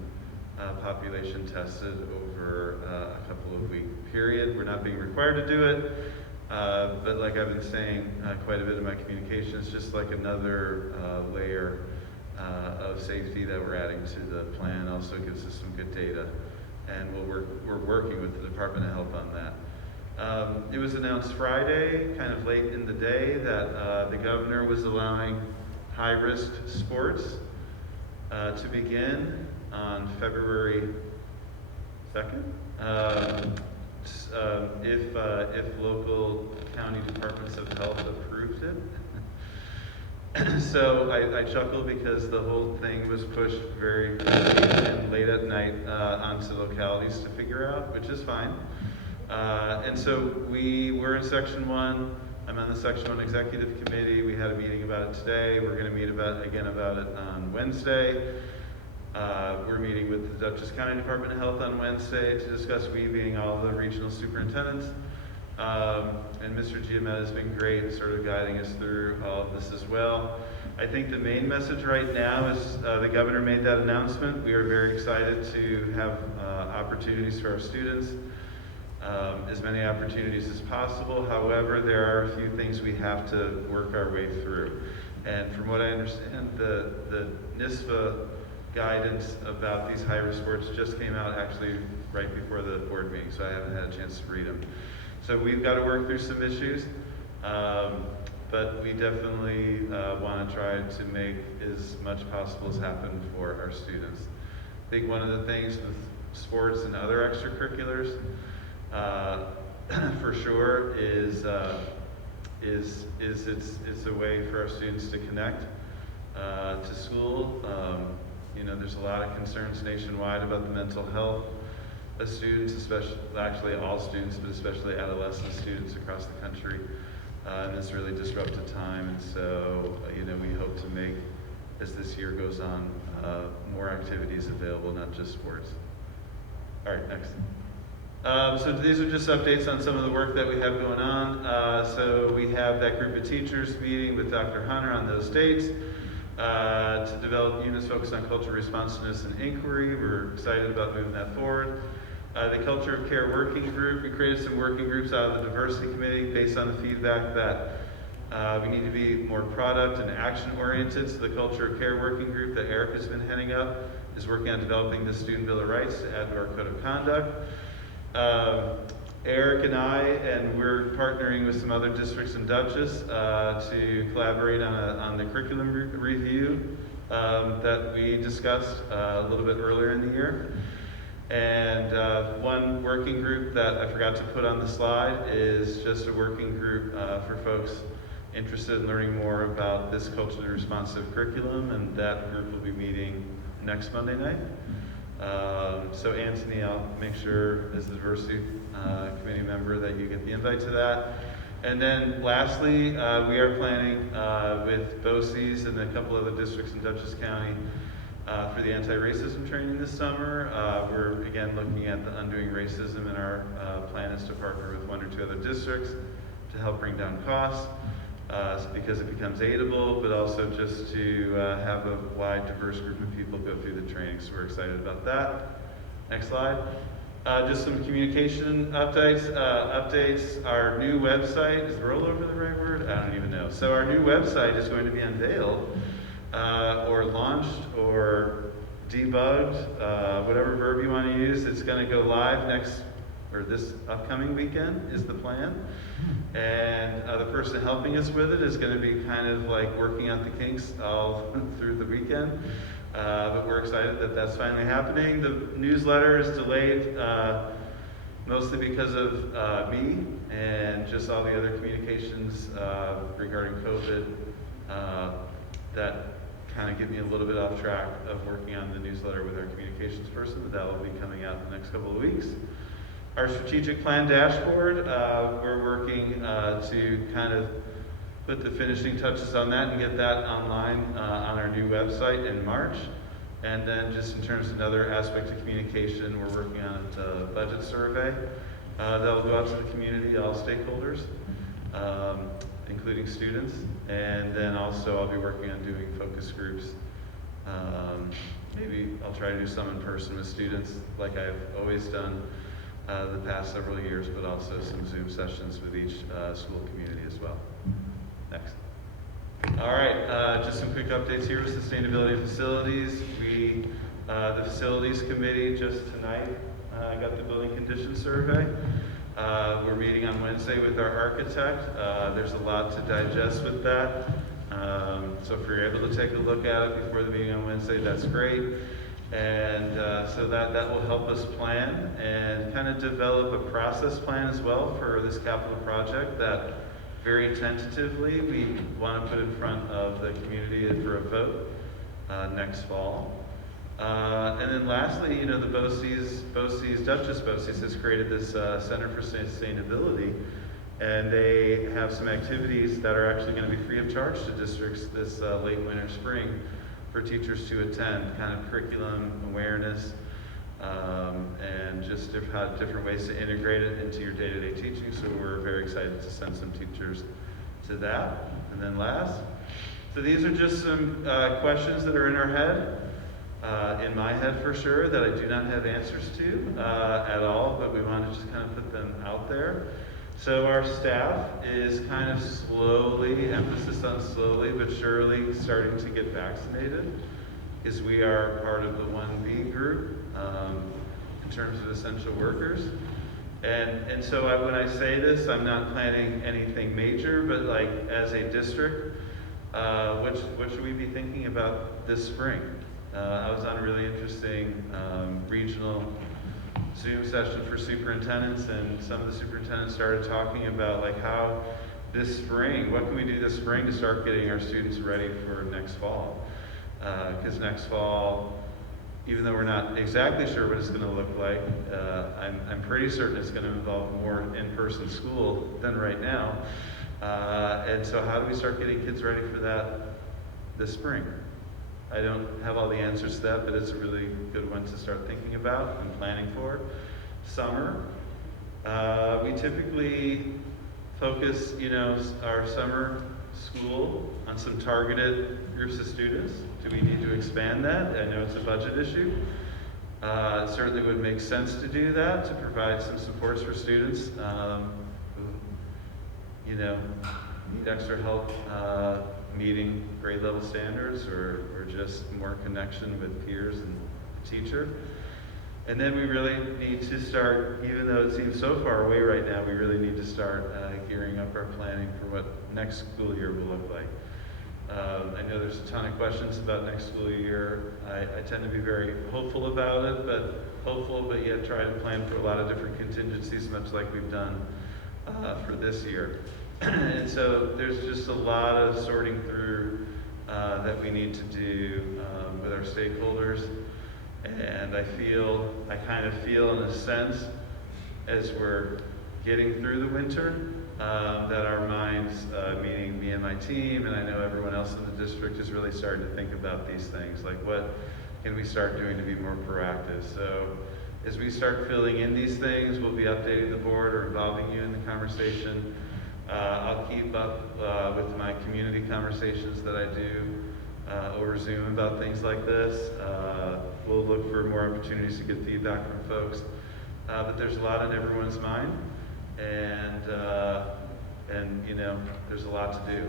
population tested over a couple of week period. We're not being required to do it. But like I've been saying quite a bit in my communication, it's just like another layer of safety that we're adding to the plan. Also gives us some good data, and we're working with the Department of Health on that. It was announced Friday, kind of late in the day, that the governor was allowing high-risk sports to begin on February 2nd. If local county departments of health approved it. So I chuckle because the whole thing was pushed very late at night. night onto localities to figure out, which is fine. And so we were in section 1. I'm on the section 1 executive committee. We had a meeting about it today. We're going to meet again about it on Wednesday. We're meeting with the Dutchess County Department of Health on Wednesday to discuss, we being all the regional superintendents. And Mr. Giametta has been great sort of guiding us through all of this as well. I think the main message right now is the governor made that announcement. We are very excited to have opportunities for our students, as many opportunities as possible. However, there are a few things we have to work our way through. And from what I understand, the NISVA guidance about these high-risk sports just came out actually right before the board meeting, so I haven't had a chance to read them. So we've got to work through some issues, but we definitely want to try to make as much possible as happen for our students. I think one of the things with sports and other extracurriculars, for sure, is it's a way for our students to connect to school. You know, there's a lot of concerns nationwide about the mental health of students, especially, actually all students, but especially adolescent students across the country. And this really disrupted time, and so, you know, we hope to make, as this year goes on, more activities available, not just sports. All right, next. So these are just updates on some of the work that we have going on. So we have that group of teachers meeting with Dr. Hunter on those dates to develop units focused on cultural responsiveness and inquiry. We're excited about moving that forward. The Culture of Care Working Group, we created some working groups out of the Diversity Committee based on the feedback that we need to be more product and action oriented. So the Culture of Care Working Group that Eric has been heading up is working on developing the Student Bill of Rights to add to our Code of Conduct. Eric and I, and we're partnering with some other districts in Dutchess to collaborate on the curriculum review that we discussed a little bit earlier in the year. And one working group that I forgot to put on the slide is just a working group for folks interested in learning more about this culturally responsive curriculum, and that group will be meeting next Monday night. So Anthony, I'll make sure as the diversity committee member that you get the invite to that. And then lastly, we are planning with BOCES and a couple other districts in Dutchess County for the anti-racism training this summer. We're again looking at the Undoing Racism, and our plan is to partner with 1 or 2 other districts to help bring down costs because it becomes aidable, but also just to have a wide, diverse group of people go through the training. So we're excited about that. Next slide. Just some communication updates. Our new website, is rollover the right word? I don't even know. So our new website is going to be unveiled or launched or debugged, whatever verb you want to use. It's going to go live this upcoming weekend is the plan. And the person helping us with it is going to be kind of like working out the kinks all through the weekend. But we're excited that that's finally happening. The newsletter is delayed mostly because of me and just all the other communications regarding COVID that kind of get me a little bit off track of working on the newsletter with our communications person, but that will be coming out in the next couple of weeks. Our strategic plan dashboard, we're working to kind of put the finishing touches on that and get that online on our new website in March. And then just in terms of another aspect of communication, we're working on a budget survey that'll go out to the community, all stakeholders, including students. And then also I'll be working on doing focus groups. Maybe I'll try to do some in person with students like I've always done the past several years, but also some Zoom sessions with each school community as well. Next. All right, just some quick updates here with sustainability facilities. The facilities committee just tonight got the building condition survey. We're meeting on Wednesday with our architect. There's a lot to digest with that. So if you're able to take a look at it before the meeting on Wednesday, that's great. And so that will help us plan and kind of develop a process plan as well for this capital project that very tentatively we want to put in front of the community for a vote next fall. And then lastly, you know, the Duchess BOCES has created this Center for Sustainability, and they have some activities that are actually going to be free of charge to districts this late winter, spring for teachers to attend, kind of curriculum awareness, and just different ways to integrate it into your day-to-day teaching. So we're very excited to send some teachers to that. And then last, so these are just some questions that are in our head. In my head for sure, that I do not have answers to at all, but we want to just kind of put them out there. So our staff is kind of slowly, emphasis on slowly but surely, starting to get vaccinated, because we are part of the 1B group in terms of essential workers. And so when I say this, I'm not planning anything major, but like as a district, what should we be thinking about this spring? I was on a really interesting regional Zoom session for superintendents, and some of the superintendents started talking about like how this spring, what can we do this spring to start getting our students ready for next fall? Because next fall, even though we're not exactly sure what it's going to look like, I'm pretty certain it's going to involve more in-person school than right now. And so how do we start getting kids ready for that this spring? I don't have all the answers to that, but it's a really good one to start thinking about and planning for. Summer, we typically focus, you know, our summer school on some targeted groups of students. Do we need to expand that? I know it's a budget issue. It certainly would make sense to do that, to provide some supports for students who, you know, need extra help meeting grade level standards or just more connection with peers and teacher. And then we really need to start, even though it seems so far away right now, we really need to start gearing up our planning for what next school year will look like. I know there's a ton of questions about next school year. I tend to be very hopeful about it, but yet try to plan for a lot of different contingencies, much like we've done for this year. And so there's just a lot of sorting through that we need to do with our stakeholders. And I kind of feel in a sense, as we're getting through the winter, that our minds, meaning me and my team, and I know everyone else in the district, is really starting to think about these things. Like, what can we start doing to be more proactive? So as we start filling in these things, we'll be updating the board or involving you in the conversation. I'll keep up with my community conversations that I do over Zoom about things like this. We'll look for more opportunities to get feedback from folks. But there's a lot on everyone's mind, and you know, there's a lot to do.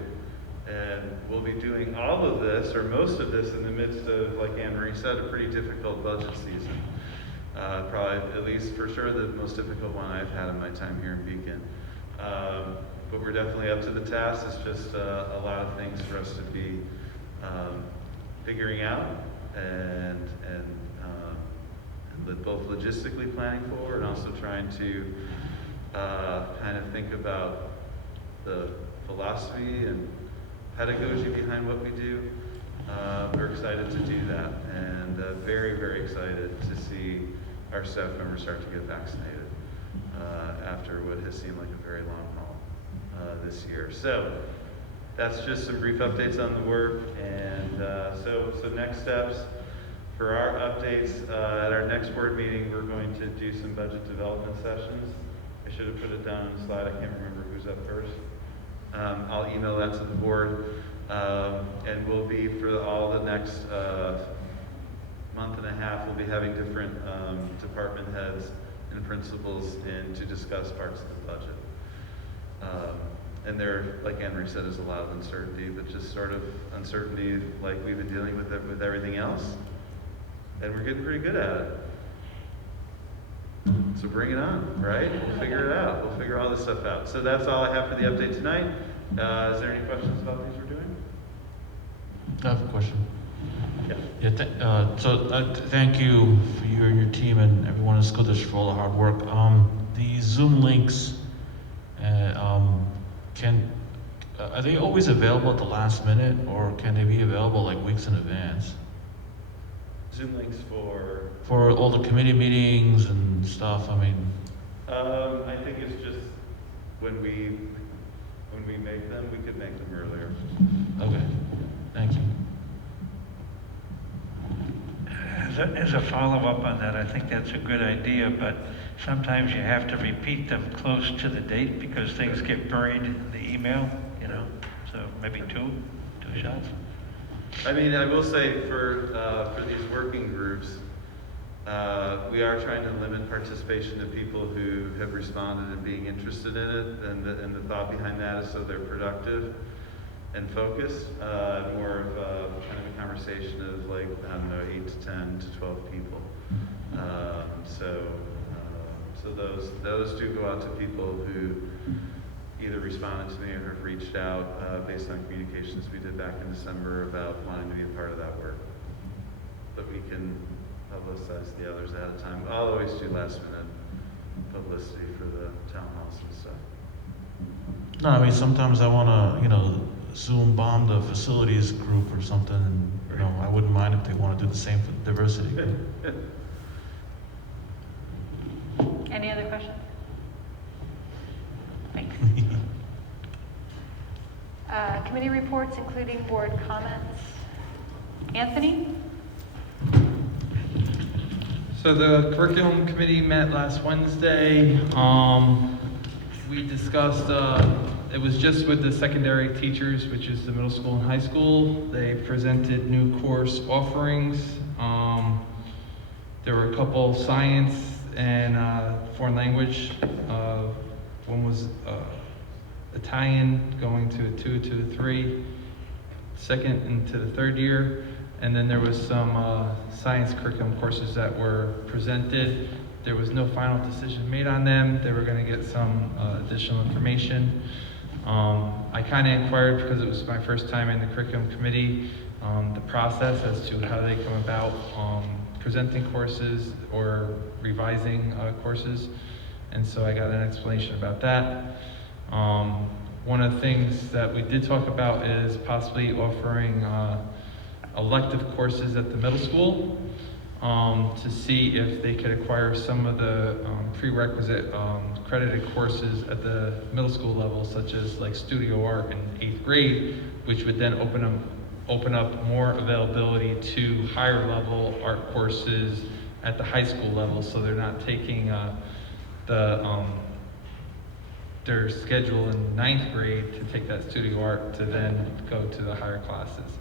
And we'll be doing all of this, or most of this, in the midst of, like Anne Marie said, a pretty difficult budget season. Probably, at least for sure, the most difficult one I've had in my time here in Beacon. But we're definitely up to the task. It's just a lot of things for us to be figuring out and both logistically planning for, and also trying to kind of think about the philosophy and pedagogy behind what we do. We're excited to do that, and very, very excited to see our staff members start to get vaccinated after what has seemed like a very long haul this year. So that's just some brief updates on the work, and so next steps for our updates at our next board meeting, we're going to do some budget development sessions. I should have put it down on the slide. I can't remember who's up first. I'll email that to the board, and we'll be, for all the next month and a half, we'll be having different department heads and principals in to discuss parts of the budget. And there, like Anne Marie said, is a lot of uncertainty, but just sort of uncertainty like we've been dealing with everything else. And we're getting pretty good at it. So bring it on, right? We'll figure it out. We'll figure all this stuff out. So that's all I have for the update tonight. Is there any questions about things we're doing? I have a question. Yeah. Yeah. Thank you for you and your team and everyone in the school district for all the hard work. The Zoom links, are they always available at the last minute, or can they be available like weeks in advance? Zoom links for, For all the committee meetings and stuff, I mean, I think it's just when we make them, we could make them earlier. okay, thank you. As a follow-up on that, I think that's a good idea, but sometimes you have to repeat them close to the date because things get buried in the email, you know? So maybe two shots. I mean, I will say for these working groups, we are trying to limit participation to people who have responded and being interested in it, and the thought behind that is so they're productive and focused, more of a kind of a conversation of like, I don't know, 8 to 10 to 12 people. So those do go out to people who either responded to me or have reached out based on communications we did back in December about wanting to be a part of that work. But we can publicize the others ahead of time. I'll always do last minute publicity for the town halls and stuff. No, I mean, sometimes I wanna, Zoom bomb the facilities group or something, and, I wouldn't mind if they wanna do the same for diversity. Any other questions? Thanks. Committee reports, including board comments. Anthony? So the curriculum committee met last Wednesday. We discussed, it was just with the secondary teachers, which is the middle school and high school. They presented new course offerings. There were a couple science and foreign language. One was Italian, going to a 2 to a 3, second into the third year. And then there was some science curriculum courses that were presented. There was no final decision made on them. They were going to get some additional information. I kind of inquired, because it was my first time in the curriculum committee, the process as to how they come about presenting courses or revising courses. And so I got an explanation about that. One of the things that we did talk about is possibly offering elective courses at the middle school to see if they could acquire some of the prerequisite credited courses at the middle school level, such as like studio art in 8th grade, which would then open up more availability to higher level art courses at the high school level, so they're not taking their schedule in 9th grade to take that studio art to then go to the higher classes.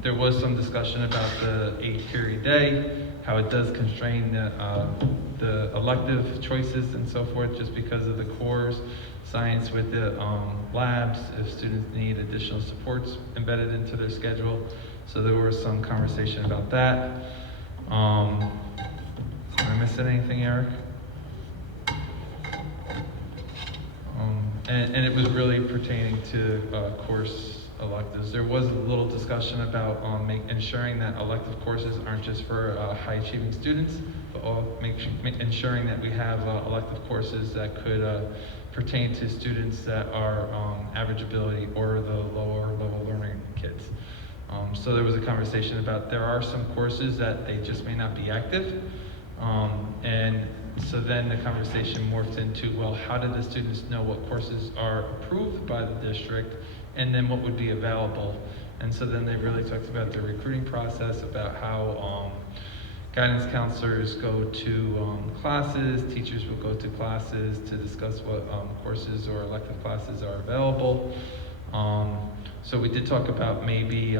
There was some discussion about the 8-period day, how it does constrain the elective choices and so forth, just because of the cores, science with the labs, if students need additional supports embedded into their schedule. So there was some conversation about that. Am I missing anything, Eric? And it was really pertaining to course electives. There was a little discussion about ensuring that elective courses aren't just for high achieving students, but ensuring that we have elective courses that could pertain to students that are average ability or the lower level learning kids. So there was a conversation about there are some courses that they just may not be active. And so then the conversation morphed into, well, how did the students know what courses are approved by the district, and then what would be available? And so then they really talked about the recruiting process, about how guidance counselors go to classes, teachers will go to classes to discuss what courses or elective classes are available. So we did talk about maybe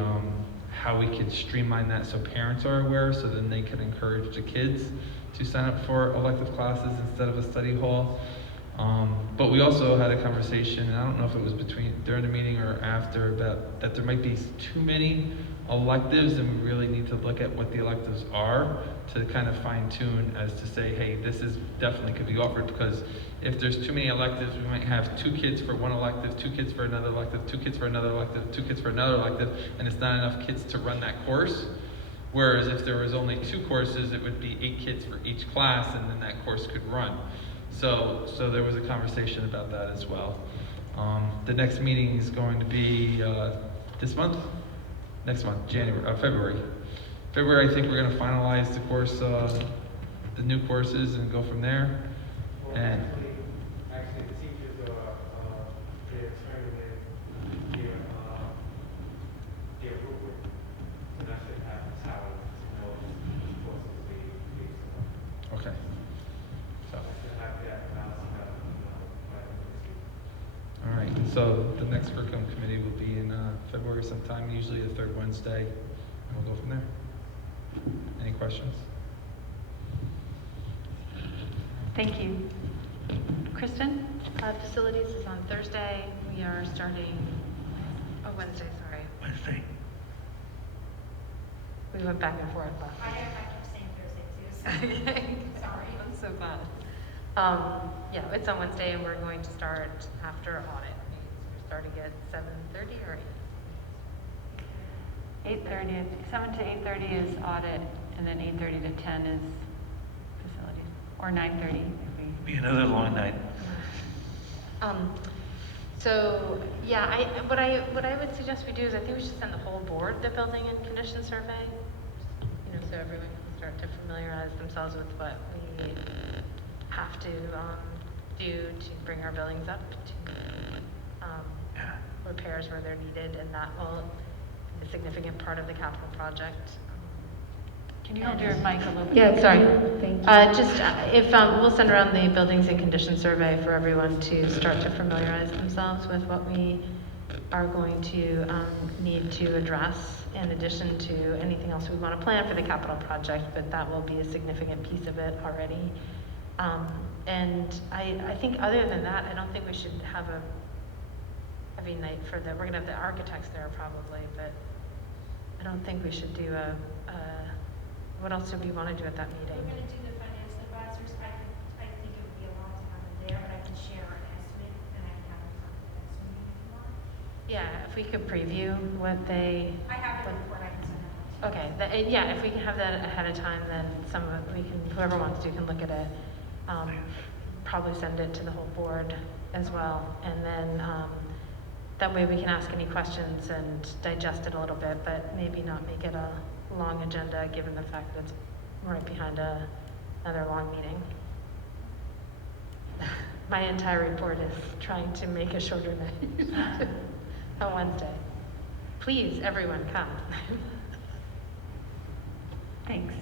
how we could streamline that so parents are aware, so then they can encourage the kids to sign up for elective classes instead of a study hall. But we also had a conversation, and I don't know if it was during the meeting or after, about that there might be too many electives, and we really need to look at what the electives are to kind of fine tune as to say, hey, this is definitely could be offered, because if there's too many electives, we might have 2 kids for one elective, 2 kids for another elective, 2 kids for another elective, 2 kids for another elective, and it's not enough kids to run that course. Whereas if there was only 2 courses, it would be 8 kids for each class, and then that course could run. So there was a conversation about that as well. The next meeting is going to be this month? Next month, February. February, I think we're gonna finalize the course, the new courses and go from there. And Actually, the teachers are, they're turning in their rubric. So that should have talent to know which courses they okay. So, I should have that analysis by the end of this week. all right. So the next curriculum committee will be in February sometime, usually the third Wednesday, and we'll go from there. Any questions? Thank you. Kristen? Facilities is on Thursday. We are starting, Wednesday, sorry. Wednesday. We went back and forth. I kept saying Thursday too, so, sorry. I'm so bad. Yeah, it's on Wednesday and we're going to start after audit. We're starting at 7:30 or 8? 8:30, 7 to 8:30 is audit, and then 8:30 to 10 is facilities, or 9:30 if we. Be another long night. So, yeah, what I would suggest we do is I think we should send the whole board the building and condition survey. So everyone can start to familiarize themselves with what we have to do to bring our buildings up to repairs where they're needed, and that will be a significant part of the capital project. Can you hold your mic a little bit? Yeah, sorry. Thank you. Just if we'll send around the buildings and condition survey for everyone to start to familiarize themselves with what we are going to need to address in addition to anything else we want to plan for the capital project, but that will be a significant piece of it already. And I think other than that, I don't think we should have a heavy night for we're going to have the architects there probably, but I don't think we should do what else do we want to do at that meeting? We're gonna do the financial advisors. I think it would be a lot to have them there, but I can share an estimate and I can have them come to the next meeting if you want. Yeah, if we could preview what they. I have the report, I can send it out. Okay, yeah, if we can have that ahead of time, then whoever wants to can look at it. Probably send it to the whole board as well, and then that way we can ask any questions and digest it a little bit, but maybe not make it a long agenda, given the fact that it's right behind another long meeting. My entire report is trying to make a shorter night on Wednesday. Please, everyone, come. Thanks.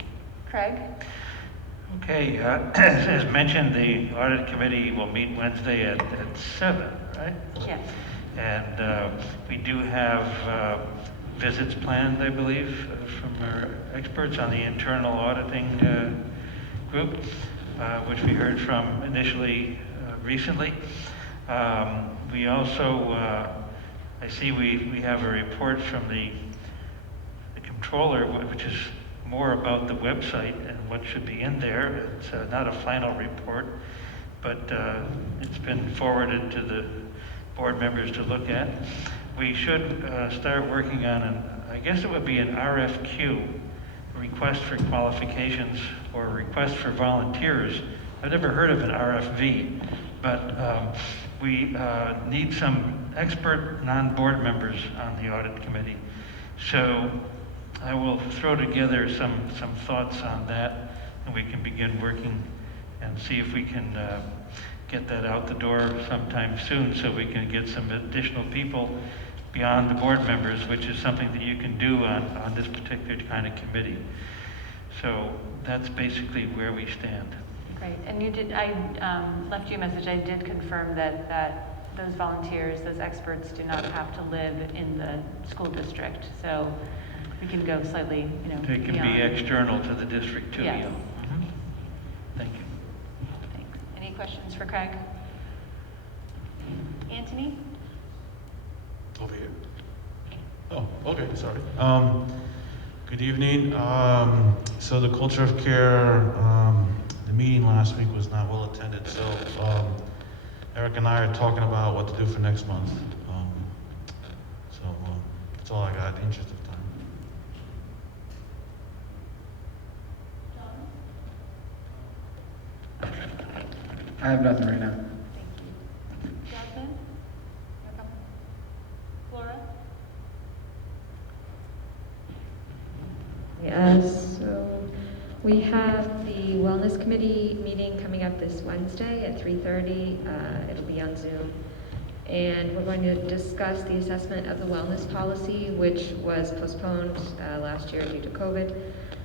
Craig? Okay, as mentioned, the audit committee will meet Wednesday at 7, right? Yes. And we do have visits planned, I believe, from our experts on the internal auditing group, which we heard from initially recently. We also, I see we have a report from the controller, which is more about the website and what should be in there. It's not a final report, but it's been forwarded to the board members to look at. We should start working on I guess it would be an RFQ, request for qualifications or request for volunteers. I've never heard of an RFV, but we need some expert non-board members on the audit committee. So I will throw together some thoughts on that, and we can begin working and see if we can get that out the door sometime soon, so we can get some additional people beyond the board members, which is something that you can do on this particular kind of committee. So that's basically where we stand. Great. And I left you a message. I did confirm that those volunteers, those experts, do not have to live in the school district. So we can go slightly, They can beyond. be external to the district too. Yes. Yeah. Thank you. Thanks. Any questions for Craig? Anthony? Over here. Oh, okay, sorry. Good evening. So the culture of care, the meeting last week was not well attended, so Eric and I are talking about what to do for next month. That's all I got in the interest of time. I have nothing right now. Jasmine? Laura? As We have the Wellness Committee meeting coming up this Wednesday at 3:30. It'll be on Zoom. And we're going to discuss the assessment of the wellness policy, which was postponed last year due to COVID.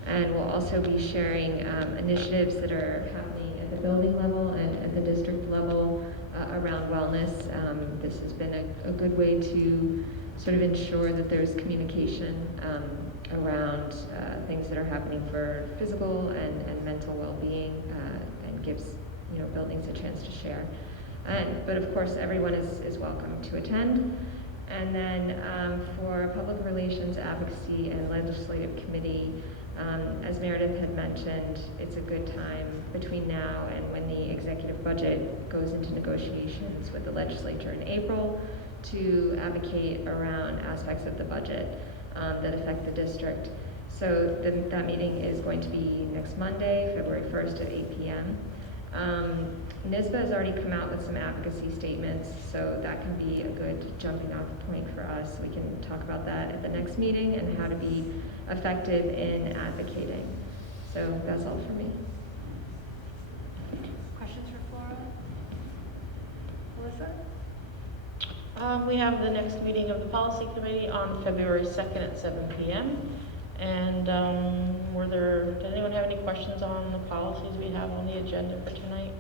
And we'll also be sharing initiatives that are happening at the building level and at the district level around wellness. This has been a good way to sort of ensure that there's communication around things that are happening for physical and mental well-being, and gives buildings a chance to share. But of course, everyone is welcome to attend. And then for Public Relations, Advocacy, and Legislative Committee, as Meredith had mentioned, it's a good time between now and when the executive budget goes into negotiations with the legislature in April to advocate around aspects of the budget that affect the district. So that meeting is going to be next Monday, February 1st at 8 p.m. NISBA has already come out with some advocacy statements, so that can be a good jumping off point for us. We can talk about that at the next meeting and how to be effective in advocating. So that's all for me. Questions for Flora? Melissa? We have the next meeting of the Policy Committee on February 2nd at 7 p.m. And did anyone have any questions on the policies we have on the agenda for tonight?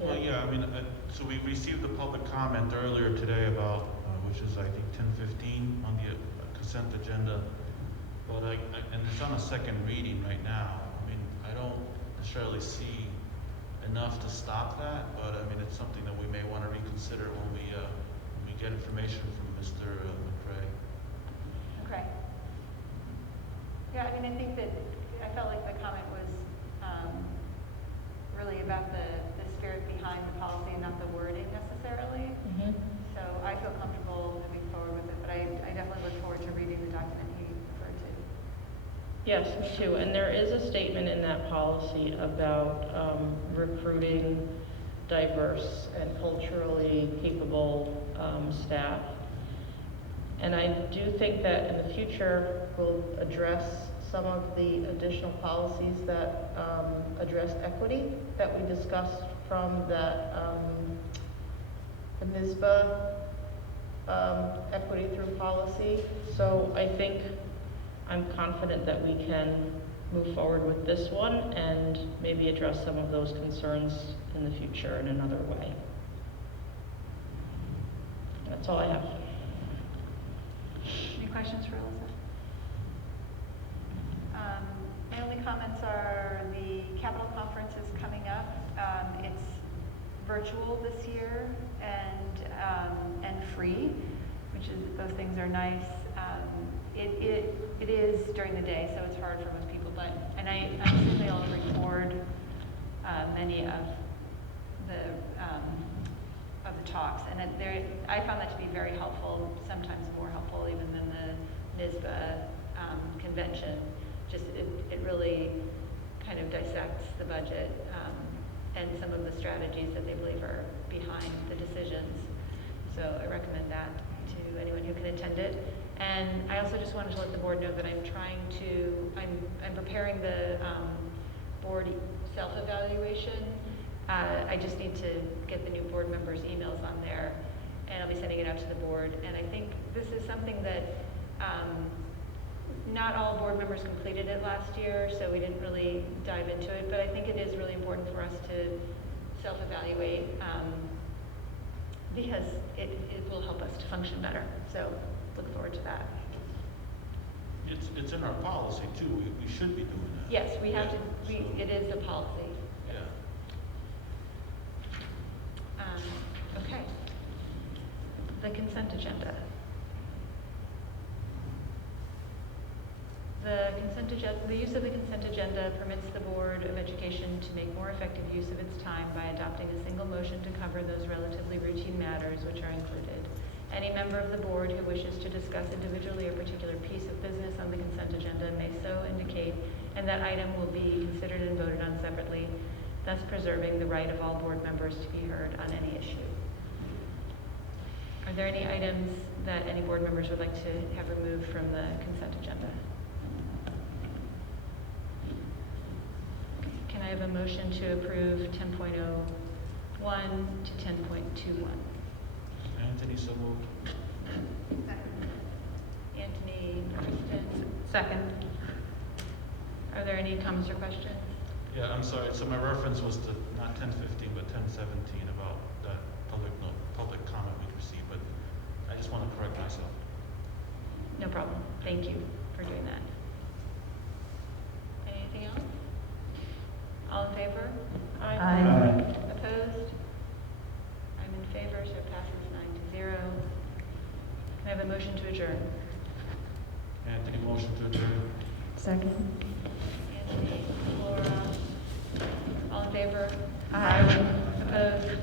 Well, yeah, I mean, so we received the public comment earlier today about, which is I think 10:15 on the consent agenda, but and it's on a second reading right now. I mean, I don't necessarily see enough to stop that, but I mean, it's something that we may want to reconsider when we get information from Mr. McCray. Okay. Yeah, I mean, I think that I felt like the comment was really about the spirit behind the policy and not the wording necessarily. Mm-hmm. So I feel comfortable moving forward with it, but I definitely look forward to reading the document he referred to. Yes, me too. And there is a statement in that policy about recruiting diverse and culturally capable staff. And I do think that in the future we'll address some of the additional policies that address equity that we discussed from that the NISBA equity through policy. So I think I'm confident that we can move forward with this one and maybe address some of those concerns in the future in another way. That's all I have. Any questions for Alyssa? My only comments are the Capital Conference is coming up. It's virtual this year and free, which is, those things are nice. It is during the day, so it's hard for most people, but, and I assume they'll record many of the talks, and I found that to be very helpful, sometimes more helpful even than the NISBA convention. Just it really kind of dissects the budget and some of the strategies that they believe are behind the decisions. So I recommend that to anyone who can attend it. And I also just wanted to let the board know that I'm preparing the board self-evaluation. I just need to get the new board members' emails on there, and I'll be sending it out to the board. And I think this is something that not all board members completed it last year, so we didn't really dive into it, but I think it is really important for us to self-evaluate because it will help us to function better. So look forward to that. It's in our policy too. We should be doing that. Yes, we have Yeah, to. It is a policy. Yeah. Okay. The consent agenda. The use of the consent agenda permits the Board of Education to make more effective use of its time by adopting a single motion to cover those relatively routine matters which are included. Any member of the board who wishes to discuss individually a particular piece of business on the consent agenda may so indicate, and that item will be considered and voted on separately, thus preserving the right of all board members to be heard on any issue. Are there any items that any board members would like to have removed from the consent agenda? motion to approve 10.01 to 10.21? Anthony, so moved. Anthony, Kristen, second. Are there any comments or questions? Yeah, I'm sorry, so my reference was to not 10:15, but 10:17 about that public comment we received, but I just want to correct myself. No problem. Thank you for doing that. Anything else? All in favor? Aye. Opposed? I'm in favor, so it passes 9-0. Can I have a motion to adjourn? Anthony, motion to adjourn. Second. Anthony, Laura, all in favor? Aye. Opposed?